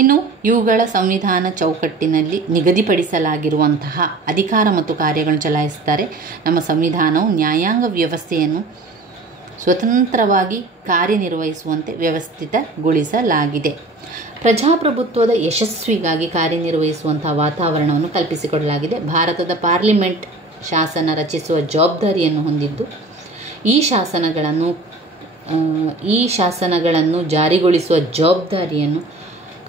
ಇನ್ನು ಇವುಗಳ ಸಂವಿಧಾನ ಚೌಕಟ್ಟಿನಲ್ಲಿ ನಿಗದಿಪಡಿಸಲಾಗಿರುವಂತಹ ಅಧಿಕಾರ ಮತ್ತು ಕಾರ್ಯಗಳನ್ನು ಚಲಾಯಿಸುತ್ತಾರೆ. ನಮ್ಮ ಸಂವಿಧಾನವು ನ್ಯಾಯಾಂಗ ವ್ಯವಸ್ಥೆಯನ್ನು ಸ್ವತಂತ್ರವಾಗಿ ಕಾರ್ಯನಿರ್ವಹಿಸುವಂತೆ ವ್ಯವಸ್ಥಿತಗೊಳಿಸಲಾಗಿದೆ. ಪ್ರಜಾಪ್ರಭುತ್ವದ ಯಶಸ್ವಿಗಾಗಿ ಕಾರ್ಯನಿರ್ವಹಿಸುವಂತಹ ವಾತಾವರಣವನ್ನು ಕಲ್ಪಿಸಿಕೊಡಲಾಗಿದೆ. ಭಾರತದ ಪಾರ್ಲಿಮೆಂಟ್ ಶಾಸನ ರಚಿಸುವ ಜವಾಬ್ದಾರಿಯನ್ನು ಹೊಂದಿದ್ದು, ಈ ಶಾಸನಗಳನ್ನು ಜಾರಿಗೊಳಿಸುವ ಜವಾಬ್ದಾರಿಯನ್ನು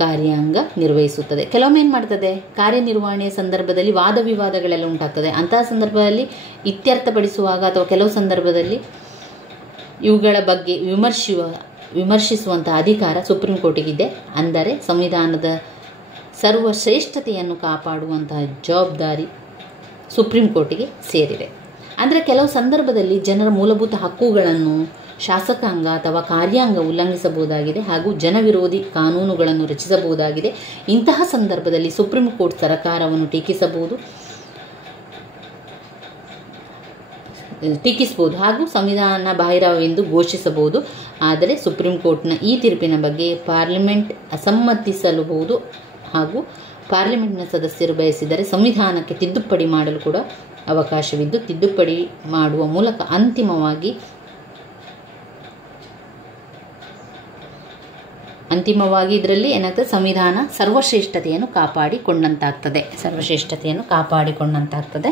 ಕಾರ್ಯಾಂಗ ನಿರ್ವಹಿಸುತ್ತದೆ. ಕೆಲವೊಮ್ಮೆ ಏನು ಮಾಡ್ತದೆ, ಕಾರ್ಯನಿರ್ವಹಣೆಯ ಸಂದರ್ಭದಲ್ಲಿ ವಾದ ವಿವಾದಗಳೆಲ್ಲ ಉಂಟಾಗ್ತದೆ. ಅಂತಹ ಸಂದರ್ಭದಲ್ಲಿ ಇತ್ಯರ್ಥಪಡಿಸುವಾಗ ಅಥವಾ ಕೆಲವು ಸಂದರ್ಭದಲ್ಲಿ ಇವುಗಳ ಬಗ್ಗೆ ವಿಮರ್ಶಿಸುವಂತಹ ಅಧಿಕಾರ ಸುಪ್ರೀಂ ಕೋರ್ಟಿಗಿದೆ. ಅಂದರೆ ಸಂವಿಧಾನದ ಸರ್ವಶ್ರೇಷ್ಠತೆಯನ್ನು ಕಾಪಾಡುವಂತಹ ಜವಾಬ್ದಾರಿ ಸುಪ್ರೀಂ ಕೋರ್ಟಿಗೆ ಸೇರಿದೆ. ಅಂದರೆ ಕೆಲವು ಸಂದರ್ಭದಲ್ಲಿ ಜನರ ಮೂಲಭೂತ ಹಕ್ಕುಗಳನ್ನು ಶಾಸಕಾಂಗ ಅಥವಾ ಕಾರ್ಯಾಂಗ ಉಲ್ಲಂಘಿಸಬಹುದಾಗಿದೆ ಹಾಗೂ ಜನವಿರೋಧಿ ಕಾನೂನುಗಳನ್ನು ರಚಿಸಬಹುದಾಗಿದೆ. ಇಂತಹ ಸಂದರ್ಭದಲ್ಲಿ ಸುಪ್ರೀಂ ಕೋರ್ಟ್ ಸರ್ಕಾರವನ್ನು ಟೀಕಿಸಬಹುದು ಟೀಕಿಸಬಹುದು ಹಾಗೂ ಸಂವಿಧಾನ ಬಾಹಿರವೆಂದು ಘೋಷಿಸಬಹುದು. ಆದರೆ ಸುಪ್ರೀಂ ಕೋರ್ಟ್ನ ಈ ತೀರ್ಪಿನ ಬಗ್ಗೆ ಪಾರ್ಲಿಮೆಂಟ್ ಅಸಮ್ಮತಿಸಲಬಹುದು ಹಾಗೂ ಪಾರ್ಲಿಮೆಂಟ್ನ ಸದಸ್ಯರು ಬಯಸಿದರೆ ಸಂವಿಧಾನಕ್ಕೆ ತಿದ್ದುಪಡಿ ಮಾಡಲು ಕೂಡ ಅವಕಾಶವಿದ್ದು, ತಿದ್ದುಪಡಿ ಮಾಡುವ ಮೂಲಕ ಅಂತಿಮವಾಗಿ ಇದರಲ್ಲಿ ಏನಾಗ್ತದೆ, ಸಂವಿಧಾನ ಸರ್ವಶ್ರೇಷ್ಠತೆಯನ್ನು ಕಾಪಾಡಿಕೊಂಡಂತಾಗ್ತದೆ.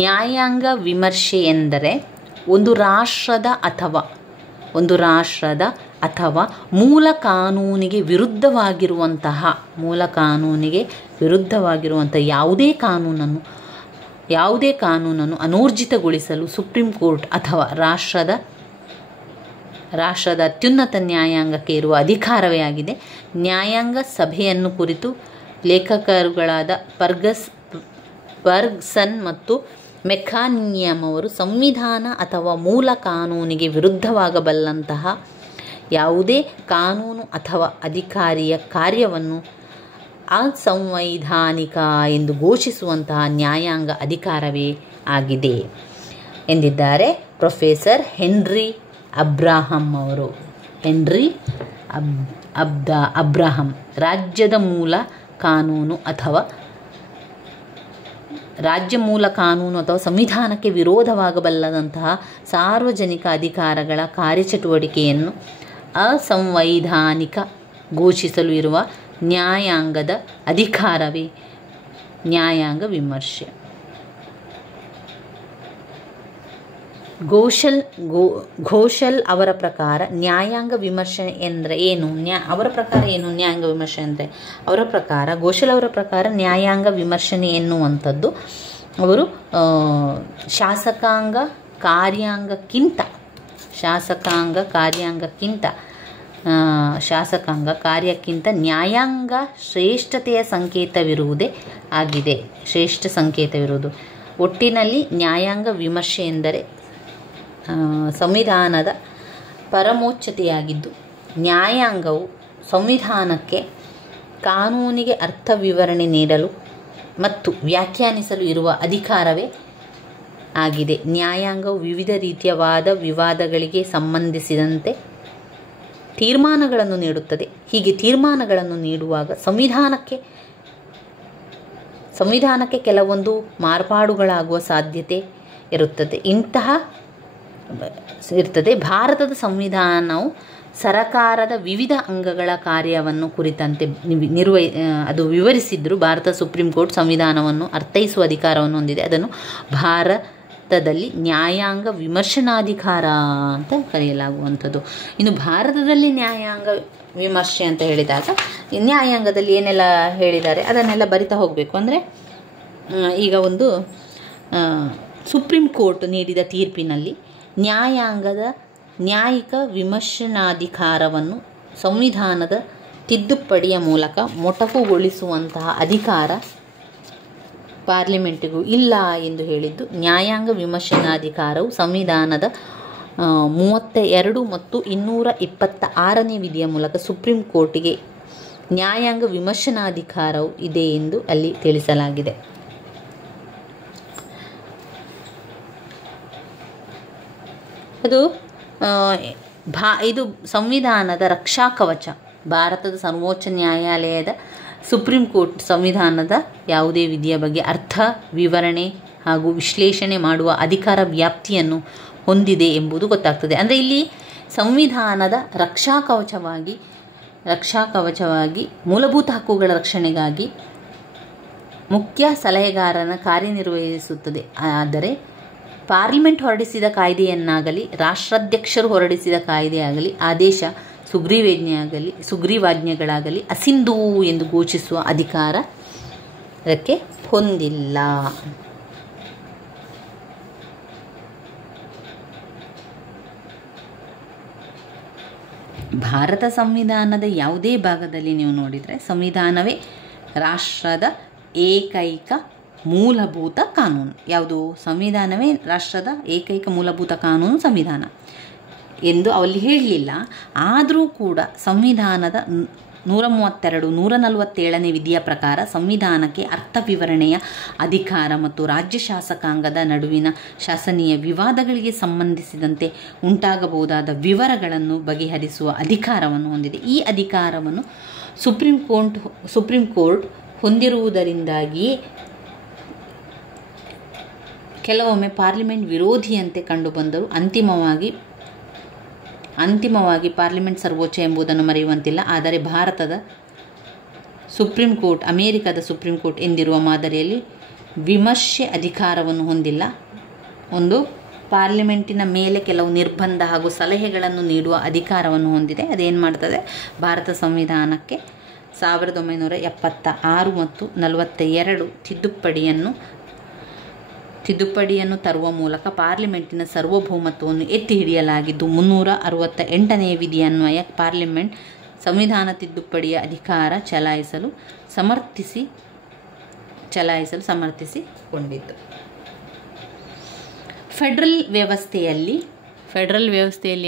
ನ್ಯಾಯಾಂಗ ವಿಮರ್ಶೆ ಎಂದರೆ ಒಂದು ರಾಷ್ಟ್ರದ ಅಥವಾ ಮೂಲ ಕಾನೂನಿಗೆ ವಿರುದ್ಧವಾಗಿರುವಂತಹ ಯಾವುದೇ ಕಾನೂನನ್ನು ಅನೂರ್ಜಿತಗೊಳಿಸಲು ಸುಪ್ರೀಂ ಕೋರ್ಟ್ ಅಥವಾ ರಾಷ್ಟ್ರದ ಅತ್ಯುನ್ನತ ನ್ಯಾಯಾಂಗಕ್ಕೆ ಇರುವ ಅಧಿಕಾರವೇ ಆಗಿದೆ. ನ್ಯಾಯಾಂಗ ಸಭೆಯನ್ನು ಕುರಿತು ಲೇಖಕರುಗಳಾದ ಫರ್ಗಸನ್ ಮತ್ತು ಮೆಕ್ಕಾನಿಯಮ್ ಅವರು ಸಂವಿಧಾನ ಅಥವಾ ಮೂಲ ಕಾನೂನಿಗೆ ವಿರುದ್ಧವಾಗಬಲ್ಲಂತಹ ಯಾವುದೇ ಕಾನೂನು ಅಥವಾ ಅಧಿಕಾರಿಯ ಕಾರ್ಯವನ್ನು ಅಸಂವೈಧಾನಿಕ ಎಂದು ಘೋಷಿಸುವಂತಹ ನ್ಯಾಯಾಂಗ ಅಧಿಕಾರವೇ ಆಗಿದೆ ಎಂದಿದ್ದಾರೆ ಪ್ರೊಫೆಸರ್ ಹೆನ್ರಿ ಅಬ್ರಹಾಂ ಅವರು. ಅಬ್ರಹಾಂ ರಾಜ್ಯ ಮೂಲ ಕಾನೂನು ಅಥವಾ ಸಂವಿಧಾನಕ್ಕೆ ವಿರೋಧವಾಗಬಲ್ಲದಂತಹ ಸಾರ್ವಜನಿಕ ಅಧಿಕಾರಗಳ ಕಾರ್ಯಚಟುವಟಿಕೆಯನ್ನು ಅಸಂವೈಧಾನಿಕ ಘೋಷಿಸಲು ಇರುವ ನ್ಯಾಯಾಂಗದ ಅಧಿಕಾರವೇ ನ್ಯಾಯಾಂಗ ವಿಮರ್ಶೆ. ಘೋಷಲ್ ಅವರ ಪ್ರಕಾರ ನ್ಯಾಯಾಂಗ ವಿಮರ್ಶೆ ಎಂದರೆ ಏನು? ನ್ಯಾಯಾಂಗ ವಿಮರ್ಶೆ ಅಂದರೆ ಘೋಷಲ್ ಅವರ ಪ್ರಕಾರ ನ್ಯಾಯಾಂಗ ವಿಮರ್ಶನೆ ಎನ್ನುವಂಥದ್ದು ಅವರು ಶಾಸಕಾಂಗ ಕಾರ್ಯಕ್ಕಿಂತ ನ್ಯಾಯಾಂಗ ಶ್ರೇಷ್ಠತೆಯ ಸಂಕೇತವಿರುವುದೇ ಆಗಿದೆ. ಶ್ರೇಷ್ಠ ಸಂಕೇತವಿರುವುದು. ಒಟ್ಟಿನಲ್ಲಿ ನ್ಯಾಯಾಂಗ ವಿಮರ್ಶೆ ಎಂದರೆ ಸಂವಿಧಾನದ ಪರಮೋಚ್ಚತೆಯಾಗಿದ್ದು, ನ್ಯಾಯಾಂಗವು ಸಂವಿಧಾನಕ್ಕೆ ಕಾನೂನಿಗೆ ಅರ್ಥ ವಿವರಣೆ ನೀಡಲು ಮತ್ತು ವ್ಯಾಖ್ಯಾನಿಸಲು ಇರುವ ಅಧಿಕಾರವೇ ಆಗಿದೆ. ನ್ಯಾಯಾಂಗವು ವಿವಿಧ ರೀತಿಯ ವಾದ ವಿವಾದಗಳಿಗೆ ಸಂಬಂಧಿಸಿದಂತೆ ತೀರ್ಮಾನಗಳನ್ನು ನೀಡುತ್ತದೆ. ಹೀಗೆ ತೀರ್ಮಾನಗಳನ್ನು ನೀಡುವಾಗ ಸಂವಿಧಾನಕ್ಕೆ ಕೆಲವೊಂದು ಮಾರ್ಪಾಡುಗಳಾಗುವ ಸಾಧ್ಯತೆ ಇರುತ್ತದೆ. ಭಾರತದ ಸಂವಿಧಾನವು ಸರಕಾರದ ವಿವಿಧ ಅಂಗಗಳ ಕಾರ್ಯವನ್ನು ಕುರಿತಂತೆ ಅದು ವಿವರಿಸಿದ್ರು. ಭಾರತ ಸುಪ್ರೀಂ ಕೋರ್ಟ್ ಸಂವಿಧಾನವನ್ನು ಅರ್ಥೈಸುವ ಅಧಿಕಾರವನ್ನು ಹೊಂದಿದೆ. ಅದನ್ನು ಭಾರತದಲ್ಲಿ ನ್ಯಾಯಾಂಗ ವಿಮರ್ಶನಾಧಿಕಾರ ಅಂತ ಕರೆಯಲಾಗುವಂಥದ್ದು. ಇನ್ನು ಭಾರತದಲ್ಲಿ ನ್ಯಾಯಾಂಗ ವಿಮರ್ಶೆ ಅಂತ ಹೇಳಿದಾಗ ನ್ಯಾಯಾಂಗದಲ್ಲಿ ಏನೆಲ್ಲ ಹೇಳಿದ್ದಾರೆ ಅದನ್ನೆಲ್ಲ ಬರಿತಾ ಹೋಗಬೇಕು. ಅಂದರೆ ಈಗ ಒಂದು ಸುಪ್ರೀಂ ಕೋರ್ಟ್ ನೀಡಿದ ತೀರ್ಪಿನಲ್ಲಿ ನ್ಯಾಯಾಂಗದ ನ್ಯಾಯಿಕ ವಿಮರ್ಶನಾಧಿಕಾರವನ್ನು ಸಂವಿಧಾನದ ತಿದ್ದುಪಡಿಯ ಮೂಲಕ ಮೊಟಕುಗೊಳಿಸುವಂತಹ ಅಧಿಕಾರ ಪಾರ್ಲಿಮೆಂಟಿಗೂ ಇಲ್ಲ ಎಂದು ಹೇಳಿದ್ದು. ನ್ಯಾಯಾಂಗ ವಿಮರ್ಶನಾಧಿಕಾರವು ಸಂವಿಧಾನದ 32 ಮತ್ತು 226ನೇ ವಿಧಿಯ ಮೂಲಕ ಸುಪ್ರೀಂ ಕೋರ್ಟಿಗೆ ನ್ಯಾಯಾಂಗ ವಿಮರ್ಶನಾಧಿಕಾರವು ಇದೆ ಎಂದು ಅಲ್ಲಿ ತಿಳಿಸಲಾಗಿದೆ. ಇದು ಸಂವಿಧಾನದ ರಕ್ಷಾ ಕವಚ. ಭಾರತದ ಸರ್ವೋಚ್ಚ ನ್ಯಾಯಾಲಯದ ಸುಪ್ರೀಂ ಕೋರ್ಟ್ ಸಂವಿಧಾನದ ಯಾವುದೇ ವಿಧಿಯ ಬಗ್ಗೆ ಅರ್ಥ ವಿವರಣೆ ಹಾಗೂ ವಿಶ್ಲೇಷಣೆ ಮಾಡುವ ಅಧಿಕಾರ ವ್ಯಾಪ್ತಿಯನ್ನು ಹೊಂದಿದೆ ಎಂಬುದು ಗೊತ್ತಾಗ್ತದೆ. ಅಂದರೆ ಇಲ್ಲಿ ಸಂವಿಧಾನದ ರಕ್ಷಾ ಕವಚವಾಗಿ ಮೂಲಭೂತ ಹಕ್ಕುಗಳ ರಕ್ಷಣೆಗಾಗಿ ಮುಖ್ಯ ಸಲಹೆಗಾರನ ಕಾರ್ಯನಿರ್ವಹಿಸುತ್ತದೆ. ಆದರೆ ಪಾರ್ಲಿಮೆಂಟ್ ಹೊರಡಿಸಿದ ಕಾಯ್ದೆಯನ್ನಾಗಲಿ ರಾಷ್ಟ್ರಾಧ್ಯಕ್ಷರು ಹೊರಡಿಸಿದ ಕಾಯ್ದೆಯಾಗಲಿ ಆದೇಶ ಸುಗ್ರೀವಾಜ್ಞೆಗಳಾಗಲಿ ಅಸಿಂಧು ಎಂದು ಘೋಷಿಸುವ ಅಧಿಕಾರ ಅದಕ್ಕೆ ಹೊಂದಿಲ್ಲ. ಭಾರತ ಸಂವಿಧಾನದ ಯಾವುದೇ ಭಾಗದಲ್ಲಿ ನೀವು ನೋಡಿದರೆ ಸಂವಿಧಾನವೇ ರಾಷ್ಟ್ರದ ಏಕೈಕ ಮೂಲಭೂತ ಕಾನೂನು. ಯಾವುದು? ಸಂವಿಧಾನವೇ ರಾಷ್ಟ್ರದ ಏಕೈಕ ಮೂಲಭೂತ ಕಾನೂನು ಸಂವಿಧಾನ. ಎಂದು ಅಲ್ಲಿ ಹೇಳಲಿಲ್ಲ. ಆದರೂ ಕೂಡ ಸಂವಿಧಾನದ 132, 147ನೇ ವಿಧಿಯ ಪ್ರಕಾರ ಸಂವಿಧಾನಕ್ಕೆ ಅರ್ಥ ವಿವರಣೆಯ ಅಧಿಕಾರ ಮತ್ತು ರಾಜ್ಯ ಶಾಸಕಾಂಗದ ನಡುವಿನ ಶಾಸನೀಯ ವಿವಾದಗಳಿಗೆ ಸಂಬಂಧಿಸಿದಂತೆ ಉಂಟಾಗಬಹುದಾದ ವಿವರಗಳನ್ನು ಬಗೆಹರಿಸುವ ಅಧಿಕಾರವನ್ನು ಹೊಂದಿದೆ. ಈ ಅಧಿಕಾರವನ್ನು ಸುಪ್ರೀಂ ಕೋರ್ಟ್ ಹೊಂದಿರುವುದರಿಂದಾಗಿಯೇ ಕೆಲವೊಮ್ಮೆ ಪಾರ್ಲಿಮೆಂಟ್ ವಿರೋಧಿಯಂತೆ ಕಂಡುಬಂದರೂ ಅಂತಿಮವಾಗಿ ಪಾರ್ಲಿಮೆಂಟ್ ಸರ್ವೋಚ್ಚ ಎಂಬುದನ್ನು ಮರೆಯುವಂತಿಲ್ಲ. ಆದರೆ ಭಾರತದ ಸುಪ್ರೀಂ ಕೋರ್ಟ್ ಅಮೆರಿಕದ ಸುಪ್ರೀಂ ಕೋರ್ಟ್ ಎಂದಿರುವ ಮಾದರಿಯಲ್ಲಿ ವಿಮರ್ಶೆ ಅಧಿಕಾರವನ್ನು ಹೊಂದಿಲ್ಲ. ಒಂದು ಪಾರ್ಲಿಮೆಂಟಿನ ಮೇಲೆ ಕೆಲವು ನಿರ್ಬಂಧ ಹಾಗೂ ಸಲಹೆಗಳನ್ನು ನೀಡುವ ಅಧಿಕಾರವನ್ನು ಹೊಂದಿದೆ. ಅದೇನು ಮಾಡ್ತದೆ, ಭಾರತ ಸಂವಿಧಾನಕ್ಕೆ 1976 ಮತ್ತು 42 ತಿದ್ದುಪಡಿಯನ್ನು ತರುವ ಮೂಲಕ ಪಾರ್ಲಿಮೆಂಟಿನ ಸಾರ್ವಭೌಮತ್ವವನ್ನು ಎತ್ತಿ ಹಿಡಿಯಲಾಗಿದ್ದು 368ನೇ ವಿಧಿ ಅನ್ವಯ ಪಾರ್ಲಿಮೆಂಟ್ ಸಂವಿಧಾನ ತಿದ್ದುಪಡಿಯ ಅಧಿಕಾರ ಚಲಾಯಿಸಲು ಸಮರ್ಥಿಸಿಕೊಂಡಿತು. ಫೆಡರಲ್ ವ್ಯವಸ್ಥೆಯಲ್ಲಿ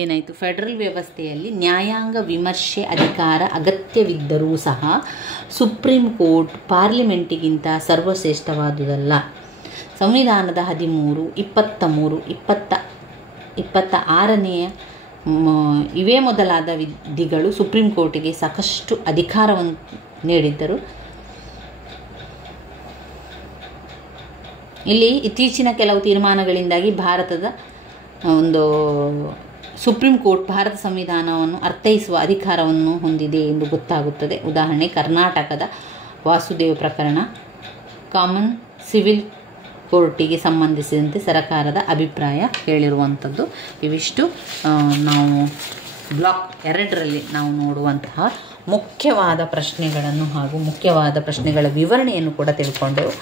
ಏನಾಯಿತು, ಫೆಡರಲ್ ವ್ಯವಸ್ಥೆಯಲ್ಲಿ ನ್ಯಾಯಾಂಗ ವಿಮರ್ಶೆ ಅಧಿಕಾರ ಅಗತ್ಯವಿದ್ದರೂ ಸಹ ಸುಪ್ರೀಂ ಕೋರ್ಟ್ ಪಾರ್ಲಿಮೆಂಟಿಗಿಂತ ಸರ್ವಶ್ರೇಷ್ಠವಾದುದಲ್ಲ. ಸಂವಿಧಾನದ 13, 23, 26ನೇ ಇವೇ ಮೊದಲಾದ ವಿಧಿಗಳು ಸುಪ್ರೀಂ ಕೋರ್ಟಿಗೆ ಸಾಕಷ್ಟು ಅಧಿಕಾರವನ್ನು ನೀಡಿದ್ದರು. ಇಲ್ಲಿ ಇತ್ತೀಚಿನ ಕೆಲವು ತೀರ್ಮಾನಗಳಿಂದಾಗಿ ಭಾರತದ ಒಂದು ಸುಪ್ರೀಂ ಕೋರ್ಟ್ ಭಾರತ ಸಂವಿಧಾನವನ್ನು ಅರ್ಥೈಸುವ ಅಧಿಕಾರವನ್ನು ಹೊಂದಿದೆ ಎಂದು ಗೊತ್ತಾಗುತ್ತದೆ. ಉದಾಹರಣೆ, ಕರ್ನಾಟಕದ ವಾಸುದೇವ ಪ್ರಕರಣ ಕಾಮನ್ ಸಿವಿಲ್ ಕೋರ್ಟಿಗೆ ಸಂಬಂಧಿಸಿದಂತೆ ಸರಕಾರದ ಅಭಿಪ್ರಾಯ ಹೇಳಿರುವಂಥದ್ದು. ಇವಿಷ್ಟು ನಾವು ಬ್ಲಾಕ್ 2ರಲ್ಲಿ ನಾವು ನೋಡುವಂತಹ ಮುಖ್ಯವಾದ ಪ್ರಶ್ನೆಗಳನ್ನು ಹಾಗೂ ಮುಖ್ಯವಾದ ಪ್ರಶ್ನೆಗಳ ವಿವರಣೆಯನ್ನು ಕೂಡ ತಿಳ್ಕೊಂಡೆವು.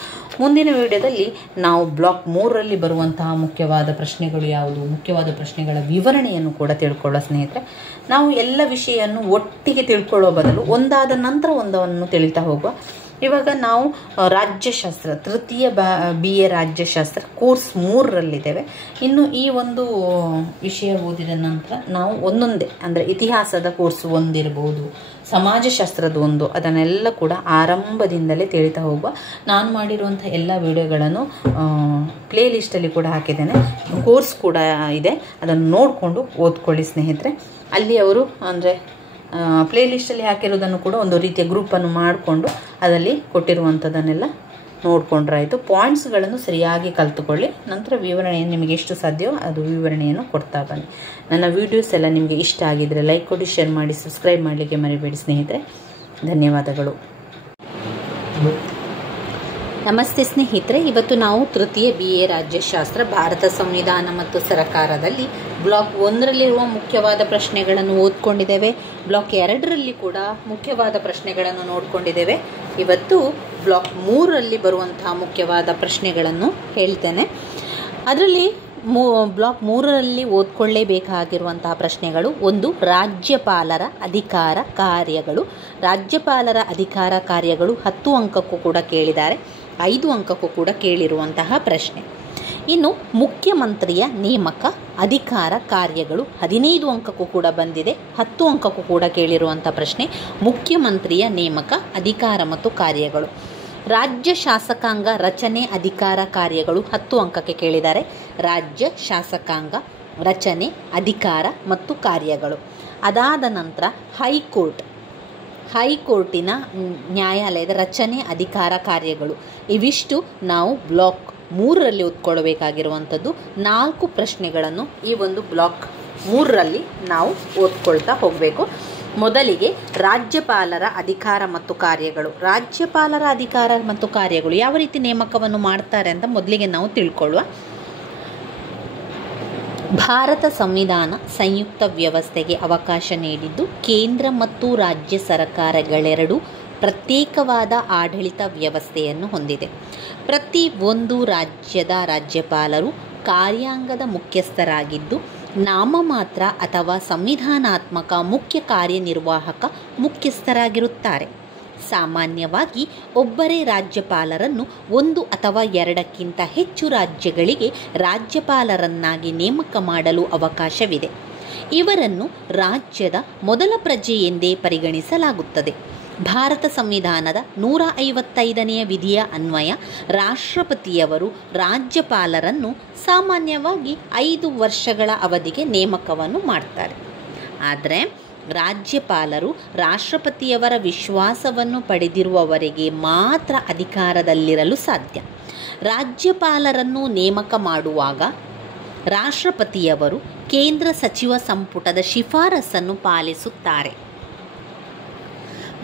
ಮುಂದಿನ ವಿಡಿಯೋದಲ್ಲಿ ನಾವು ಬ್ಲಾಕ್ 3ರಲ್ಲಿ ಬರುವಂತಹ ಮುಖ್ಯವಾದ ಪ್ರಶ್ನೆಗಳು ಯಾವುದು, ಮುಖ್ಯವಾದ ಪ್ರಶ್ನೆಗಳ ವಿವರಣೆಯನ್ನು ಕೂಡ ತಿಳ್ಕೊಳ್ಳೋ ಸ್ನೇಹಿತರೆ. ನಾವು ಎಲ್ಲ ವಿಷಯವನ್ನು ಒಟ್ಟಿಗೆ ತಿಳ್ಕೊಳ್ಳೋ ಬದಲು ಒಂದಾದ ನಂತರ ಒಂದನ್ನು ತಿಳಿತಾ ಹೋಗುವ. ಇವಾಗ ನಾವು ರಾಜ್ಯಶಾಸ್ತ್ರ ತೃತೀಯ BA ರಾಜ್ಯಶಾಸ್ತ್ರ ಕೋರ್ಸ್ 3ರಲ್ಲಿದ್ದೇವೆ. ಇನ್ನು ಈ ಒಂದು ವಿಷಯ ಓದಿದ ನಂತರ ನಾವು ಒಂದೊಂದೇ ಅಂದರೆ ಇತಿಹಾಸದ ಕೋರ್ಸ್ 1 ಇರಬಹುದು, ಸಮಾಜಶಾಸ್ತ್ರದ 1, ಅದನ್ನೆಲ್ಲ ಕೂಡ ಆರಂಭದಿಂದಲೇ ತಿಳಿತಾ ಹೋಗುವ. ನಾನು ಮಾಡಿರುವಂಥ ಎಲ್ಲ ವಿಡಿಯೋಗಳನ್ನು ಪ್ಲೇ ಲಿಸ್ಟಲ್ಲಿ ಕೂಡ ಹಾಕಿದ್ದೇನೆ, ಕೋರ್ಸ್ ಕೂಡ ಇದೆ, ಅದನ್ನು ನೋಡಿಕೊಂಡು ಓದ್ಕೊಳ್ಳಿ ಸ್ನೇಹಿತರೆ. ಅಲ್ಲಿ ಅವರು ಅಂದರೆ ಪ್ಲೇ ಲಿಸ್ಟಲ್ಲಿ ಹಾಕಿರೋದನ್ನು ಕೂಡ ಒಂದು ರೀತಿಯ ಗ್ರೂಪನ್ನು ಮಾಡಿಕೊಂಡು ಅದರಲ್ಲಿ ಕೊಟ್ಟಿರುವಂಥದ್ದನ್ನೆಲ್ಲ ನೋಡಿಕೊಂಡ್ರಾಯಿತು. ಪಾಯಿಂಟ್ಸ್ಗಳನ್ನು ಸರಿಯಾಗಿ ಕಲಿತುಕೊಳ್ಳಿ. ನಂತರ ವಿವರಣೆಯನ್ನು ನಿಮಗೆ ಎಷ್ಟು ಸಾಧ್ಯವೋ ಅದು ವಿವರಣೆಯನ್ನು ಕೊಡ್ತಾ ಬನ್ನಿ. ನನ್ನ ವೀಡಿಯೋಸ್ ಎಲ್ಲ ನಿಮಗೆ ಇಷ್ಟ ಆಗಿದ್ದರೆ ಲೈಕ್ ಕೊಡಿ, ಶೇರ್ ಮಾಡಿ, ಸಬ್ಸ್ಕ್ರೈಬ್ ಮಾಡಲಿಕ್ಕೆ ಮರಿಬೇಡಿ ಸ್ನೇಹಿತರೆ. ಧನ್ಯವಾದಗಳು. ನಮಸ್ತೆ ಸ್ನೇಹಿತರೆ, ಇವತ್ತು ನಾವು ತೃತೀಯ BA ರಾಜ್ಯಶಾಸ್ತ್ರ ಭಾರತ ಸಂವಿಧಾನ ಮತ್ತು ಸರ್ಕಾರದಲ್ಲಿ ಬ್ಲಾಕ್ 1ರಲ್ಲಿರುವ ಮುಖ್ಯವಾದ ಪ್ರಶ್ನೆಗಳನ್ನು ಓದ್ಕೊಂಡಿದ್ದೇವೆ. ಬ್ಲಾಕ್ 2ರಲ್ಲಿ ಕೂಡ ಮುಖ್ಯವಾದ ಪ್ರಶ್ನೆಗಳನ್ನು ನೋಡಿಕೊಂಡಿದ್ದೇವೆ. ಇವತ್ತು ಬ್ಲಾಕ್ 3ರಲ್ಲಿ ಬರುವಂತಹ ಮುಖ್ಯವಾದ ಪ್ರಶ್ನೆಗಳನ್ನು ಹೇಳ್ತೇನೆ. ಅದರಲ್ಲಿ ಬ್ಲಾಕ್ 3ರಲ್ಲಿ ಓದ್ಕೊಳ್ಳೇಬೇಕಾಗಿರುವಂತಹ ಪ್ರಶ್ನೆಗಳು: 1, ರಾಜ್ಯಪಾಲರ ಅಧಿಕಾರ ಕಾರ್ಯಗಳು. ರಾಜ್ಯಪಾಲರ ಅಧಿಕಾರ ಕಾರ್ಯಗಳು 10 ಅಂಕಕ್ಕೂ ಕೂಡ ಕೇಳಿದ್ದಾರೆ, 5 ಅಂಕಕ್ಕೂ ಕೂಡ ಕೇಳಿರುವಂತಹ ಪ್ರಶ್ನೆ. ಇನ್ನು ಮುಖ್ಯಮಂತ್ರಿಯ ನೇಮಕ ಅಧಿಕಾರ ಕಾರ್ಯಗಳು 15 ಅಂಕಕ್ಕೂ ಕೂಡ ಬಂದಿದೆ, 10 ಅಂಕಕ್ಕೂ ಕೂಡ ಕೇಳಿರುವಂಥ ಪ್ರಶ್ನೆ. ಮುಖ್ಯಮಂತ್ರಿಯ ನೇಮಕ ಅಧಿಕಾರ ಮತ್ತು ಕಾರ್ಯಗಳು. ರಾಜ್ಯ ಶಾಸಕಾಂಗ ರಚನೆ ಅಧಿಕಾರ ಕಾರ್ಯಗಳು 10 ಅಂಕಕ್ಕೆ ಕೇಳಿದ್ದಾರೆ. ರಾಜ್ಯ ಶಾಸಕಾಂಗ ರಚನೆ ಅಧಿಕಾರ ಮತ್ತು ಕಾರ್ಯಗಳು. ಅದಾದ ನಂತರ ಹೈಕೋರ್ಟಿನ ನ್ಯಾಯಾಲಯದ ರಚನೆ ಅಧಿಕಾರ ಕಾರ್ಯಗಳು. ಇವಿಷ್ಟು ನಾವು ಬ್ಲಾಕ್ 3ರಲ್ಲಿ ಓದ್ಕೊಳ್ಬೇಕಾಗಿರುವಂಥದ್ದು. 4 ಪ್ರಶ್ನೆಗಳನ್ನು ಈ ಒಂದು ಬ್ಲಾಕ್ 3ರಲ್ಲಿ ನಾವು ಓದ್ಕೊಳ್ತಾ ಹೋಗಬೇಕು. ಮೊದಲಿಗೆ ರಾಜ್ಯಪಾಲರ ಅಧಿಕಾರ ಮತ್ತು ಕಾರ್ಯಗಳು. ರಾಜ್ಯಪಾಲರ ಅಧಿಕಾರ ಮತ್ತು ಕಾರ್ಯಗಳು ಯಾವ ರೀತಿ ನೇಮಕವನ್ನು ಮಾಡ್ತಾರೆ ಅಂತ ಮೊದಲಿಗೆ ನಾವು ತಿಳ್ಕೊಳ್ಳುವ. ಭಾರತ ಸಂವಿಧಾನ ಸಂಯುಕ್ತ ವ್ಯವಸ್ಥೆಗೆ ಅವಕಾಶ ನೀಡಿದ್ದು ಕೇಂದ್ರ ಮತ್ತು ರಾಜ್ಯ ಸರ್ಕಾರಗಳೆರಡೂ ಪ್ರತ್ಯೇಕವಾದ ಆಡಳಿತ ವ್ಯವಸ್ಥೆಯನ್ನು ಹೊಂದಿದೆ. ಪ್ರತಿ ಒಂದು ರಾಜ್ಯದ ರಾಜ್ಯಪಾಲರು ಕಾರ್ಯಾಂಗದ ಮುಖ್ಯಸ್ಥರಾಗಿದ್ದು ನಾಮಮಾತ್ರ ಅಥವಾ ಸಂವಿಧಾನಾತ್ಮಕ ಮುಖ್ಯ ಕಾರ್ಯನಿರ್ವಾಹಕ ಮುಖ್ಯಸ್ಥರಾಗಿರುತ್ತಾರೆ. ಸಾಮಾನ್ಯವಾಗಿ ಒಬ್ಬರೇ ರಾಜ್ಯಪಾಲರನ್ನು 1 ಅಥವಾ 2ಕ್ಕಿಂತ ಹೆಚ್ಚು ರಾಜ್ಯಗಳಿಗೆ ರಾಜ್ಯಪಾಲರನ್ನಾಗಿ ನೇಮಕ ಮಾಡಲು ಅವಕಾಶವಿದೆ. ಇವರನ್ನು ರಾಜ್ಯದ ಮೊದಲ ಪ್ರಜೆ ಎಂದೇ ಪರಿಗಣಿಸಲಾಗುತ್ತದೆ. ಭಾರತ ಸಂವಿಧಾನದ 155ನೇ ವಿಧಿಯ ಅನ್ವಯ ರಾಷ್ಟ್ರಪತಿಯವರು ರಾಜ್ಯಪಾಲರನ್ನು ಸಾಮಾನ್ಯವಾಗಿ 5 ವರ್ಷಗಳ ಅವಧಿಗೆ ನೇಮಕವನ್ನು ಮಾಡ್ತಾರೆ. ಆದರೆ ರಾಜ್ಯಪಾಲರು ರಾಷ್ಟ್ರಪತಿಯವರ ವಿಶ್ವಾಸವನ್ನು ಪಡೆದಿರುವವರೆಗೆ ಮಾತ್ರ ಅಧಿಕಾರದಲ್ಲಿರಲು ಸಾಧ್ಯ. ರಾಜ್ಯಪಾಲರನ್ನು ನೇಮಕ ಮಾಡುವಾಗ ರಾಷ್ಟ್ರಪತಿಯವರು ಕೇಂದ್ರ ಸಚಿವ ಸಂಪುಟದ ಶಿಫಾರಸನ್ನು ಪಾಲಿಸುತ್ತಾರೆ.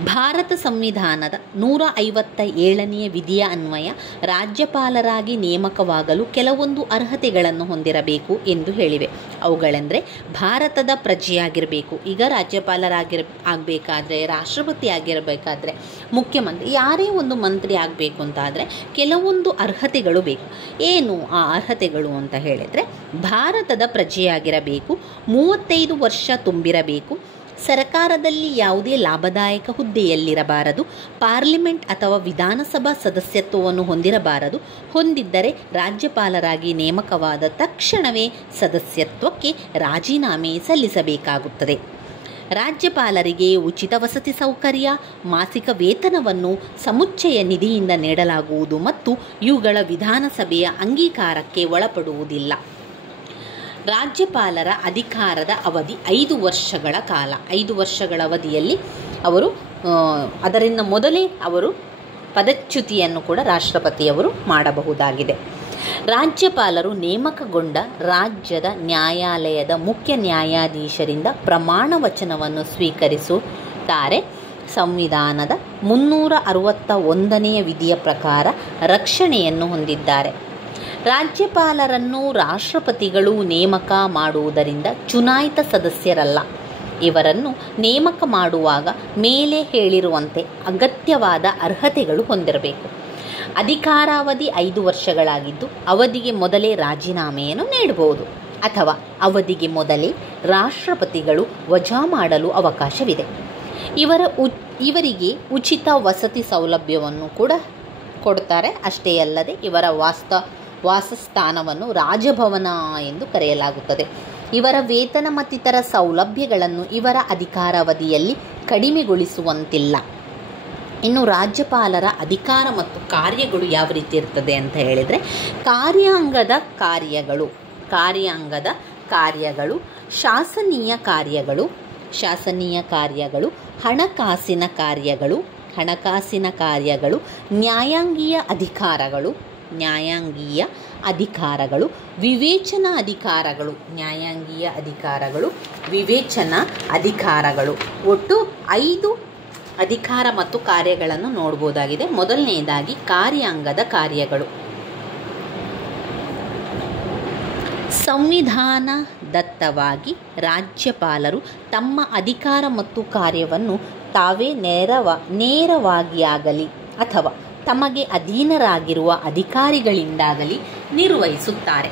ಭಾರತ ಸಂವಿಧಾನದ 157ನೇ ವಿಧಿಯ ಅನ್ವಯ ರಾಜ್ಯಪಾಲರಾಗಿ ನೇಮಕವಾಗಲು ಕೆಲವೊಂದು ಅರ್ಹತೆಗಳನ್ನು ಹೊಂದಿರಬೇಕು ಎಂದು ಹೇಳಿವೆ. ಅವುಗಳೆಂದರೆ ಭಾರತದ ಪ್ರಜೆಯಾಗಿರಬೇಕು. ಈಗ ಆಗಬೇಕಾದ್ರೆ, ರಾಷ್ಟ್ರಪತಿ ಆಗಿರಬೇಕಾದ್ರೆ, ಮುಖ್ಯಮಂತ್ರಿ ಯಾರೇ ಒಂದು ಮಂತ್ರಿ ಆಗಬೇಕು ಅಂತಾದರೆ ಕೆಲವೊಂದು ಅರ್ಹತೆಗಳು ಬೇಕು. ಏನು ಆ ಅರ್ಹತೆಗಳು ಅಂತ ಹೇಳಿದರೆ, ಭಾರತದ ಪ್ರಜೆಯಾಗಿರಬೇಕು, 35 ವರ್ಷ ತುಂಬಿರಬೇಕು, ಸರ್ಕಾರದಲ್ಲಿ ಯಾವುದೇ ಲಾಭದಾಯಕ ಹುದ್ದೆಯಲ್ಲಿರಬಾರದು, ಪಾರ್ಲಿಮೆಂಟ್ ಅಥವಾ ವಿಧಾನಸಭಾ ಸದಸ್ಯತ್ವವನ್ನು ಹೊಂದಿರಬಾರದು, ಹೊಂದಿದ್ದರೆ ರಾಜ್ಯಪಾಲರಾಗಿ ನೇಮಕವಾದ ತಕ್ಷಣವೇ ಸದಸ್ಯತ್ವಕ್ಕೆ ರಾಜೀನಾಮೆ ಸಲ್ಲಿಸಬೇಕಾಗುತ್ತದೆ. ರಾಜ್ಯಪಾಲರಿಗೆ ಉಚಿತ ವಸತಿ ಸೌಕರ್ಯ, ಮಾಸಿಕ ವೇತನವನ್ನು ಸಮುಚ್ಚಯ ನಿಧಿಯಿಂದ ನೀಡಲಾಗುವುದು ಮತ್ತು ಇವುಗಳ ವಿಧಾನಸಭೆಯ ಅಂಗೀಕಾರಕ್ಕೆ ಒಳಪಡುವುದಿಲ್ಲ. ರಾಜ್ಯಪಾಲರ ಅಧಿಕಾರದ ಅವಧಿ 5 ವರ್ಷಗಳ ಕಾಲ. 5 ವರ್ಷಗಳ ಅವಧಿಯಲ್ಲಿ ಅವರು ಅದರಿಂದ ಮೊದಲೇ ಅವರು ಪದಚ್ಯುತಿಯನ್ನು ಕೂಡ ರಾಷ್ಟ್ರಪತಿಯವರು ಮಾಡಬಹುದಾಗಿದೆ. ರಾಜ್ಯಪಾಲರು ನೇಮಕಗೊಂಡ ರಾಜ್ಯದ ನ್ಯಾಯಾಲಯದ ಮುಖ್ಯ ನ್ಯಾಯಾಧೀಶರಿಂದ ಪ್ರಮಾಣ ವಚನವನ್ನು ಸ್ವೀಕರಿಸುತ್ತಾರೆ. ಸಂವಿಧಾನದ 361ನೇ ವಿಧಿಯ ಪ್ರಕಾರ ರಕ್ಷಣೆಯನ್ನು ಹೊಂದಿದ್ದಾರೆ. ರಾಜ್ಯಪಾಲರನ್ನು ರಾಷ್ಟ್ರಪತಿಗಳು ನೇಮಕ ಮಾಡುವುದರಿಂದ ಚುನಾಯಿತ ಸದಸ್ಯರಲ್ಲ. ಇವರನ್ನು ನೇಮಕ ಮಾಡುವಾಗ ಮೇಲೆ ಹೇಳಿರುವಂತೆ ಅಗತ್ಯವಾದ ಅರ್ಹತೆಗಳು ಹೊಂದಿರಬೇಕು. ಅಧಿಕಾರಾವಧಿ 5 ವರ್ಷಗಳಾಗಿದ್ದು ಅವಧಿಗೆ ಮೊದಲೇ ರಾಜೀನಾಮೆಯನ್ನು ನೀಡಬಹುದು ಅಥವಾ ಅವಧಿಗೆ ಮೊದಲೇ ರಾಷ್ಟ್ರಪತಿಗಳು ವಜಾ ಮಾಡಲು ಅವಕಾಶವಿದೆ. ಇವರಿಗೆ ಉಚಿತ ವಸತಿ ಸೌಲಭ್ಯವನ್ನು ಕೂಡ ಕೊಡ್ತಾರೆ. ಅಷ್ಟೇ ಅಲ್ಲದೆ ಇವರ ವಾಸಸ್ಥಾನವನ್ನು ರಾಜಭವನ ಎಂದು ಕರೆಯಲಾಗುತ್ತದೆ. ಇವರ ವೇತನ ಮತ್ತಿತರ ಸೌಲಭ್ಯಗಳನ್ನು ಇವರ ಅಧಿಕಾರಾವಧಿಯಲ್ಲಿ ಕಡಿಮೆಗೊಳಿಸುವಂತಿಲ್ಲ. ಇನ್ನು ರಾಜ್ಯಪಾಲರ ಅಧಿಕಾರ ಮತ್ತು ಕಾರ್ಯಗಳು ಯಾವ ರೀತಿ ಇರ್ತದೆ ಅಂತ ಹೇಳಿದರೆ, ಕಾರ್ಯಾಂಗದ ಕಾರ್ಯಗಳು, ಶಾಸನೀಯ ಕಾರ್ಯಗಳು, ಹಣಕಾಸಿನ ಕಾರ್ಯಗಳು, ನ್ಯಾಯಾಂಗೀಯ ಅಧಿಕಾರಗಳು, ವಿವೇಚನಾ ಅಧಿಕಾರಗಳು, ಒಟ್ಟು 5 ಅಧಿಕಾರ ಮತ್ತು ಕಾರ್ಯಗಳನ್ನು ನೋಡಬಹುದಾಗಿದೆ. ಮೊದಲನೆಯದಾಗಿ ಕಾರ್ಯಾಂಗದ ಕಾರ್ಯಗಳು. ಸಂವಿಧಾನದತ್ತವಾಗಿ ರಾಜ್ಯಪಾಲರು ತಮ್ಮ ಅಧಿಕಾರ ಮತ್ತು ಕಾರ್ಯವನ್ನು ತಾವೇ ನೇರವಾಗಿಯಾಗಲಿ ಅಥವಾ ತಮಗೆ ಅಧೀನರಾಗಿರುವ ಅಧಿಕಾರಿಗಳಿಂದಾಗಲಿ ನಿರ್ವಹಿಸುತ್ತಾರೆ.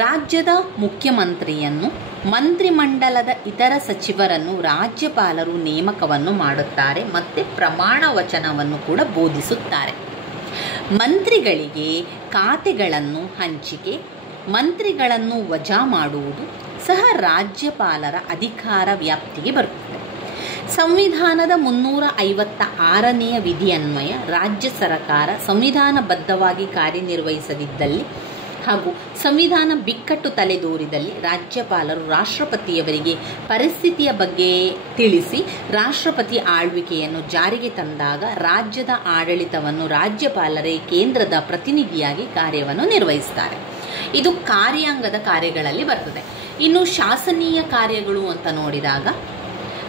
ರಾಜ್ಯದ ಮುಖ್ಯಮಂತ್ರಿಯನ್ನು, ಮಂತ್ರಿಮಂಡಲದ ಇತರ ಸಚಿವರನ್ನು ರಾಜ್ಯಪಾಲರು ನೇಮಕವನ್ನು ಮಾಡುತ್ತಾರೆ ಮತ್ತು ಪ್ರಮಾಣ ವಚನವನ್ನು ಕೂಡ ಬೋಧಿಸುತ್ತಾರೆ. ಮಂತ್ರಿಗಳಿಗೆ ಖಾತೆಗಳನ್ನು ಹಂಚಿಕೆ, ಮಂತ್ರಿಗಳನ್ನು ವಜಾ ಮಾಡುವುದು ಸಹ ರಾಜ್ಯಪಾಲರ ಅಧಿಕಾರ ವ್ಯಾಪ್ತಿಗೆ ಬರುತ್ತದೆ. ಸಂವಿಧಾನದ 356ನೇ ವಿಧಿಯನ್ವಯ ರಾಜ್ಯ ಸರ್ಕಾರ ಸಂವಿಧಾನಬದ್ಧವಾಗಿ ಕಾರ್ಯನಿರ್ವಹಿಸದಿದ್ದಲ್ಲಿ ಹಾಗೂ ಸಂವಿಧಾನ ಬಿಕ್ಕಟ್ಟು ತಲೆದೋರಿದಲ್ಲಿ ರಾಜ್ಯಪಾಲರು ರಾಷ್ಟ್ರಪತಿಯವರಿಗೆ ಪರಿಸ್ಥಿತಿಯ ಬಗ್ಗೆ ತಿಳಿಸಿ ರಾಷ್ಟ್ರಪತಿ ಆಳ್ವಿಕೆಯನ್ನು ಜಾರಿಗೆ ತಂದಾಗ ರಾಜ್ಯದ ಆಡಳಿತವನ್ನು ರಾಜ್ಯಪಾಲರೇ ಕೇಂದ್ರದ ಪ್ರತಿನಿಧಿಯಾಗಿ ಕಾರ್ಯವನ್ನು ನಿರ್ವಹಿಸುತ್ತಾರೆ. ಇದು ಕಾರ್ಯಾಂಗದ ಕಾರ್ಯಗಳಲ್ಲಿ ಬರ್ತದೆ. ಇನ್ನು ಶಾಸನೀಯ ಕಾರ್ಯಗಳು ಅಂತ ನೋಡಿದಾಗ,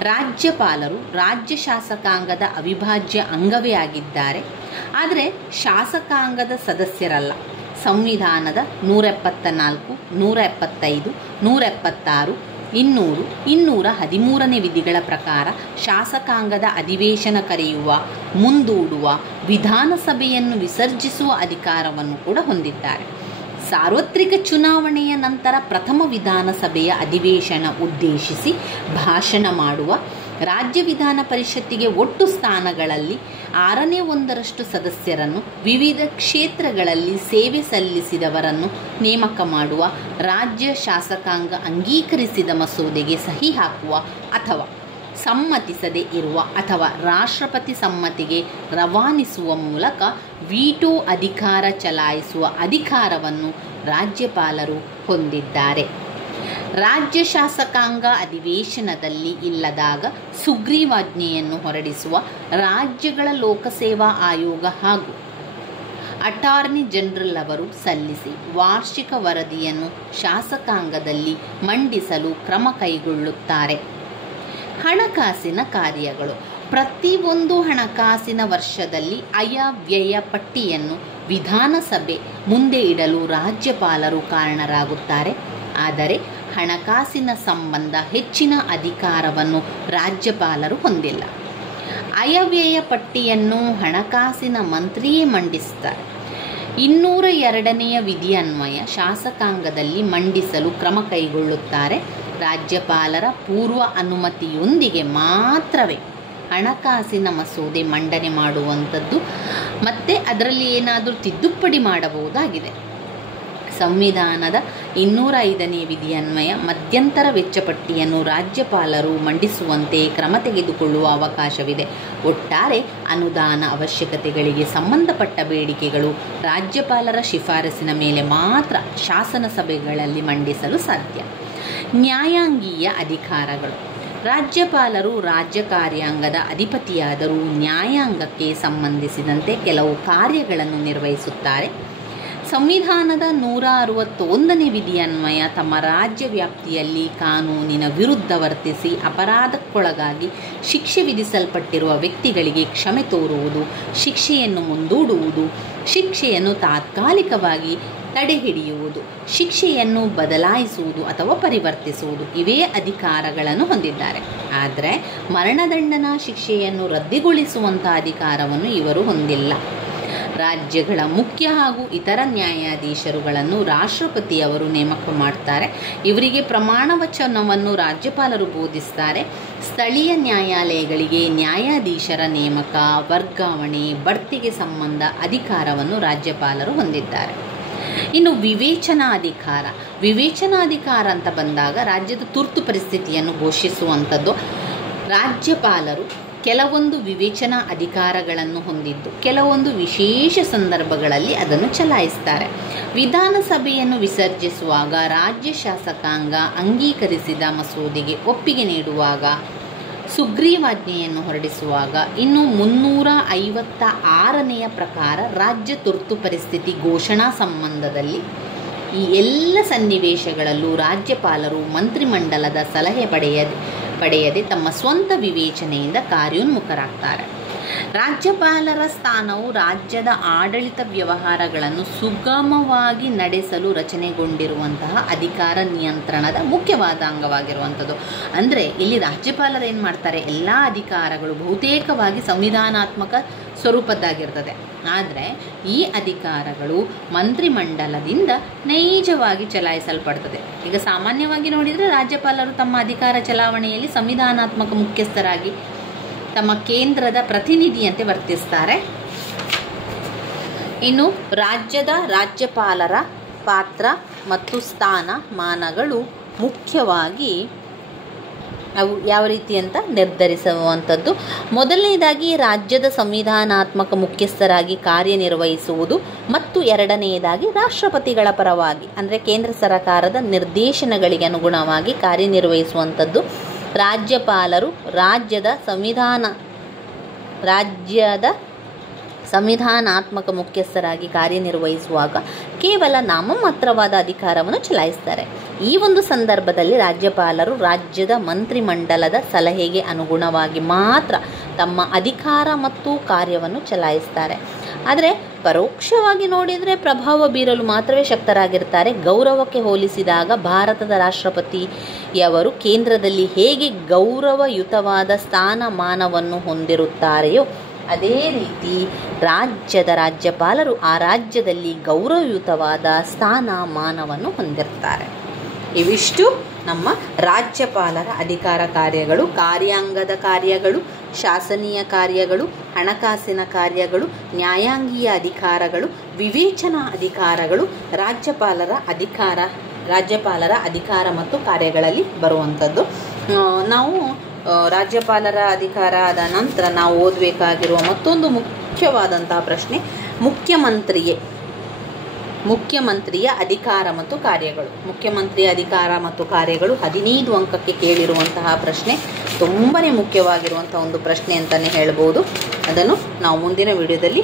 ರಾಜ್ಯಪಾಲರು ರಾಜ್ಯ ಶಾಸಕಾಂಗದ ಅವಿಭಾಜ್ಯ ಅಂಗವೇ ಆಗಿದ್ದಾರೆ. ಆದರೆ ಶಾಸಕಾಂಗದ ಸದಸ್ಯರಲ್ಲ. ಸಂವಿಧಾನದ 174, 175, 176, 200, 213ನೇ ವಿಧಿಗಳ ಪ್ರಕಾರ ಶಾಸಕಾಂಗದ ಅಧಿವೇಶನ ಕರೆಯುವ, ಮುಂದೂಡುವ, ವಿಧಾನಸಭೆಯನ್ನು ವಿಸರ್ಜಿಸುವ ಅಧಿಕಾರವನ್ನು ಕೂಡ ಹೊಂದಿದ್ದಾರೆ. ಸಾರ್ವತ್ರಿಕ ಚುನಾವಣೆಯ ನಂತರ ಪ್ರಥಮ ವಿಧಾನಸಭೆಯ ಅಧಿವೇಶನ ಉದ್ದೇಶಿಸಿ ಭಾಷಣ ಮಾಡುವ, ರಾಜ್ಯ ವಿಧಾನ ಪರಿಷತ್ತಿಗೆ ಒಟ್ಟು ಸ್ಥಾನಗಳಲ್ಲಿ 1/6 ಸದಸ್ಯರನ್ನು ವಿವಿಧ ಕ್ಷೇತ್ರಗಳಲ್ಲಿ ಸೇವೆ ಸಲ್ಲಿಸಿದವರನ್ನು ನೇಮಕ ಮಾಡುವ, ರಾಜ್ಯ ಶಾಸಕಾಂಗ ಅಂಗೀಕರಿಸಿದ ಮಸೂದೆಗೆ ಸಹಿ ಹಾಕುವ ಅಥವಾ ಸಮ್ಮತಿಸದೇ ಇರುವ ಅಥವಾ ರಾಷ್ಟ್ರಪತಿ ಸಮ್ಮತಿಗೆ ರವಾನಿಸುವ ಮೂಲಕ ವೀಟೋ ಅಧಿಕಾರ ಚಲಾಯಿಸುವ ಅಧಿಕಾರವನ್ನು ರಾಜ್ಯಪಾಲರು ಹೊಂದಿದ್ದಾರೆ. ರಾಜ್ಯ ಶಾಸಕಾಂಗ ಅಧಿವೇಶನದಲ್ಲಿ ಇಲ್ಲದಾಗ ಸುಗ್ರೀವಾಜ್ಞೆಯನ್ನು ಹೊರಡಿಸುವ ರಾಜ್ಯಗಳ ಲೋಕಸೇವಾ ಆಯೋಗ ಹಾಗೂ ಅಟಾರ್ನಿ ಜನರಲ್ ಅವರು ಸಲ್ಲಿಸಿ ವಾರ್ಷಿಕ ವರದಿಯನ್ನು ಶಾಸಕಾಂಗದಲ್ಲಿ ಮಂಡಿಸಲು ಕ್ರಮ ಕೈಗೊಳ್ಳುತ್ತಾರೆ. ಹಣಕಾಸಿನ ಕಾರ್ಯಗಳು. ಪ್ರತಿಯೊಂದು ಹಣಕಾಸಿನ ವರ್ಷದಲ್ಲಿ ಆಯವ್ಯಯ ಪಟ್ಟಿಯನ್ನು ವಿಧಾನಸಭೆ ಮುಂದೆ ಇಡಲು ರಾಜ್ಯಪಾಲರು ಕಾರಣರಾಗುತ್ತಾರೆ. ಆದರೆ ಹಣಕಾಸಿನ ಸಂಬಂಧ ಹೆಚ್ಚಿನ ಅಧಿಕಾರವನ್ನು ರಾಜ್ಯಪಾಲರು ಹೊಂದಿಲ್ಲ. ಆಯವ್ಯಯ ಪಟ್ಟಿಯನ್ನು ಹಣಕಾಸಿನ ಮಂತ್ರಿಯೇ ಮಂಡಿಸುತ್ತಾರೆ. 202ನೇ ವಿಧಿ ಅನ್ವಯ ಶಾಸಕಾಂಗದಲ್ಲಿ ಮಂಡಿಸಲು ಕ್ರಮ ಕೈಗೊಳ್ಳುತ್ತಾರೆ. ರಾಜ್ಯಪಾಲರ ಪೂರ್ವ ಅನುಮತಿಯೊಂದಿಗೆ ಮಾತ್ರವೇ ಹಣಕಾಸಿನ ಮಸೂದೆ ಮಂಡನೆ ಮಾಡುವಂಥದ್ದು ಮತ್ತು ಅದರಲ್ಲಿ ಏನಾದರೂ ತಿದ್ದುಪಡಿ ಮಾಡಬಹುದಾಗಿದೆ. ಸಂವಿಧಾನದ 205ನೇ ವಿಧಿ ಅನ್ವಯ ಮಧ್ಯಂತರ ವೆಚ್ಚ ಪಟ್ಟಿಯನ್ನು ರಾಜ್ಯಪಾಲರು ಮಂಡಿಸುವಂತೆ ಕ್ರಮ ತೆಗೆದುಕೊಳ್ಳುವ ಅವಕಾಶವಿದೆ. ಒಟ್ಟಾರೆ ಅನುದಾನ ಅವಶ್ಯಕತೆಗಳಿಗೆ ಸಂಬಂಧಪಟ್ಟ ಬೇಡಿಕೆಗಳು ರಾಜ್ಯಪಾಲರ ಶಿಫಾರಸಿನ ಮೇಲೆ ಮಾತ್ರ ಶಾಸನಸಭೆಗಳಲ್ಲಿ ಮಂಡಿಸಲು ಸಾಧ್ಯ. ನ್ಯಾಯಾಂಗೀಯ ಅಧಿಕಾರಗಳು. ರಾಜ್ಯಪಾಲರು ರಾಜ್ಯ ಕಾರ್ಯಾಂಗದ ಅಧಿಪತಿಯಾದರೂ ನ್ಯಾಯಾಂಗಕ್ಕೆ ಸಂಬಂಧಿಸಿದಂತೆ ಕೆಲವು ಕಾರ್ಯಗಳನ್ನು ನಿರ್ವಹಿಸುತ್ತಾರೆ. ಸಂವಿಧಾನದ 161ನೇ ವಿಧಿ ಅನ್ವಯ ತಮ್ಮ ರಾಜ್ಯ ವ್ಯಾಪ್ತಿಯಲ್ಲಿ ಕಾನೂನಿನ ವಿರುದ್ಧ ವರ್ತಿಸಿ ಅಪರಾಧಕ್ಕೊಳಗಾಗಿ ಶಿಕ್ಷೆ ವಿಧಿಸಲ್ಪಟ್ಟಿರುವ ವ್ಯಕ್ತಿಗಳಿಗೆ ಕ್ಷಮೆ ತೋರುವುದು, ಶಿಕ್ಷೆಯನ್ನು ಮುಂದೂಡುವುದು, ಶಿಕ್ಷೆಯನ್ನು ತಾತ್ಕಾಲಿಕವಾಗಿ ತಡೆಹಿಡಿಯುವುದು, ಶಿಕ್ಷೆಯನ್ನು ಬದಲಾಯಿಸುವುದು ಅಥವಾ ಪರಿವರ್ತಿಸುವುದು ಇವೇ ಅಧಿಕಾರಗಳನ್ನು ಹೊಂದಿದ್ದಾರೆ. ಆದರೆ ಮರಣದಂಡನಾ ಶಿಕ್ಷೆಯನ್ನು ರದ್ದುಗೊಳಿಸುವಂಥ ಅಧಿಕಾರವನ್ನು ಇವರು ಹೊಂದಿಲ್ಲ. ರಾಜ್ಯಗಳ ಮುಖ್ಯ ಹಾಗೂ ಇತರ ನ್ಯಾಯಾಧೀಶರುಗಳನ್ನು ರಾಷ್ಟ್ರಪತಿಯವರು ನೇಮಕ ಮಾಡ್ತಾರೆ. ಇವರಿಗೆ ಪ್ರಮಾಣ ವಚನವನ್ನು ರಾಜ್ಯಪಾಲರು ಬೋಧಿಸ್ತಾರೆ. ಸ್ಥಳೀಯ ನ್ಯಾಯಾಲಯಗಳಿಗೆ ನ್ಯಾಯಾಧೀಶರ ನೇಮಕ, ವರ್ಗಾವಣೆ, ಬಡ್ತಿಗೆ ಸಂಬಂಧ ಅಧಿಕಾರವನ್ನು ರಾಜ್ಯಪಾಲರು ಹೊಂದಿದ್ದಾರೆ. ಇನ್ನು ವಿವೇಚನಾಧಿಕಾರ. ವಿವೇಚನಾಧಿಕಾರ ಅಂತ ಬಂದಾಗ ರಾಜ್ಯದ ತುರ್ತು ಪರಿಸ್ಥಿತಿಯನ್ನು ಘೋಷಿಸುವಂಥದ್ದು. ರಾಜ್ಯಪಾಲರು ಕೆಲವೊಂದು ವಿವೇಚನಾ ಅಧಿಕಾರಗಳನ್ನು ಹೊಂದಿದ್ದು ಕೆಲವೊಂದು ವಿಶೇಷ ಸಂದರ್ಭಗಳಲ್ಲಿ ಅದನ್ನು ಚಲಾಯಿಸ್ತಾರೆ. ವಿಧಾನಸಭೆಯನ್ನು ವಿಸರ್ಜಿಸುವಾಗ, ರಾಜ್ಯ ಶಾಸಕಾಂಗ ಅಂಗೀಕರಿಸಿದ ಮಸೂದೆಗೆ ಒಪ್ಪಿಗೆ ನೀಡುವಾಗ, ಸುಗ್ರೀವಾಜ್ಞೆಯನ್ನು ಹೊರಡಿಸುವಾಗ, ಇನ್ನು 356ನೇ ಪ್ರಕಾರ ರಾಜ್ಯ ತುರ್ತು ಪರಿಸ್ಥಿತಿ ಘೋಷಣಾ ಸಂಬಂಧದಲ್ಲಿ ಈ ಎಲ್ಲ ಸನ್ನಿವೇಶಗಳಲ್ಲೂ ರಾಜ್ಯಪಾಲರು ಮಂತ್ರಿಮಂಡಲದ ಸಲಹೆ ಪಡೆಯದೆ ತಮ್ಮ ಸ್ವಂತ ವಿವೇಚನೆಯಿಂದ ಕಾರ್ಯೋನ್ಮುಖರಾಗ್ತಾರೆ. ರಾಜ್ಯಪಾಲರ ಸ್ಥಾನವು ರಾಜ್ಯದ ಆಡಳಿತ ವ್ಯವಹಾರಗಳನ್ನು ಸುಗಮವಾಗಿ ನಡೆಸಲು ರಚನೆಗೊಂಡಿರುವಂತಹ ಅಧಿಕಾರ ನಿಯಂತ್ರಣದ ಮುಖ್ಯವಾದ ಅಂಗವಾಗಿರುವಂಥದ್ದು. ಅಂದರೆ ಇಲ್ಲಿ ರಾಜ್ಯಪಾಲರು ಏನು ಮಾಡ್ತಾರೆ, ಎಲ್ಲ ಅಧಿಕಾರಗಳು ಬಹುತೇಕವಾಗಿ ಸಂವಿಧಾನಾತ್ಮಕ ಸ್ವರೂಪದ್ದಾಗಿರ್ತದೆ. ಆದರೆ ಈ ಅಧಿಕಾರಗಳು ಮಂತ್ರಿಮಂಡಲದಿಂದ ನೈಜವಾಗಿ ಚಲಾಯಿಸಲ್ಪಡ್ತದೆ. ಈಗ ಸಾಮಾನ್ಯವಾಗಿ ನೋಡಿದರೆ ರಾಜ್ಯಪಾಲರು ತಮ್ಮ ಅಧಿಕಾರ ಚಲಾವಣೆಯಲ್ಲಿ ಸಂವಿಧಾನಾತ್ಮಕ ಮುಖ್ಯಸ್ಥರಾಗಿ ತಮ್ಮ ಕೇಂದ್ರದ ಪ್ರತಿನಿಧಿಯಂತೆ ವರ್ತಿಸ್ತಾರೆ. ಇನ್ನು ರಾಜ್ಯದ ರಾಜ್ಯಪಾಲರ ಪಾತ್ರ ಮತ್ತು ಸ್ಥಾನಮಾನಗಳು ಮುಖ್ಯವಾಗಿ ಅವು ಯಾವ ರೀತಿ ಅಂತ ನಿರ್ಧರಿಸುವಂಥದ್ದು. ಮೊದಲನೇದಾಗಿ ರಾಜ್ಯದ ಸಂವಿಧಾನಾತ್ಮಕ ಮುಖ್ಯಸ್ಥರಾಗಿ ಕಾರ್ಯನಿರ್ವಹಿಸುವುದು ಮತ್ತು ಎರಡನೆಯದಾಗಿ ರಾಷ್ಟ್ರಪತಿಗಳ ಪರವಾಗಿ ಅಂದರೆ ಕೇಂದ್ರ ಸರ್ಕಾರದ ನಿರ್ದೇಶನಗಳಿಗೆ ಅನುಗುಣವಾಗಿ ಕಾರ್ಯನಿರ್ವಹಿಸುವಂಥದ್ದು. ರಾಜ್ಯಪಾಲರು ರಾಜ್ಯದ ಸಂವಿಧಾನಾತ್ಮಕ ಮುಖ್ಯಸ್ಥರಾಗಿ ಕಾರ್ಯನಿರ್ವಹಿಸುವಾಗ ಕೇವಲ ನಾಮಮಾತ್ರವಾದ ಅಧಿಕಾರವನ್ನು ಚಲಾಯಿಸ್ತಾರೆ. ಈ ಒಂದು ಸಂದರ್ಭದಲ್ಲಿ ರಾಜ್ಯಪಾಲರು ರಾಜ್ಯದ ಮಂತ್ರಿಮಂಡಲದ ಸಲಹೆಗೆ ಅನುಗುಣವಾಗಿ ಮಾತ್ರ ತಮ್ಮ ಅಧಿಕಾರ ಮತ್ತು ಕಾರ್ಯವನ್ನು ಚಲಾಯಿಸ್ತಾರೆ. ಆದರೆ ಪರೋಕ್ಷವಾಗಿ ನೋಡಿದರೆ ಪ್ರಭಾವ ಬೀರಲು ಮಾತ್ರವೇ ಶಕ್ತರಾಗಿರ್ತಾರೆ. ಗೌರವಕ್ಕೆ ಹೋಲಿಸಿದಾಗ ಭಾರತದ ರಾಷ್ಟ್ರಪತಿಯವರು ಕೇಂದ್ರದಲ್ಲಿ ಹೇಗೆ ಗೌರವಯುತವಾದ ಸ್ಥಾನಮಾನವನ್ನು ಹೊಂದಿರುತ್ತಾರೆಯೋ ಅದೇ ರೀತಿ ರಾಜ್ಯದ ರಾಜ್ಯಪಾಲರು ಆ ರಾಜ್ಯದಲ್ಲಿ ಗೌರವಯುತವಾದ ಸ್ಥಾನಮಾನವನ್ನು ಹೊಂದಿರ್ತಾರೆ. ಇವಿಷ್ಟು ನಮ್ಮ ರಾಜ್ಯಪಾಲರ ಅಧಿಕಾರ ಕಾರ್ಯಗಳು. ಕಾರ್ಯಾಂಗದ ಕಾರ್ಯಗಳು, ಶಾಸನೀಯ ಕಾರ್ಯಗಳು, ಹಣಕಾಸಿನ ಕಾರ್ಯಗಳು, ನ್ಯಾಯಾಂಗೀಯ ಅಧಿಕಾರಗಳು, ವಿವೇಚನಾ ಅಧಿಕಾರಗಳು ರಾಜ್ಯಪಾಲರ ಅಧಿಕಾರ ಮತ್ತು ಕಾರ್ಯಗಳಲ್ಲಿ ಬರುವಂಥದ್ದು. ನಾವು ರಾಜ್ಯಪಾಲರ ಅಧಿಕಾರ ಆದ ನಂತರ ನಾವು ಓದಬೇಕಾಗಿರುವ ಮತ್ತೊಂದು ಮುಖ್ಯವಾದಂತಹ ಪ್ರಶ್ನೆ ಮುಖ್ಯಮಂತ್ರಿಯ ಅಧಿಕಾರ ಮತ್ತು ಕಾರ್ಯಗಳು. ಮುಖ್ಯಮಂತ್ರಿಯ ಅಧಿಕಾರ ಮತ್ತು ಕಾರ್ಯಗಳು 15 ಅಂಕಕ್ಕೆ ಕೇಳಿರುವಂತಹ ಪ್ರಶ್ನೆ. ತುಂಬಾ ಮುಖ್ಯವಾಗಿರುವಂಥ ಒಂದು ಪ್ರಶ್ನೆ ಅಂತಲೇ ಹೇಳ್ಬೋದು. ಅದನ್ನು ನಾವು ಮುಂದಿನ ವಿಡಿಯೋದಲ್ಲಿ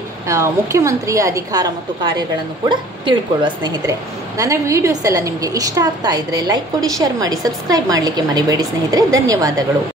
ಮುಖ್ಯಮಂತ್ರಿಯ ಅಧಿಕಾರ ಮತ್ತು ಕಾರ್ಯಗಳನ್ನು ಕೂಡ ತಿಳ್ಕೊಳ್ಳುವ ಸ್ನೇಹಿತರೆ. ನನ್ನ ವಿಡಿಯೋಸ್ ಎಲ್ಲ ನಿಮಗೆ ಇಷ್ಟ ಆಗ್ತಾ ಇದ್ದರೆ ಲೈಕ್ ಕೊಡಿ, ಶೇರ್ ಮಾಡಿ, ಸಬ್ಸ್ಕ್ರೈಬ್ ಮಾಡಲಿಕ್ಕೆ ಮರಿಬೇಡಿ ಸ್ನೇಹಿತರೆ. ಧನ್ಯವಾದಗಳು.